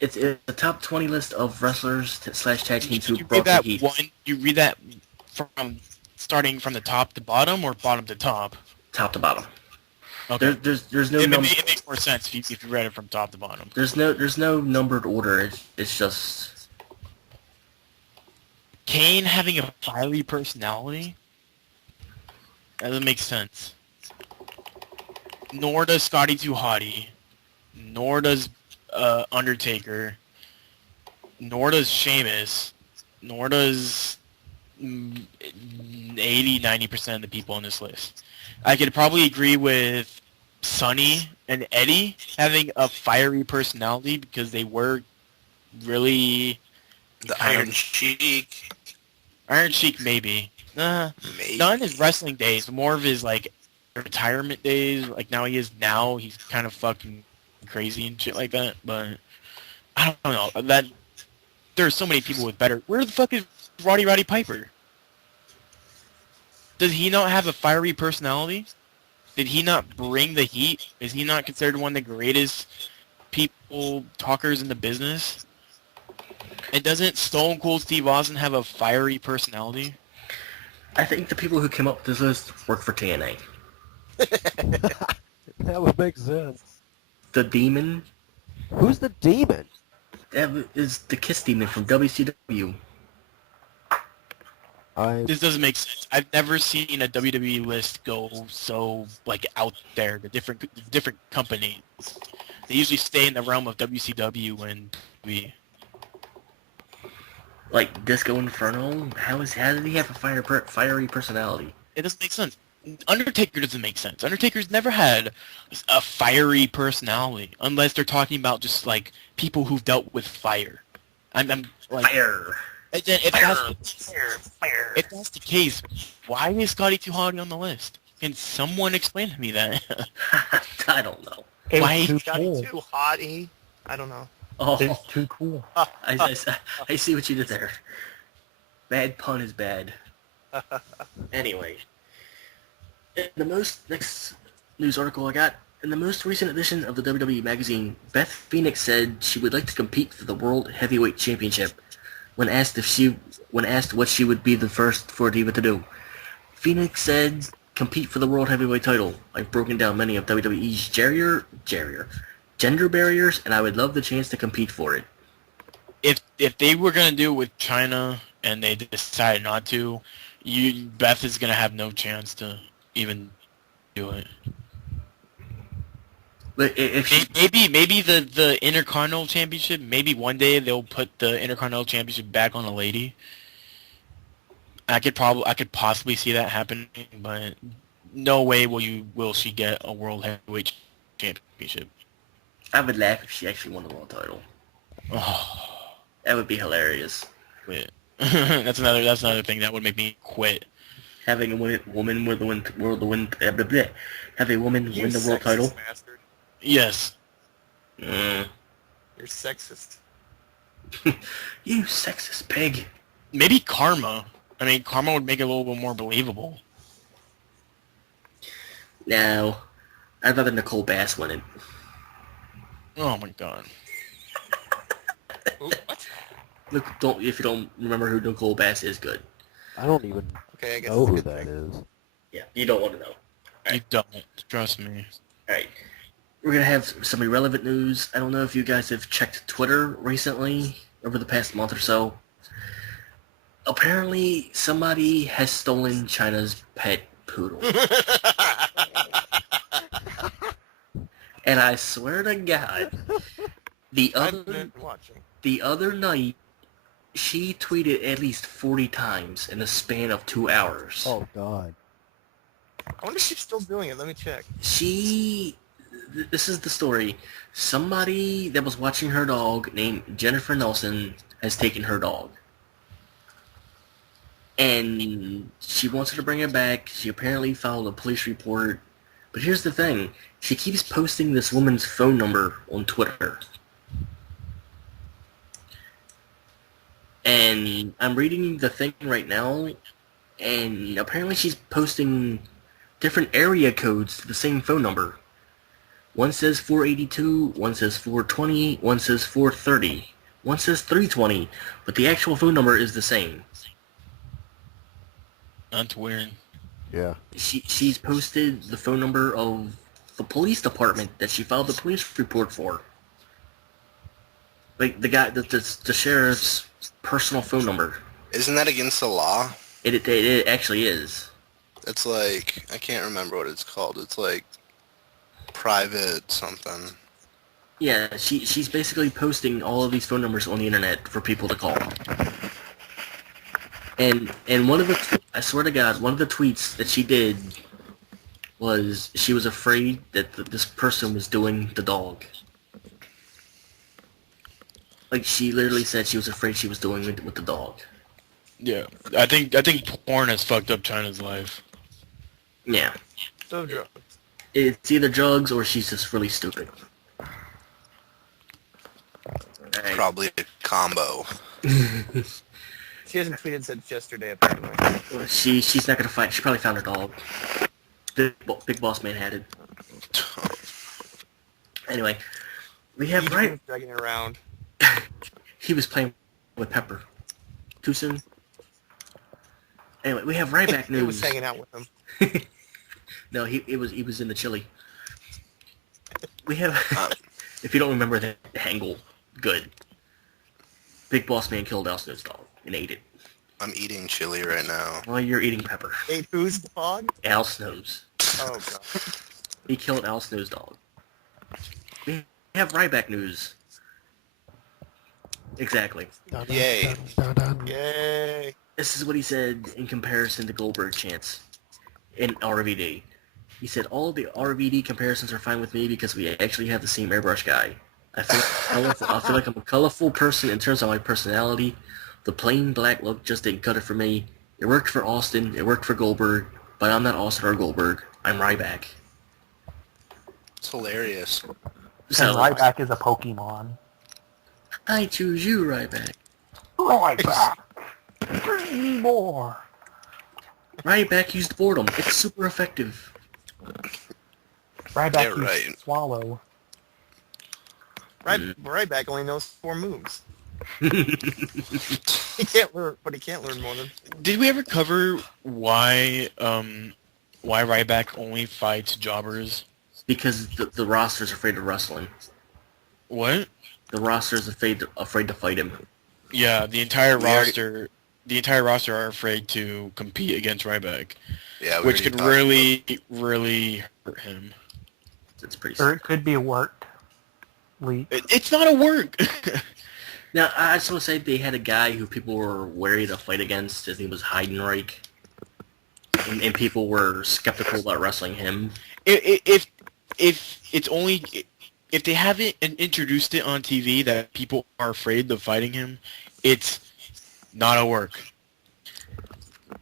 It's a top 20 list of wrestlers slash tag teams who brought the heat. You read that from starting from the top to bottom or bottom to top? Top to bottom. Okay. There's no It number. makes more sense if you read it from top to bottom. There's no numbered order. It's just Kane having a fiery personality? That doesn't make sense. Nor does Scotty 2 Hotty. Nor does Undertaker. Nor does Sheamus. Nor does 80-90% of the people on this list. I could probably agree with Sonny and Eddie having a fiery personality because they were really... The Iron Sheik. Iron Sheik, maybe. Maybe. Not in his wrestling days, but more of his, retirement days. Like, he's kind of fucking crazy and shit like that. But, I don't know. There's so many people with better... Where the fuck is Roddy Piper? Does he not have a fiery personality? Did he not bring the heat? Is he not considered one of the greatest people talkers in the business? And doesn't Stone Cold Steve Austin have a fiery personality? I think the people who came up with this list work for TNA. That would make sense. The Demon. Who's the Demon? That is the Kiss Demon from WCW. This doesn't make sense. I've never seen a WWE list go so out there. The different companies. They usually stay in the realm of WCW and WWE. Like Disco Inferno. How did he have a fiery personality? It doesn't make sense. Undertaker doesn't make sense. Undertaker's never had a fiery personality unless they're talking about just people who've dealt with fire. I'm Fire. If that's the case, why is Scotty 2 Hotty on the list? Can someone explain to me that? I don't know. It's too Scotty cool. 2 Hotty. I don't know. Oh, It's too cool. I see what you did there. Bad pun is bad. Anyway, the next news article I got In the most recent edition of the WWE magazine, Beth Phoenix said she would like to compete for the World Heavyweight Championship. When asked what she would be the first for a diva to do, Phoenix said, "Compete for the World Heavyweight title. I've broken down many of WWE's gender barriers, and I would love the chance to compete for it." If they were gonna do it with China and they decided not to, Beth is gonna have no chance to even do it. But if she, Maybe the Intercontinental Championship. Maybe one day they'll put the Intercontinental Championship back on a lady. I could possibly see that happening, but no way will she get a World Heavyweight Championship. I would laugh if she actually won the world title. Oh, That would be hilarious. quit. That's another thing that would make me quit. Having a woman win the have a woman You win the world sexist title. bastard. Yes. Mm. You're sexist. You sexist pig. Maybe Karma. I mean, Karma would make it a little bit more believable. No, I'd rather Nicole Bass win it. Oh my god. Ooh, what? Look, if you don't remember who Nicole Bass is, good. I don't even Okay, I guess know it's a who good that thing. is. Yeah, you don't want to know. You don't. Trust me. All right, we're gonna have some irrelevant news. I don't know if you guys have checked Twitter recently over the past month or so. Apparently, somebody has stolen China's pet poodle, and I swear to God, the I've other been watching. the other night, she tweeted at least 40 times in the span of 2 hours. Oh God. I wonder if she's still doing it. Let me check. This is the story. Somebody that was watching her dog named Jennifer Nelson has taken her dog. And she wants her to bring it back. She apparently filed a police report. But here's the thing. She keeps posting this woman's phone number on Twitter. And I'm reading the thing right now, and apparently she's posting different area codes to the same phone number. One says 482, one says 420, one says 430, one says 320, but the actual phone number is the same. That's weird. Yeah. She's posted the phone number of the police department that she filed the police report for. Like the sheriff's personal phone number. Isn't that against the law? It actually is. It's like, I can't remember what it's called. It's like private something. Yeah, she's basically posting all of these phone numbers on the internet for people to call. And one of the, I swear to God, one of the tweets that she did was she was afraid that this person was doing the dog. Like, she literally said she was afraid she was doing it with the dog. Yeah. I think porn has fucked up China's life. Yeah. So drugs. It's either drugs or she's just really stupid. Right. Probably a combo. She hasn't tweeted since yesterday, apparently. Well, she's not gonna fight. She probably found her dog. Big Boss Man had it. Anyway, we have He's right. dragging it around. He was playing with Pepper. Too soon. Anyway, we have Ryback He news. was hanging out with him. No, he was in the chili. We have. If you don't remember that angle, good. Big Boss Man killed Al Snow's dog and ate it. I'm eating chili right now. While you're eating Pepper. Ate whose dog? Al Snow's. Oh, God. He killed Al Snow's dog. We have Ryback news. Exactly. Yay. Yay. This is what he said in comparison to Goldberg chants in RVD. He said, all the RVD comparisons are fine with me because we actually have the same airbrush guy. I feel like I'm a colorful person in terms of my personality. The plain black look just didn't cut it for me. It worked for Austin, it worked for Goldberg, but I'm not Austin or Goldberg. I'm Ryback. It's hilarious. And Ryback is a Pokemon. I choose you, Ryback. Ryback! Bring me more! Ryback used boredom. It's super effective. Ryback Yeah, used right. Swallow. Ryback only knows 4 moves. He can't learn, but he can't learn more than. Did we ever cover why Ryback only fights jobbers? Because the roster's afraid of wrestling. What? The roster's afraid to fight him. Yeah, the entire We already- roster are afraid to compete against Ryback, Yeah, we which already could talked really hurt him. It's pretty Or sick. it could be a work leak. It's not a work. Now, I just want to say they had a guy who people were wary to fight against. His name was Heidenreich. And people were skeptical about wrestling him. if it's only if they haven't introduced it on TV that people are afraid of fighting him, it's not a work.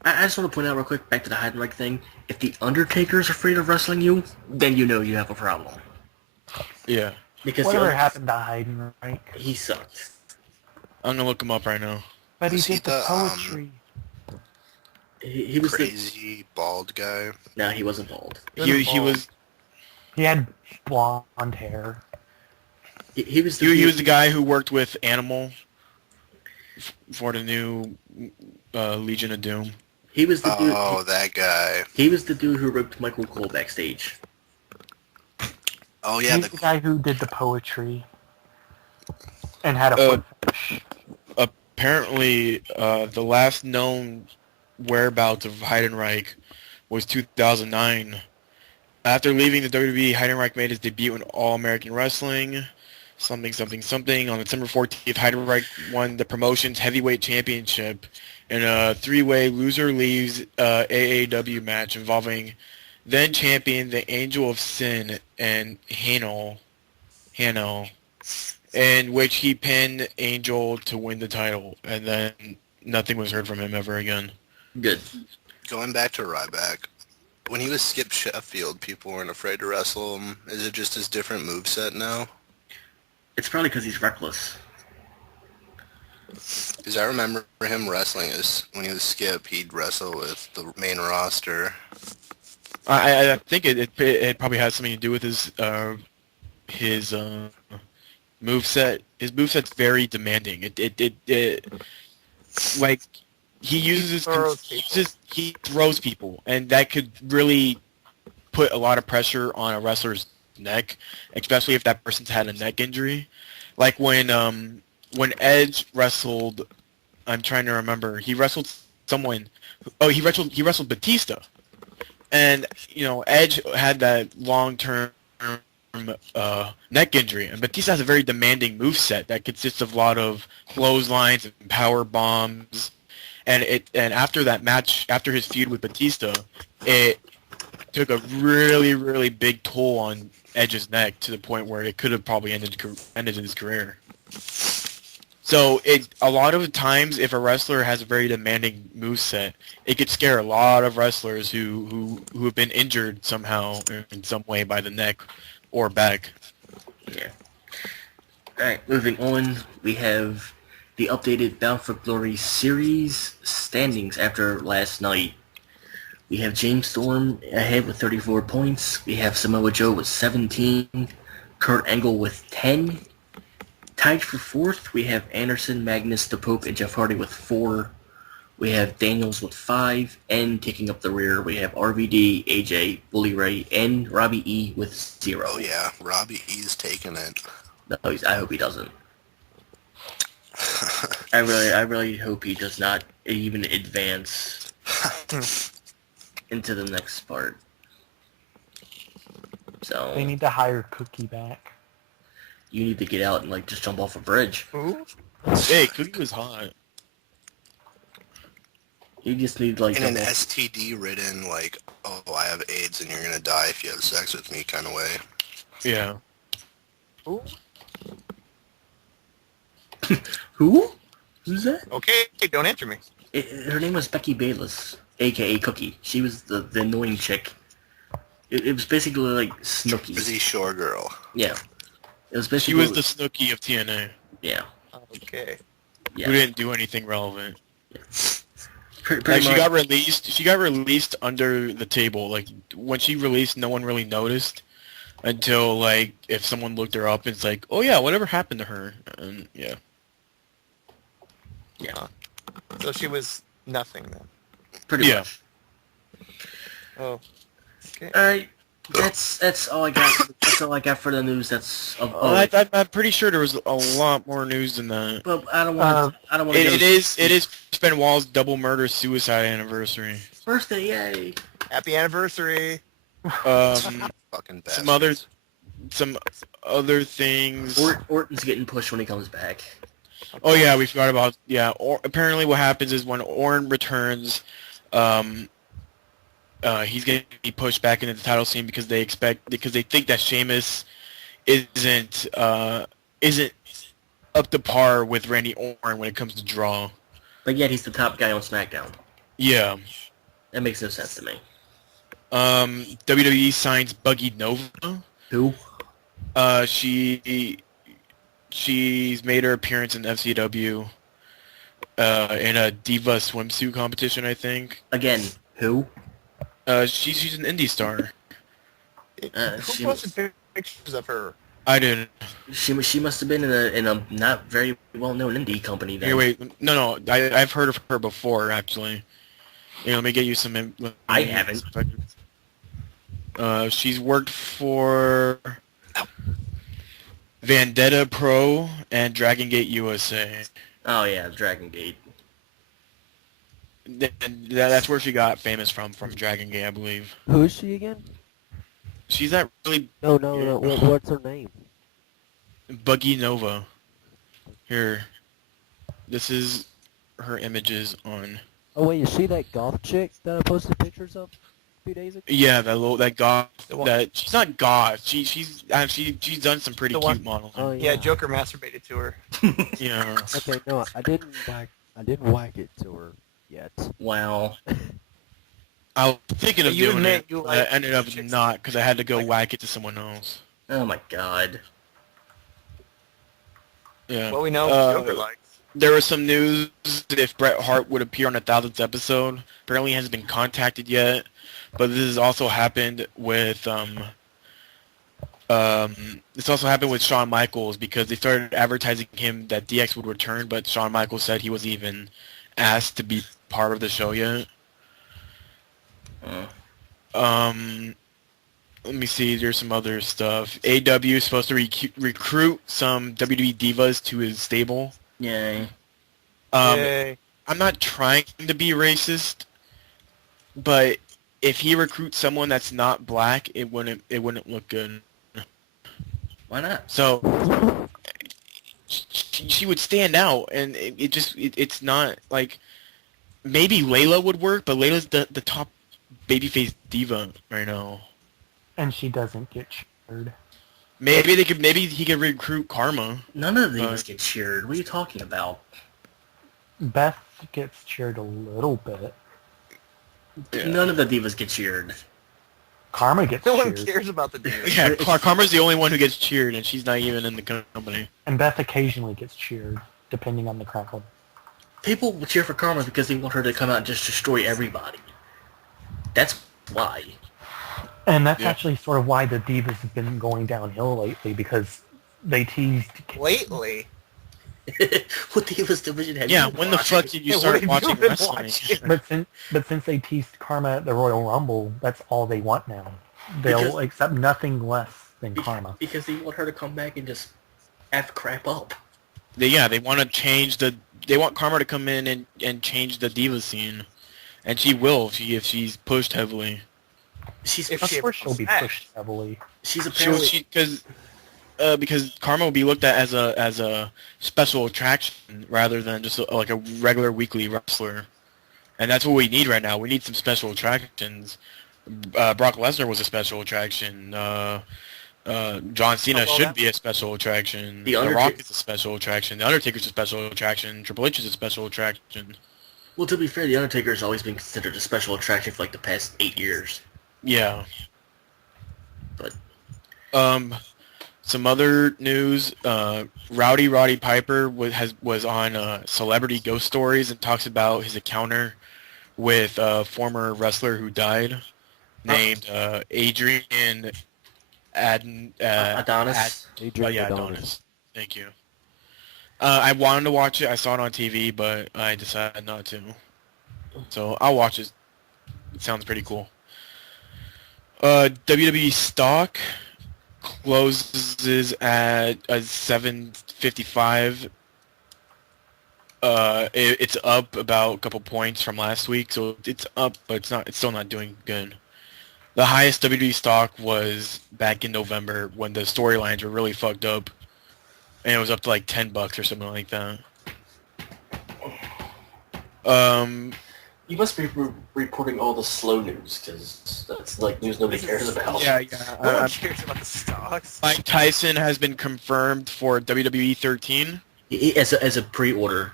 I just want to point out real quick, back to the Heidenreich thing. If the Undertaker's afraid of wrestling you, then you know you have a problem. Yeah, Because Whatever happened to Heidenreich? he sucked. I'm gonna look him up right now. But he Was he did the the, poetry. He was crazy bald guy. No, he wasn't bald. He was He had blonde hair. He was he was the guy who worked with Animal for the new Legion of Doom. He was the dude. Oh, that guy. He was the dude who ripped Michael Cole backstage. Oh yeah, He's the guy who did the poetry. And had a foot fetish. Apparently, the last known whereabouts of Heidenreich was 2009. After leaving the WWE, Heidenreich made his debut in All American Wrestling, something. On December 14th, Heidenreich won the promotion's heavyweight championship in a 3-way loser leaves AAW match involving then champion the Angel of Sin and Hano, in which he pinned Angel to win the title, and then nothing was heard from him ever again. Good. going back to Ryback, when he was Skip Sheffield, people weren't afraid to wrestle him. Is it just his different moveset now? It's probably because he's reckless. Because I remember him wrestling as when he was Skip, he'd wrestle with the main roster. I think it probably has something to do with his moveset. His moveset's very demanding. It like he throws people, and that could really put a lot of pressure on a wrestler's neck, especially if that person's had a neck injury. Like when Edge wrestled, I'm trying to remember, he wrestled someone. Oh, he wrestled Batista, and Edge had that long-term neck injury, and Batista has a very demanding moveset that consists of a lot of clotheslines and power bombs, and after that match, after his feud with Batista, it took a really, really big toll on Edge's neck to the point where it could have probably ended his career. So a lot of times, if a wrestler has a very demanding moveset, it could scare a lot of wrestlers who have been injured somehow in some way by the neck or back. Yeah. Alright, moving on, we have the updated Bound for Glory series standings after last night. We have James Storm ahead with 34 points. We have Samoa Joe with 17. Kurt Angle with 10. Tied for fourth, we have Anderson, Magnus, The Pope, and Jeff Hardy with 4. We have Daniels with 5. And taking up the rear, we have RVD, AJ, Bully Ray, and Robbie E with 0. Oh yeah, Robbie E's taking it. No, I hope he doesn't. I really hope he does not even advance into the next part. So They need to hire Cookie back. you need to get out and just jump off a bridge. Who? Hey, Cookie was hot. You just need In an a- STD-ridden, oh, I have AIDS and you're gonna die if you have sex with me kind of way. Yeah. Who? Who? Who's that? Okay, don't answer me. Her name was Becky Bayless, aka Cookie. She was the annoying chick. It was basically like Snooki. Jersey Shore girl. Yeah. It was She basically. was the Snooki of TNA, Yeah. Okay. Yeah. who didn't do anything relevant. Pretty Like, she much- got released. She got released under the table. Like, when she released, no one really noticed. until like if someone looked her up, it's like, oh yeah, whatever happened to her? And yeah. Yeah, So she was nothing then. pretty much. Oh. Okay. All right, that's all I got. That's all I got for the news. That's I'm pretty sure there was a lot more news than that. but I don't want. I don't want to. It is Benoit's double murder suicide anniversary. Birthday, yay! Happy anniversary. Fucking bastard. Some other things. Orton's getting pushed when he comes back. Oh yeah, we forgot about apparently what happens is when Orton returns, he's going to be pushed back into the title scene because they think that Sheamus isn't up to par with Randy Orton when it comes to draw. But yet he's the top guy on SmackDown. Yeah. That makes no sense to me. WWE signs Buggy Nova. Who? She's made her appearance in FCW in a Diva swimsuit competition, I think. Again, who? She's an indie star. Who posted pictures of her? I didn't. She must have been in a not very well known indie company then. Here, wait, no, I've heard of her before actually. Yeah, let me get you some. I haven't. She's worked for Vendetta Pro and Dragon Gate USA. Oh yeah, Dragon Gate. That's where she got famous from Dragon Gate, I believe. Who is she again? She's that really No. What's her name? Buggy Nova. Here, this is her images on. Oh wait, is she that goth chick that I posted pictures of a few days ago? Yeah, that goth. one- She's not goth. She's done some pretty The cute one- modeling. Oh Yeah, yeah. Joker masturbated to her. Yeah. Okay, no, I didn't whack it to her yet. Wow. I was thinking of You doing admit it, you but like I ended up chicks. not because I had to go Like- whack it to someone else. Oh my god. Yeah. Well, we know Uh, Joker likes. There was some news that if Bret Hart would appear on the 1000th episode. Apparently, he hasn't been contacted yet. But this has also happened with this also happened with Shawn Michaels because they started advertising him that DX would return, but Shawn Michaels said he wasn't even asked to be part of the show yet. Let me see. There's some other stuff. AW is supposed to recruit some WWE divas to his stable. Yay. Yay. I'm not trying to be racist, but if he recruits someone that's not black, it wouldn't look good. Why not? So she would stand out, and it's not like maybe Layla would work, but Layla's the top babyface diva right now. And she doesn't get cheered. Maybe he could recruit Karma. None of these get cheered. What are you talking about? Beth gets cheered a little bit. Yeah. None of the divas get cheered. Karma gets No one cheered. cares about the dude. Yeah, Karma's the only one who gets cheered, and she's not even in the company. And Beth occasionally gets cheered, depending on the crowd. People cheer for Karma because they want her to come out and just destroy everybody. That's why. And that's Yeah. actually sort of why the Divas have been going downhill lately, because they teased... Lately. What divas division have Yeah, you when the watching? fuck did you Yeah, start what have you watching been wrestling? watching? But since they teased Karma at the Royal Rumble, that's all they want now. They'll Because- accept nothing less than Karma. Because they want her to come back and just F crap up. They want to change they want Karma to come in and change the diva scene, and she will if she's pushed heavily. She's If Of she course ever she'll be comes back. pushed heavily. she's apparently Because Karma will be looked at as a special attraction rather than just like a regular weekly wrestler, and that's what we need right now. We need some special attractions. Brock Lesnar was a special attraction. John Cena Oh, well, should be a special attraction. The The Undertaker- Rock is a special attraction. The Undertaker's a special attraction. Triple H is a special attraction. well, to be fair, the Undertaker's always been considered a special attraction for like the past 8 years. Yeah. But Some other news. Roddy Piper was on Celebrity Ghost Stories and talks about his encounter with a former wrestler who died, named Adrian Adonis. Adrian yeah, Adonis. Adonis. Thank you. I wanted to watch it. I saw it on TV, but I decided not to. So I'll watch it. It sounds pretty cool. WWE stock closes at 755. It's up about a couple points from last week, so it's up, but it's still not doing good. The highest WWE stock was back in November when the storylines were really fucked up, and it was up to like $10 or something like that. You must be reporting all the slow news, because that's like news nobody cares about. Yeah. No one cares about the stocks. Mike Tyson has been confirmed for WWE 13. As a pre-order.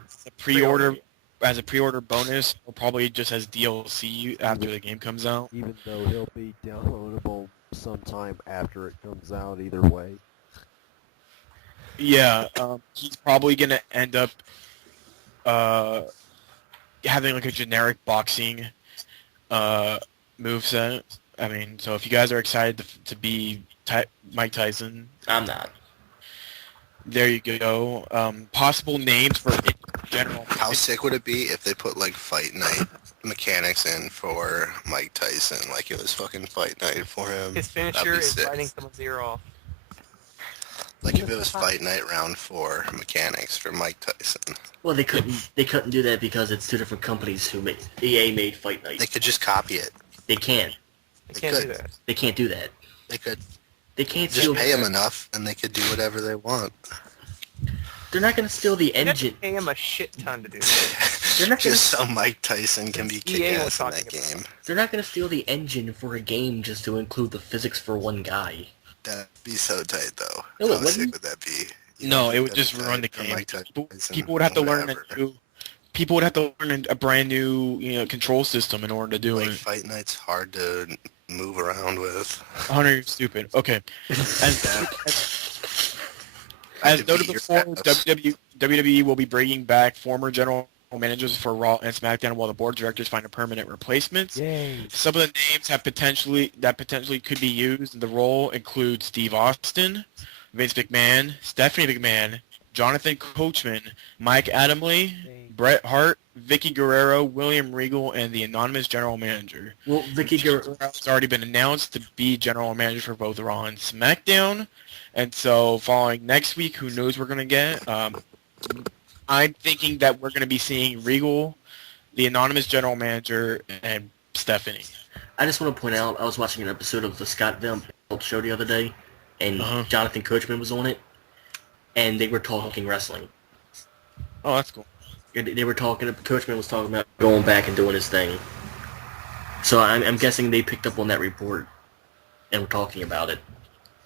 As a pre-order bonus, or probably just as DLC after the game comes out. Even though he'll be downloadable sometime after it comes out, either way. Yeah, he's probably gonna end up having like a generic boxing moveset. I mean, so if you guys are excited to be Mike Tyson, I'm not. there you go. Possible names for general. How sick would it be if they put like Fight Night mechanics in for Mike Tyson, like it was fucking Fight Night for him? His That'd finisher be is sick. biting someone's ear off. Like if it was Fight Night round 4 mechanics for Mike Tyson. Well, they couldn't do that because it's two different companies who made EA made Fight Night. They could just copy it. They can't. They can't do could. that. They can't do that. They could They can't just steal. pay him enough, and they could do whatever they want. They're not going to steal the You'd have to engine. pay him a shit ton to do that. They're not gonna. Just so Mike Tyson can be EA was kick-ass in talking that about. game. They're not going to steal the engine for a game just to include the physics for one guy. That'd be so tight, though. No, it How sick wouldn't. would that be? No, it would That'd just be ruin the tight for game. Mike People, Tyson, people would have to learn whatever. People would have to learn a brand new, control system in order to do Like it. Fight Night's hard to move around with. Hunter, you're stupid. Okay. As To noted beat your before, ass. WWE will be bringing back former general managers for Raw and SmackDown while the board of directors find a permanent replacements. Yay. Some of the names that potentially could be used in the role include Steve Austin, Vince McMahon, Stephanie McMahon, Jonathan Coachman, Mike Adamle, Bret Hart, Vicky Guerrero, William Regal, and the anonymous general manager. Well, Vicky Guerrero. Has already been announced to be general manager for both Raw and SmackDown. And so following next week, who knows what we're going to get. I'm thinking that we're going to be seeing Regal, the anonymous general manager, and Stephanie. I just want to point out, I was watching an episode of the Scott Van Pelt show the other day, and Jonathan Coachman was on it, and they were talking wrestling. Oh, that's cool. They were talking, Coachman was talking about going back and doing his thing. So I'm guessing they picked up on that report and were talking about it.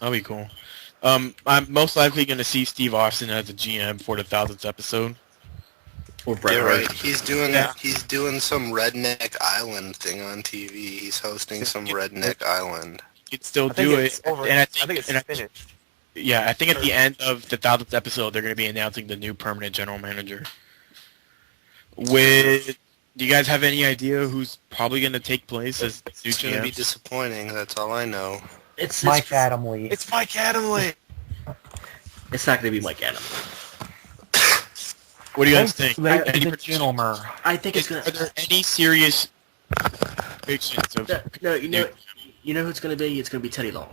That'll be cool. I'm most likely going to see Steve Austin as a GM for the 1000th episode. Or Bret Yeah, Hart. right. He's doing some Redneck Island thing on TV. He's hosting some Redneck Island. You can still I think do it's it. over. And I think it's finished. Yeah, I think at the end of the 1000th episode, they're going to be announcing the new permanent general manager. Do you guys have any idea who's probably going to take place as new It's going to be GM? disappointing. That's all I know. It's Mike Adamle. It's Mike Adamle. It's not going to be Mike Adams. What do you guys think? They- Any the predictions? gentleman. I think it's going Are to... there any serious predictions of No, you know who it's going to be? It's going to be Teddy Long.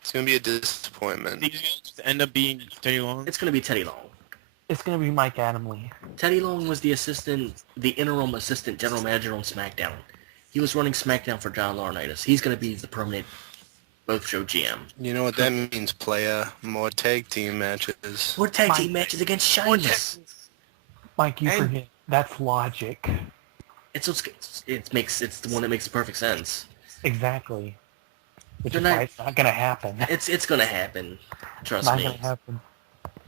It's going to be a disappointment. these guys to end up being Teddy Long? It's going to be Teddy Long. It's going to be Mike Adamle. Teddy Long was the interim assistant general manager on SmackDown. He was running SmackDown for John Laurinaitis. He's going to be the permanent both show GM. You know what that means, playa? More tag team matches. More tag team Mike- matches against Shyness. Mike, you And- forget. That's logic. It's the one that makes perfect sense. Exactly. Which They're is not- why it's not going to happen. It's going to happen. Trust not me. going to happen.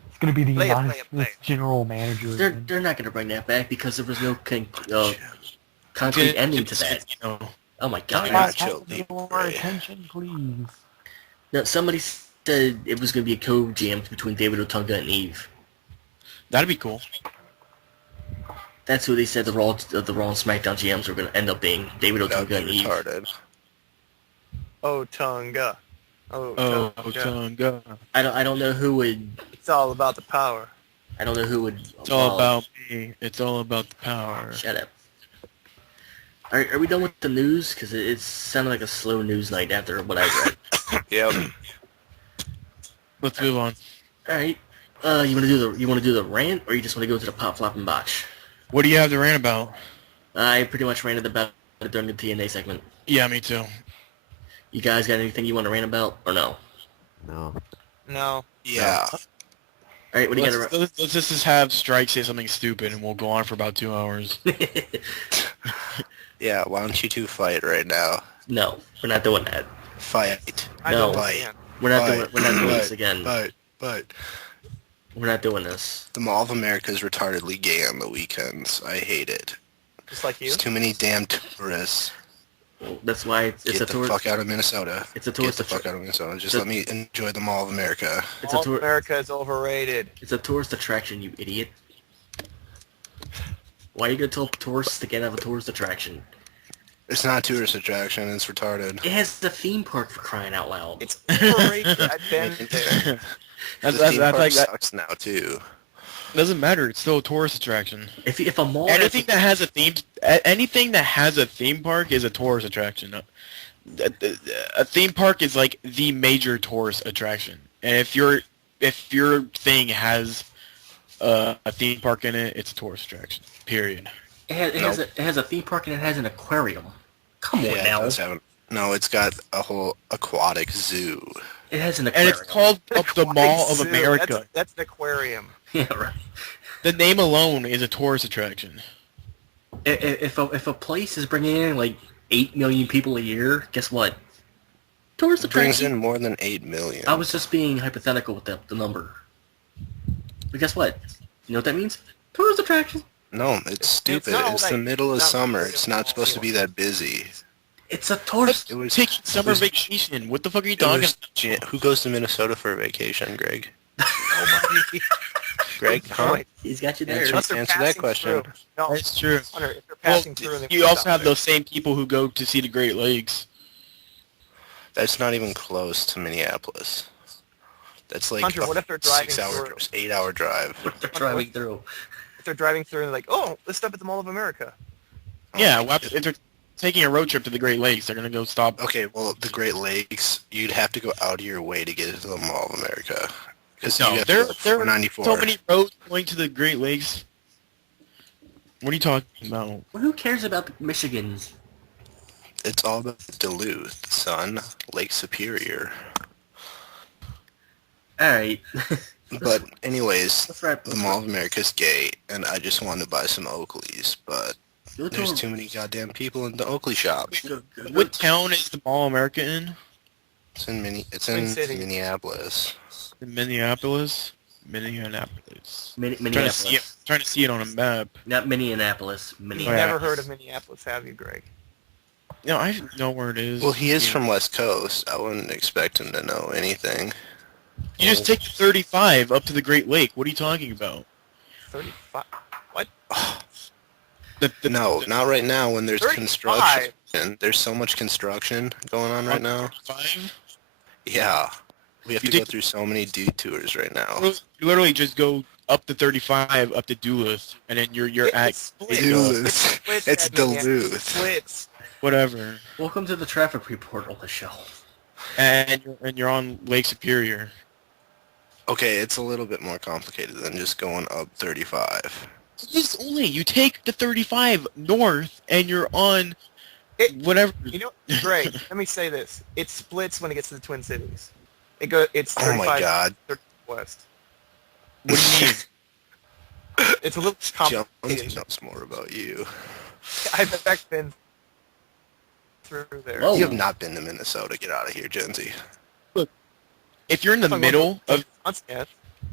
It's going to be the Play it, anonymous play it. general manager. again. They're not going to bring that back because there was no concrete ending to that. You know, Oh my god. Yeah. Guys, Nacho have more Libre. attention, please. No, somebody said it was going to be a co-GM between David Otunga and Eve. that'd be cool. That's who they said the Raw and SmackDown GMs were going to end up being. David That would Otunga and be Eve. retarded. Otunga. Oh, Tonga. I don't know who would. It's all about the power. I don't know who would. It's all about me. It's all about the power. Shut up. Are we done with the news? Because it sounded like a slow news night after what I read. Yep. Let's move on. All right. You want to do the rant, or you just want to go to the pop, flop, and botch? What do you have to rant about? I pretty much ranted about it during the TNA segment. Yeah, me too. You guys got anything you want to rant about, or no? No. No. Yeah. All right, what do you got Let's just have Strike say something stupid, and we'll go on for about 2 hours. to... Yeah, why don't you two fight right now? No, we're not doing that. Fight. I No. don't Fight. understand. We're not Fight. doing this again. But We're not doing this. the Mall of America is retardedly gay on the weekends. I hate it. Just like you. There's too many damn tourists. Well, that's why it's Get a the tourist. fuck out of Minnesota. It's a Get tourist. the fuck out of Minnesota. Just The- let me enjoy the Mall of America. It's All a tour. America is overrated. It's a tourist attraction, you idiot. Why are you gonna tell tourists to get out of a tourist attraction? It's not a tourist attraction. It's retarded. It has the theme park, for crying out loud. It's overrated. I've been there. The theme park like that sucks now too. doesn't matter. It's still a tourist attraction. If a mall Anything that has a theme park is a tourist attraction. A theme park is like the major tourist attraction, and if your thing has a theme park in it, it's a tourist attraction. Period. it has a theme park and it has an aquarium. Come on Yeah, now. it does have no, it's got a whole aquatic zoo. It has an And aquarium. it's called the Mall of Zoo. America. That's an aquarium. Yeah, right. The name alone is a tourist attraction. If a place is bringing in like 8 million people a year, guess what? Tourist It brings attraction. in more than 8 million. I was just being hypothetical with the number. But guess what? You know what that means? Tourist attraction. No, it's stupid. not It's like- the middle of not summer. really It's not supposed to be that busy. It's a tourist. It was Taking summer was- vacation. What the fuck are you it talking was about? Who goes to Minnesota for a vacation, Greg? Nobody. Greg, huh? Wait, He's got you there. Answer- unless they're answer that passing question. through. No, That's true. Hunter, if they're Well, passing through, you also have those same people who go to see the Great Lakes. That's not even close to Minneapolis. That's like Hunter, what if they're driving 6-hour, through? 8-hour drive. They're driving through. If they're driving through and they're like, oh, let's stop at the Mall of America. Yeah, well, if they're taking a road trip to the Great Lakes, they're gonna go stop. Okay, well, the Great Lakes, you'd have to go out of your way to get into the Mall of America. Because No, you have there to go there are 494. so many roads going to the Great Lakes. What are you talking about? Well, who cares about the Michigans? It's all about Duluth, son. Lake Superior. All right. But anyways, Let's wrap. the Mall of America is gay, and I just wanted to buy some Oakleys, but Go to there's a- too many goddamn people in the Oakley shop. What town is the Mall America in? It's in Twin Cities. Minneapolis. In Minneapolis. Minneapolis. Minneapolis. Trying to see it on a map. Not Minneapolis. You've Minneapolis. Yeah. never heard of Minneapolis, have you, Greg? No, I know where it is. Well, he is Yeah. from West Coast. I wouldn't expect him to know anything. You just take the 35 up to the Great Lake. What are you talking about? 35. What? No, not right now when there's 35? construction. There's so much construction going on right now. 35? Yeah. We have You to go think- through so many detours right now. You literally just go up the 35 up to Duluth, and then you're It's at split. Duluth. Splits It's at Minneapolis. Duluth. Splits. whatever, Welcome to the traffic report on the show. and you're on Lake Superior. Okay, it's a little bit more complicated than just going up 35. It's only you take the 35 north, and you're on It- whatever. You know, Greg, let me say this. It splits when it gets to the Twin Cities. It's Oh 35 my god. 30 west. What do you mean? It's a little Jones complicated. knows more about you. I've in fact been through there. Whoa. You have not been to Minnesota. Get out of here, Jonesy. If you're in the middle of Yeah.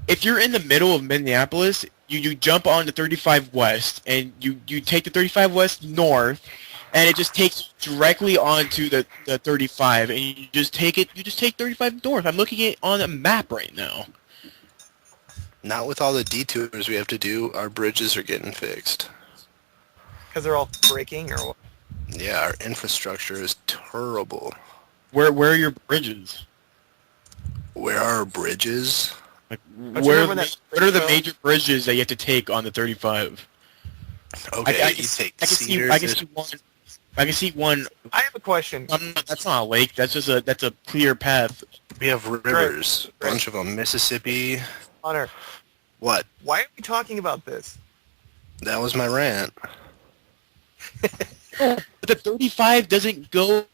if you're in the middle of Minneapolis, you jump on the 35 west, and you take the 35 west north, and it just takes you directly onto the 35, and you just take 35 north. I'm looking at it on a map right now. Not with all the detours we have to do. Our bridges are getting fixed. Because they're all breaking or what? Yeah, our infrastructure is terrible. Where are your bridges? Where are bridges? Like, Don't you remember that what are the bridge major bridges that you have to take on the 35? Okay, I you can take I can see Cedars. I can see one. I can see one. I have a question. That's not a lake. That's a clear path. We have rivers, a bunch of them. Mississippi. Hunter, What? why are we talking about this? That was my rant. But the 35 doesn't go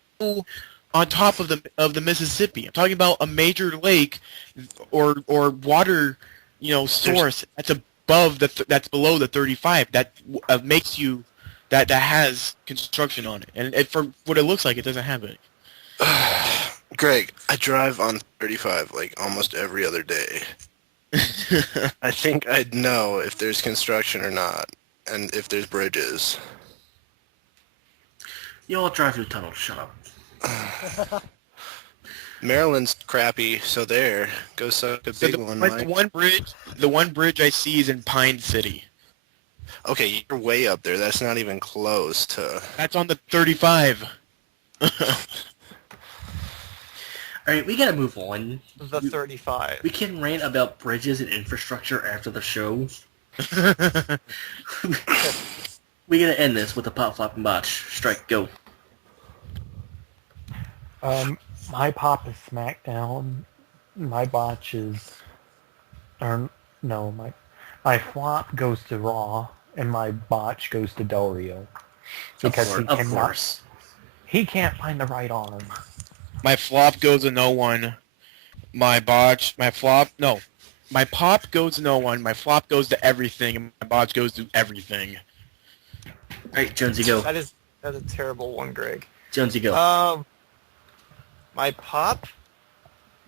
on top of the Mississippi. I'm talking about a major lake or water, source that's above that's below the 35 that makes you that has construction on it. And for what it looks like, it doesn't have it. Greg, I drive on 35 like almost every other day. I think I'd know if there's construction or not, and if there's bridges. You all drive through tunnels. Shut up. Maryland's crappy, so there. Go suck a big one, Mike. The one bridge I see is in Pine City. Okay, you're way up there. That's not even close to... That's on the 35. All right, we gotta move on. The 35. We can rant about bridges and infrastructure after the show. We gotta end this with a pop, flop, and botch. Strike, go. My pop is SmackDown. My botch is... my flop goes to Raw, and my botch goes to Del Rio. Because Of course. He can't find the right arm. My flop goes to no one. My pop goes to no one. My flop goes to everything, and my botch goes to everything. All right, Jonesy, go. That's a terrible one, Greg. Jonesy, go. My pop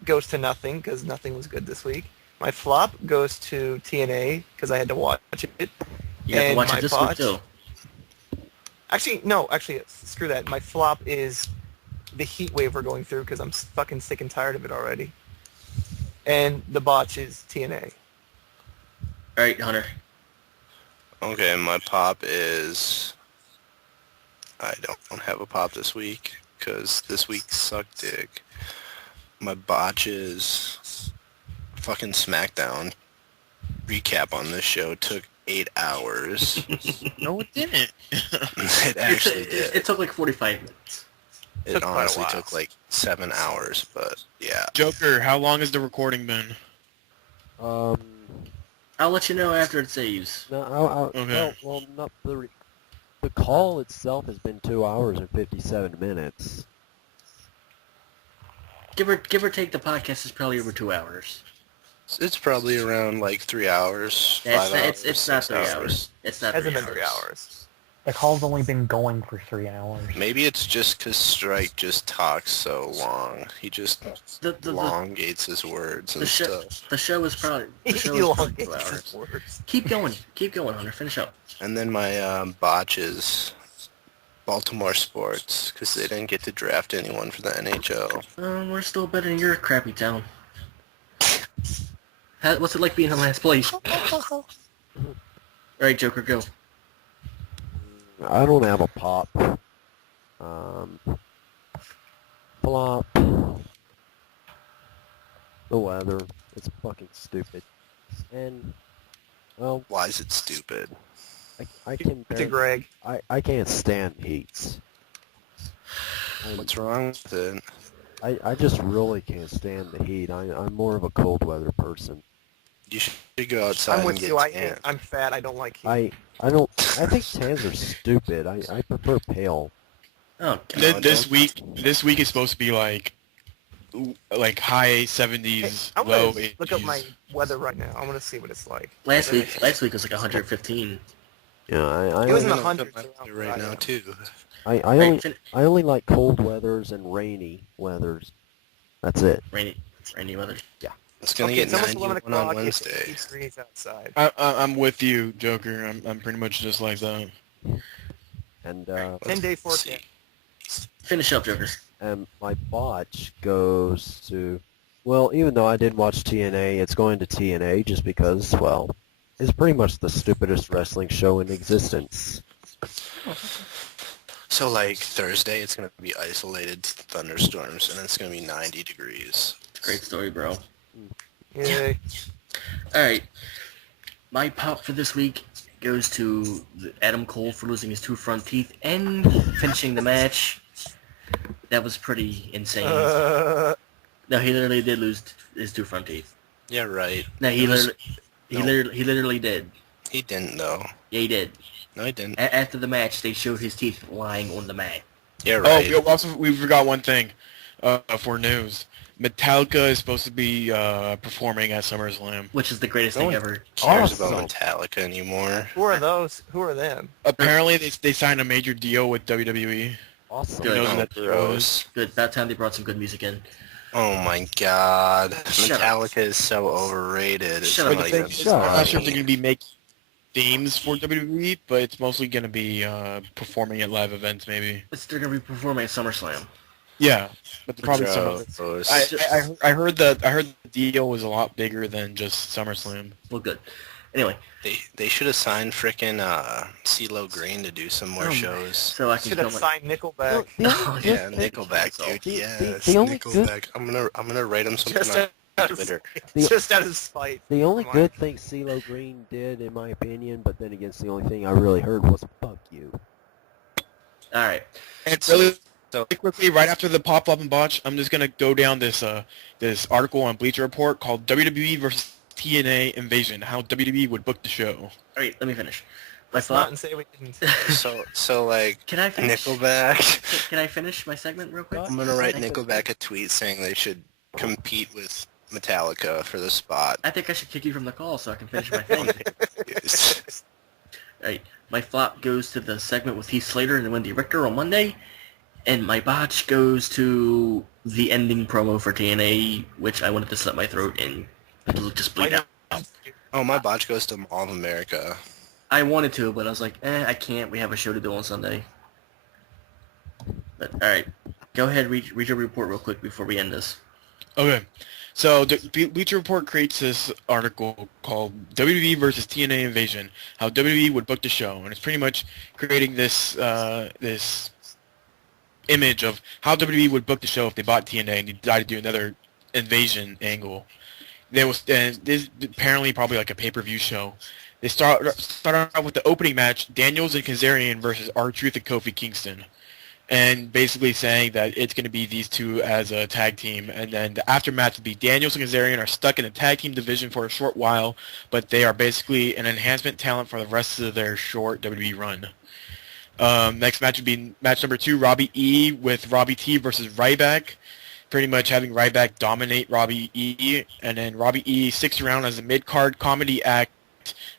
goes to nothing because nothing was good this week. My flop goes to TNA because I had to watch it. You have to watch it this week, too. Actually, screw that. My flop is the heat wave we're going through because I'm fucking sick and tired of it already. And the botch is TNA. All right, Hunter. Okay, my pop is... I don't have a pop this week, because this week sucked dick. My botch is... fucking SmackDown. Recap on this show took 8 hours. No, it didn't. It actually did. It took like 45 minutes. It honestly took like 7 hours, but yeah. Joker, how long has the recording been? Um, I'll let you know after it saves. no, Okay. well, not the call itself has been 2 hours and 57 minutes. Give or take, the podcast is probably over 2 hours. It's probably around like 3 hours, 5 hours. It's not 3 hours. It's not 3 Hasn't hours. been 3 hours. The call's only been going for 3 hours. Maybe it's just because Strike just talks so long. He just elongates his words and stuff. The show is probably 2 hours. Keep going, Hunter. Finish up. And then my botch is Baltimore sports, because they didn't get to draft anyone for the NHL. We're still better than your crappy town. What's it like being in last place? All right, Joker, go. I don't have a pop. Flop. The weather. It's fucking stupid. And, well, Why is it stupid? I can To Greg. I can't stand heats. What's wrong with it? I just really can't stand the heat. I'm more of a cold weather person. You should go outside I'm and with get you. tan. I'm fat. I don't like heat. I think tans are stupid. I prefer pale. Oh, This week is supposed to be like high 70s, I'm low gonna 80s. look up my weather right now. I want to see what it's like. last week was like 115. Yeah, It was in I'm the gonna hundreds put around my where right I now am. too. I only like cold weathers and rainy weathers. That's it. Rainy weather. It's gonna Okay, get it's almost 11 91 on o'clock. It's Wednesday. 8 degrees outside. I'm with you, Joker. I'm pretty much just like that. And 10-day forecast. Finish up, Joker. and my botch goes to, well, even though I did watch TNA, it's going to TNA just because, well, it's pretty much the stupidest wrestling show in existence. So like Thursday, it's gonna be isolated thunderstorms, and it's gonna be 90 degrees. Great story, bro. Yay. All right. My pop for this week goes to Adam Cole for losing his 2 front teeth and finishing the match. That was pretty insane. No, he literally did lose his 2 front teeth. Yeah, right. No, he literally did. He didn't, though. Yeah, he did. No, he didn't. After the match, they showed his teeth lying on the mat. Yeah, Oh, right. we forgot one thing for news. Metallica is supposed to be performing at SummerSlam. Which is the greatest thing ever. Cares Awesome. about Metallica anymore. Who are those? Who are them? Apparently, they signed a major deal with WWE. Awesome. Good. Who knows Oh, who that deal is? Good. About time they brought some good music in. Oh my god. Shut Metallica is so overrated. It's Shut up. not But the thing even is, Shut I'm up. not sure if they're going to be making themes for WWE, but it's mostly going to be performing at live events, maybe. They're going to be performing at SummerSlam. Yeah, but probably some of it. Gross. I heard the deal was a lot bigger than just SummerSlam. Well, good. Anyway, They should have signed frickin' CeeLo Green to do some more shows. so I can Should have film it. signed Nickelback. Oh, Yeah, the- Nickelback, dude. the- Yes, the only Nickelback. I'm gonna write him something Just on out of, Twitter. just out of spite. The only Come on. good thing CeeLo Green did, in my opinion, but then again, it's the only thing I really heard was "fuck you." All right. And So- really so- quickly, right after the pop up and botch, I'm just gonna go down this this article on Bleacher Report called "WWE versus TNA Invasion: How WWE Would Book the Show." All right, let me finish. My Let's not thought. and say we didn't. So like Can I finish? Nickelback. Can I finish my segment real quick? I'm gonna write Nickelback a tweet saying they should compete with Metallica for the spot. I think I should kick you from the call so I can finish my thing. Right. My flop goes to the segment with Heath Slater and Wendy Richter on Monday, and my botch goes to the ending promo for TNA, which I wanted to slit my throat and just bleed out. Oh, my botch goes to Mall of America. I wanted to, but I was like, I can't. We have a show to do on Sunday. But all right, go ahead, read your report real quick before we end this. Okay, so the Bleacher Report creates this article called "WWE versus TNA Invasion: How WWE Would Book the Show," and it's pretty much creating this this image of how WWE would book the show if they bought TNA and decided to do another invasion angle. And this apparently probably like a pay-per-view show. They start out with the opening match, Daniels and Kazarian versus R-Truth and Kofi Kingston. And basically saying that it's going to be these two as a tag team. And then the aftermatch would be Daniels and Kazarian are stuck in the tag team division for a short while, but they are basically an enhancement talent for the rest of their short WWE run. Next match would be match number 2, Robbie E with Robbie T versus Ryback. Pretty much having Ryback dominate Robbie E. And then Robbie E sticks around as a mid-card comedy act,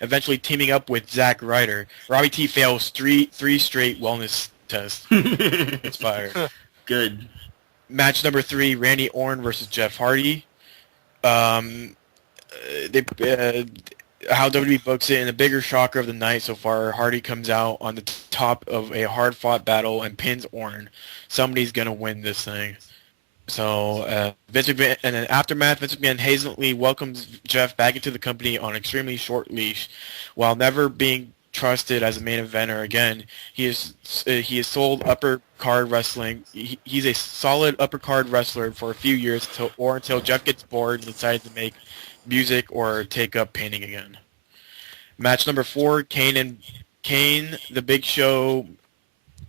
eventually teaming up with Zack Ryder. Robbie T fails three straight wellness tests. It's fired. Good. Match number 3, Randy Orton versus Jeff Hardy. How WWE books it, in the bigger shocker of the night so far, Hardy comes out on the top of a hard-fought battle and pins Orton. Somebody's going to win this thing. So Vince McMahon, and then aftermath, Vince McMahon hastily welcomes Jeff back into the company on an extremely short leash. While never being trusted as a main eventer again, he is sold upper card wrestling. He's a solid upper card wrestler for a few years until Jeff gets bored and decides to make music or take up painting again. Match number 4, Kane, The Big Show,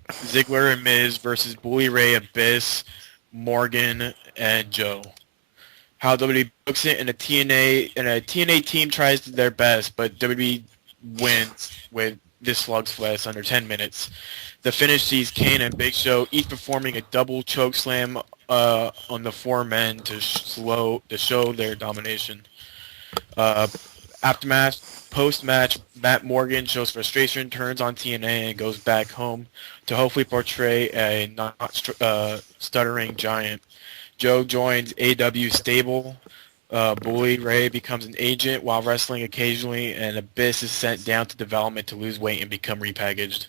Ziggler and Miz versus Bully Ray, Abyss, Morgan, and Joe. How WWE books it, and a TNA team tries their best, but WWE wins with this slugfest under 10 minutes. The finish sees Kane and Big Show each performing a double choke slam on the 4 men to show their domination. Aftermath, post-match, Matt Morgan shows frustration, turns on TNA, and goes back home to hopefully portray a not stuttering giant. Joe joins AW stable. Bully Ray becomes an agent while wrestling occasionally, and Abyss is sent down to development to lose weight and become repackaged.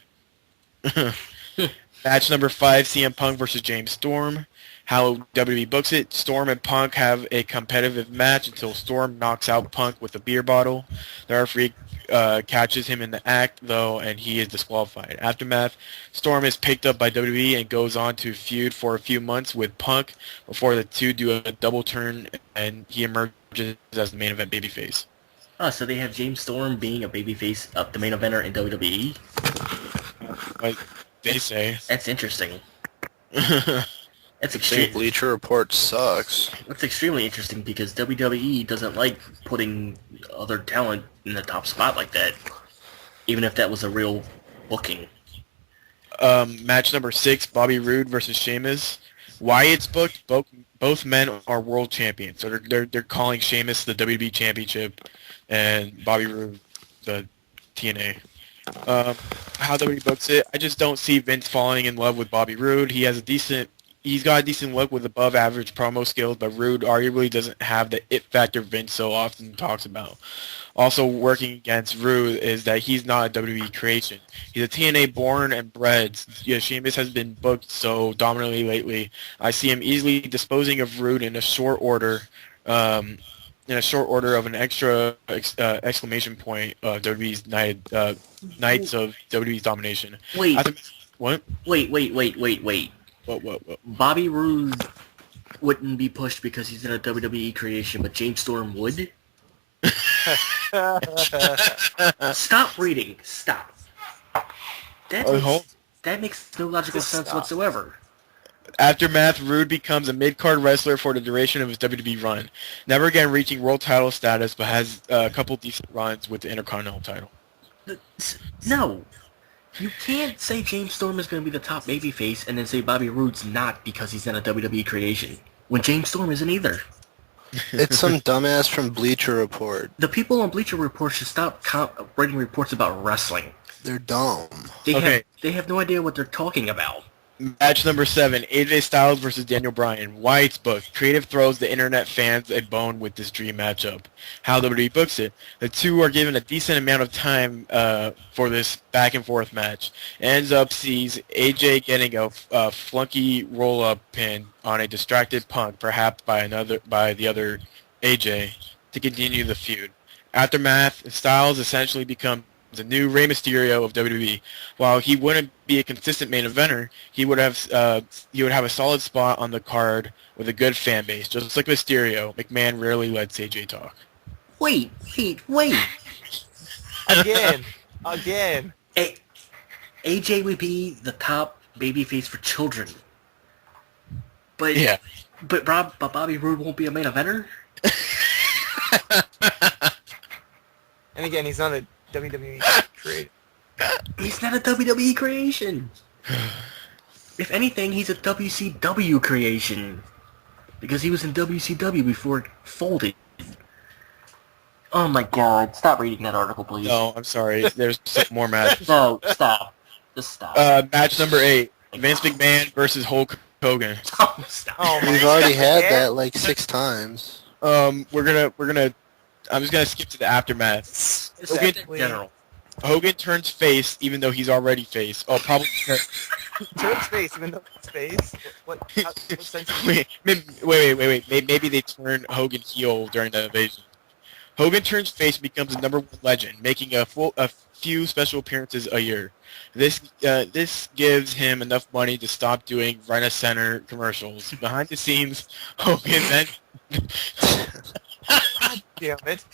Match number 5, CM Punk versus James Storm. How WWE books it, Storm and Punk have a competitive match until Storm knocks out Punk with a beer bottle. The catches him in the act, though, and he is disqualified. Aftermath, Storm is picked up by WWE and goes on to feud for a few months with Punk before the two do a double turn, and he emerges as the main event babyface. Oh, so they have James Storm being a babyface of the main eventer in WWE? Like they say. That's interesting. That's I think Bleacher Report sucks. That's extremely interesting because WWE doesn't like putting other talent in the top spot like that, even if that was a real booking. Match number 6, Bobby Roode versus Sheamus. Why it's booked? Both men are world champions, so they're calling Sheamus the WWE Championship, and Bobby Roode the TNA. How WWE books it, I just don't see Vince falling in love with Bobby Roode. He's got a decent look with above average promo skills, but Roode arguably doesn't have the it factor Vince so often talks about. Also working against Roode is that he's not a WWE creation. He's a TNA born and bred. Yeah, Sheamus has been booked so dominantly lately. I see him easily disposing of Roode in a short order. In a short order of an extra exclamation point of WWE's Nights of WWE's domination. Wait. What? Wait. What? Bobby Roode wouldn't be pushed because he's in a WWE creation, but James Storm would? Stop reading. Stop. That makes no logical sense whatsoever. Aftermath, Roode becomes a mid-card wrestler for the duration of his WWE run. Never again reaching world title status, but has a couple decent runs with the Intercontinental title. No. You can't say James Storm is going to be the top babyface and then say Bobby Roode's not because he's in a WWE creation, when James Storm isn't either. It's some dumbass from Bleacher Report. The people on Bleacher Report should stop writing reports about wrestling. They're dumb. They have no idea what they're talking about. Match number 7, AJ Styles versus Daniel Bryan. Why it's booked. Creative throws the internet fans a bone with this dream matchup. How WWE books it. The two are given a decent amount of time for this back and forth match. Ends up sees AJ getting a flunky roll-up pin on a distracted Punk, perhaps by the other AJ, to continue the feud. Aftermath, Styles essentially becomes the new Rey Mysterio of WWE. While he wouldn't be a consistent main eventer, he would have a solid spot on the card with a good fan base. Just like Mysterio, McMahon rarely lets AJ talk. Wait. Again. AJ would be the top babyface for children. But yeah. But Bobby Roode won't be a main eventer? And again, he's not a WWE creator. He's not a WWE creation. If anything, he's a WCW creation. Because he was in WCW before it folded. Oh my god, stop reading that article, please. No, I'm sorry. There's some more matches. No, stop. Just stop. Match number 8, Vince McMahon versus Hulk Hogan. Oh, stop. We've already had that like 6 times. I'm just gonna skip to the aftermath. Hogan turns face even though he's already face. Oh, probably. Turns face even though it's face? What sense? Wait. Maybe they turn Hogan heel during the invasion. Hogan turns face and becomes a #1 legend, making a few special appearances a year. This gives him enough money to stop doing Rent-A-Center commercials. Behind the scenes, Hogan then... God damn it.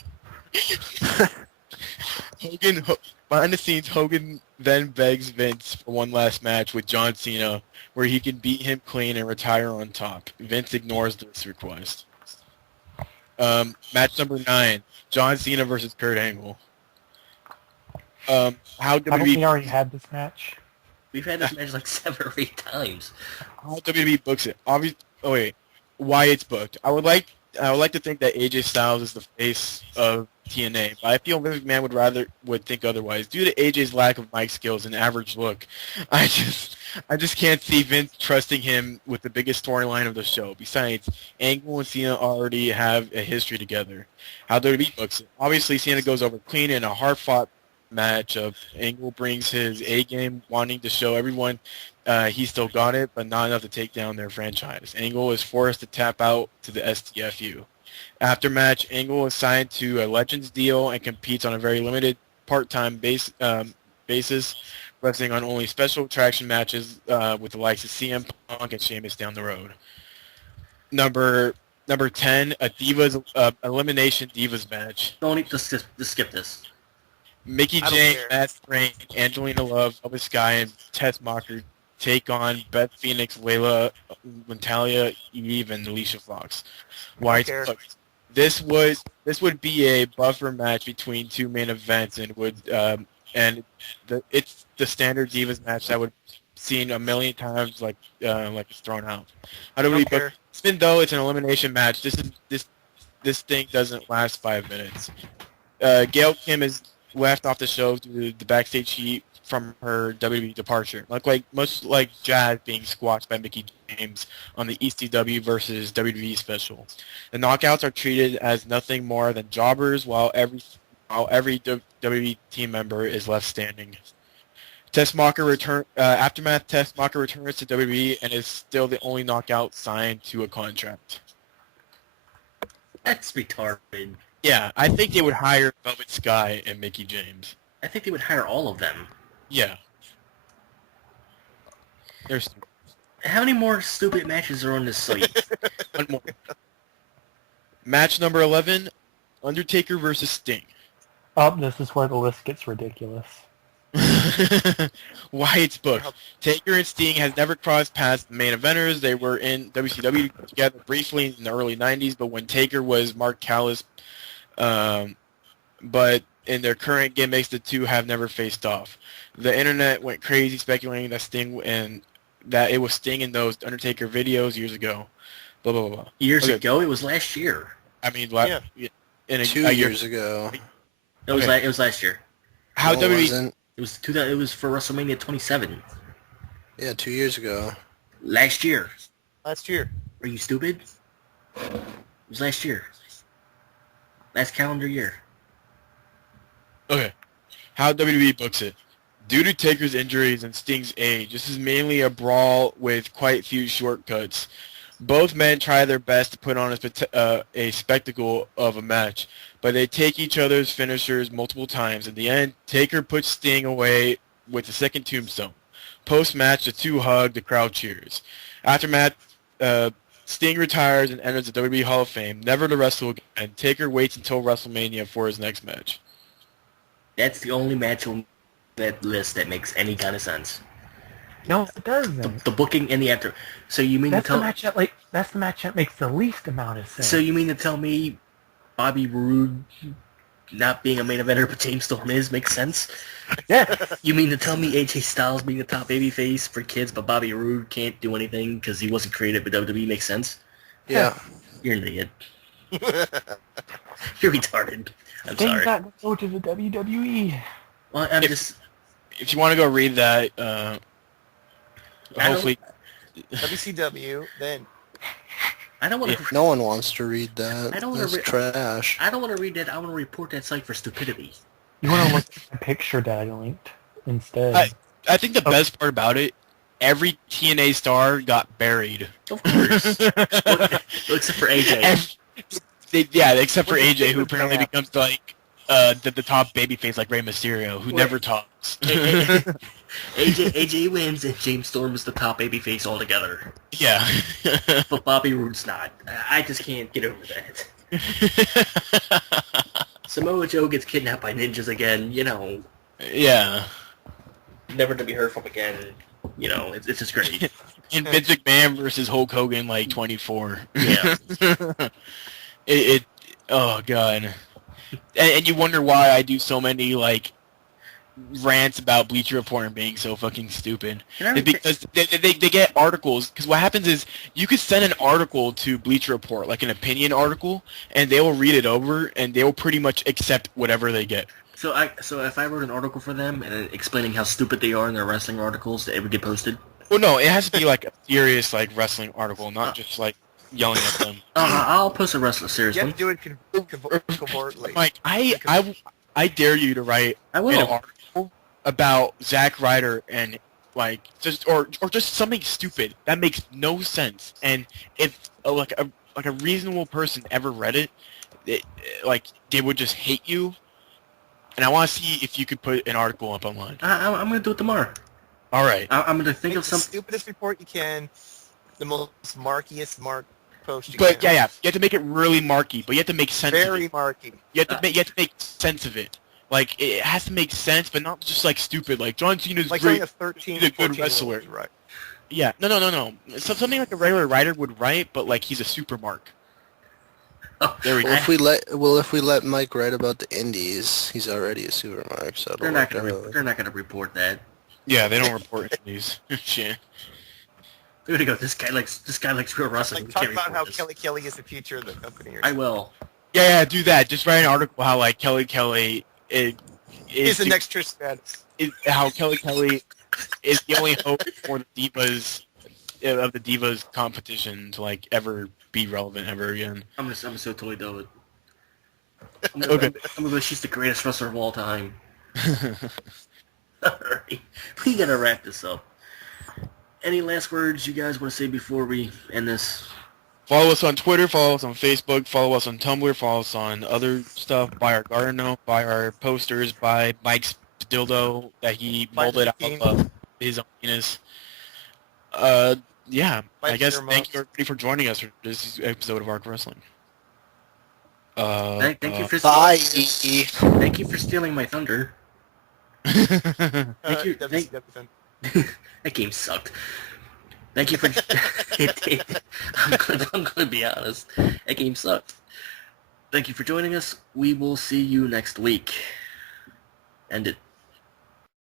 Behind the scenes, Hogan then begs Vince for one last match with John Cena, where he can beat him clean and retire on top. Vince ignores this request. Match number 9, John Cena versus Kurt Angle. Haven't we already had this match? We've had this match like 7 or 8 times. How WWE books it? Why it's booked? I would like to think that AJ Styles is the face of TNA, but I feel Vince McMahon would think otherwise. Due to AJ's lack of mic skills and average look, I just can't see Vince trusting him with the biggest storyline of the show. Besides, Angle and Cena already have a history together. How WWE books it? Obviously, Cena goes over clean in a hard-fought matchup. Angle brings his A game, wanting to show everyone he still got it, but not enough to take down their franchise. Angle is forced to tap out to the STFU. After match, Angle is signed to a Legends deal and competes on a very limited part-time basis, wrestling on only special attraction matches with the likes of CM Punk and Sheamus down the road. Number 10, a Divas Elimination Divas match. Don't need to skip this. Mickey I don't James, care. Matt Sprain, Angelina Love, Elvis Sky, and Tess Mocker take on Beth Phoenix, Layla, Natalia, Eve, and Alicia Fox. Why? care. This would be a buffer match between two main events, and it's the standard Divas match that would seen a million times like it's thrown out. I don't really, but even though it's an elimination match, this thing doesn't last 5 minutes. Gail Kim is left off the show due to the backstage heat from her WWE departure, much like Jazz being squashed by Mickey James on the ECW versus WWE special. The knockouts are treated as nothing more than jobbers, while every WWE team member is left standing. Aftermath Tess Mocker returns to WWE and is still the only knockout signed to a contract. That's retarded. Yeah, I think they would hire Velvet Sky and Mickey James. I think they would hire all of them. Yeah. They're stupid. How many more stupid matches are on this site? One more. Match number 11, Undertaker versus Sting. Oh, this is where the list gets ridiculous. Wyatt's book. Taker and Sting has never crossed past the main eventers. They were in WCW together briefly in the early 90s, but when Taker was Mark Callis, but in their current gimmicks, the two have never faced off. The internet went crazy speculating that it was Sting in those Undertaker videos years ago. Blah blah blah. Years ago? It was last year. I mean, in 2 years ago. It was last year. How No, it WWE? wasn't. It was for WrestleMania 27. Yeah, 2 years ago. Last year. Last year. Are you stupid? It was last year. Last calendar year. Okay. How WWE books it. Due to Taker's injuries and Sting's age, this is mainly a brawl with quite a few shortcuts. Both men try their best to put on a spectacle of a match, but they take each other's finishers multiple times. In the end, Taker puts Sting away with the second tombstone. Post-match, the two hug, the crowd cheers. Aftermath, Sting retires and enters the WWE Hall of Fame, never to wrestle again. Taker waits until WrestleMania for his next match. That's the only match on that list that makes any kind of sense. No, it doesn't. The booking and the after. So you mean That's to the tell? match that's the match that makes the least amount of sense. So you mean to tell me Bobby Roode not being a main eventer but James Storm makes sense? Yeah. You mean to tell me AJ Styles being the top babyface for kids but Bobby Roode can't do anything because he wasn't created by WWE makes sense? Yeah. You're an idiot. You're retarded. I'm Things sorry. that go to the WWE. Well, If you want to go read that, hopefully... WCW, then. I don't want to. No one wants to read that. I don't wanna That's trash. I don't want to read that. I want to report that site for stupidity. You want to look at the picture that I linked instead. I think the best part about it, every TNA star got buried. Of course. Well, except for AJ. Except for AJ, who apparently becomes like the top babyface like Rey Mysterio, who never talks. AJ wins and James Storm is the top babyface altogether. Yeah. But Bobby Roode's not. I just can't get over that. Samoa Joe gets kidnapped by ninjas again, Yeah. never to be heard from again. It's just great. And Vince McMahon versus Hulk Hogan, 24. Yeah. Oh, God. And you wonder why I do so many, rants about Bleacher Report and being so fucking stupid. It's because they get articles. Because what happens is you could send an article to Bleacher Report, like an opinion article, and they will read it over, and they will pretty much accept whatever they get. So if I wrote an article for them and explaining how stupid they are in their wrestling articles, it would get posted? Well, no, it has to be a serious wrestling article, not just yelling at them. I'll post a wrestler series You have one. to do it covertly. Mike, I dare you to write I an will. article about Zack Ryder and just something stupid that makes no sense. And if a reasonable person ever read it, they would just hate you and I want to see if you could put an article up online. I'm going to do it tomorrow. All right. I'm going to think Make of the something. stupidest report you can, the most markiest post you But can. yeah, you have to make it really marky, but you have to make sense of Very it. marky. You have to make sense of it. Like it has to make sense, but not just like stupid. Like John Cena's Like great. saying a 13, He's a good 14-year-old wrestler. is right. Yeah, no. So something like a regular writer would write, but like he's a super mark. There we go. If we let Mike write about the indies, he's already a supermark, so They're not going to report that. Yeah, they don't report these. Shit. There we go. This guy likes real wrestling. Like, We talk can't about report how this. Kelly Kelly is the future of the company. Or I something. will. Yeah, do that. Just write an article how like Kelly is He's the next Trish Stratus. how Kelly is the only hope for the divas of the divas competition to like ever be relevant ever again. I'm so totally do it. Okay. I'm gonna go. She's the greatest wrestler of all time. Alright, we gotta wrap this up. Any last words you guys want to say before we end this? Follow us on Twitter, follow us on Facebook, follow us on Tumblr, follow us on other stuff, buy our garden note, buy our posters, buy Mike's dildo that he Buy molded the out team. of his own penis. Yeah, Buy I guess the thank you everybody for joining us for this episode of Arc Wrestling. Thank you for Bye. Thank you for stealing my thunder. Thank you. WCW. That game sucked. Thank you for. It did. I'm gonna be honest. That game sucked. Thank you for joining us. We will see you next week. End it.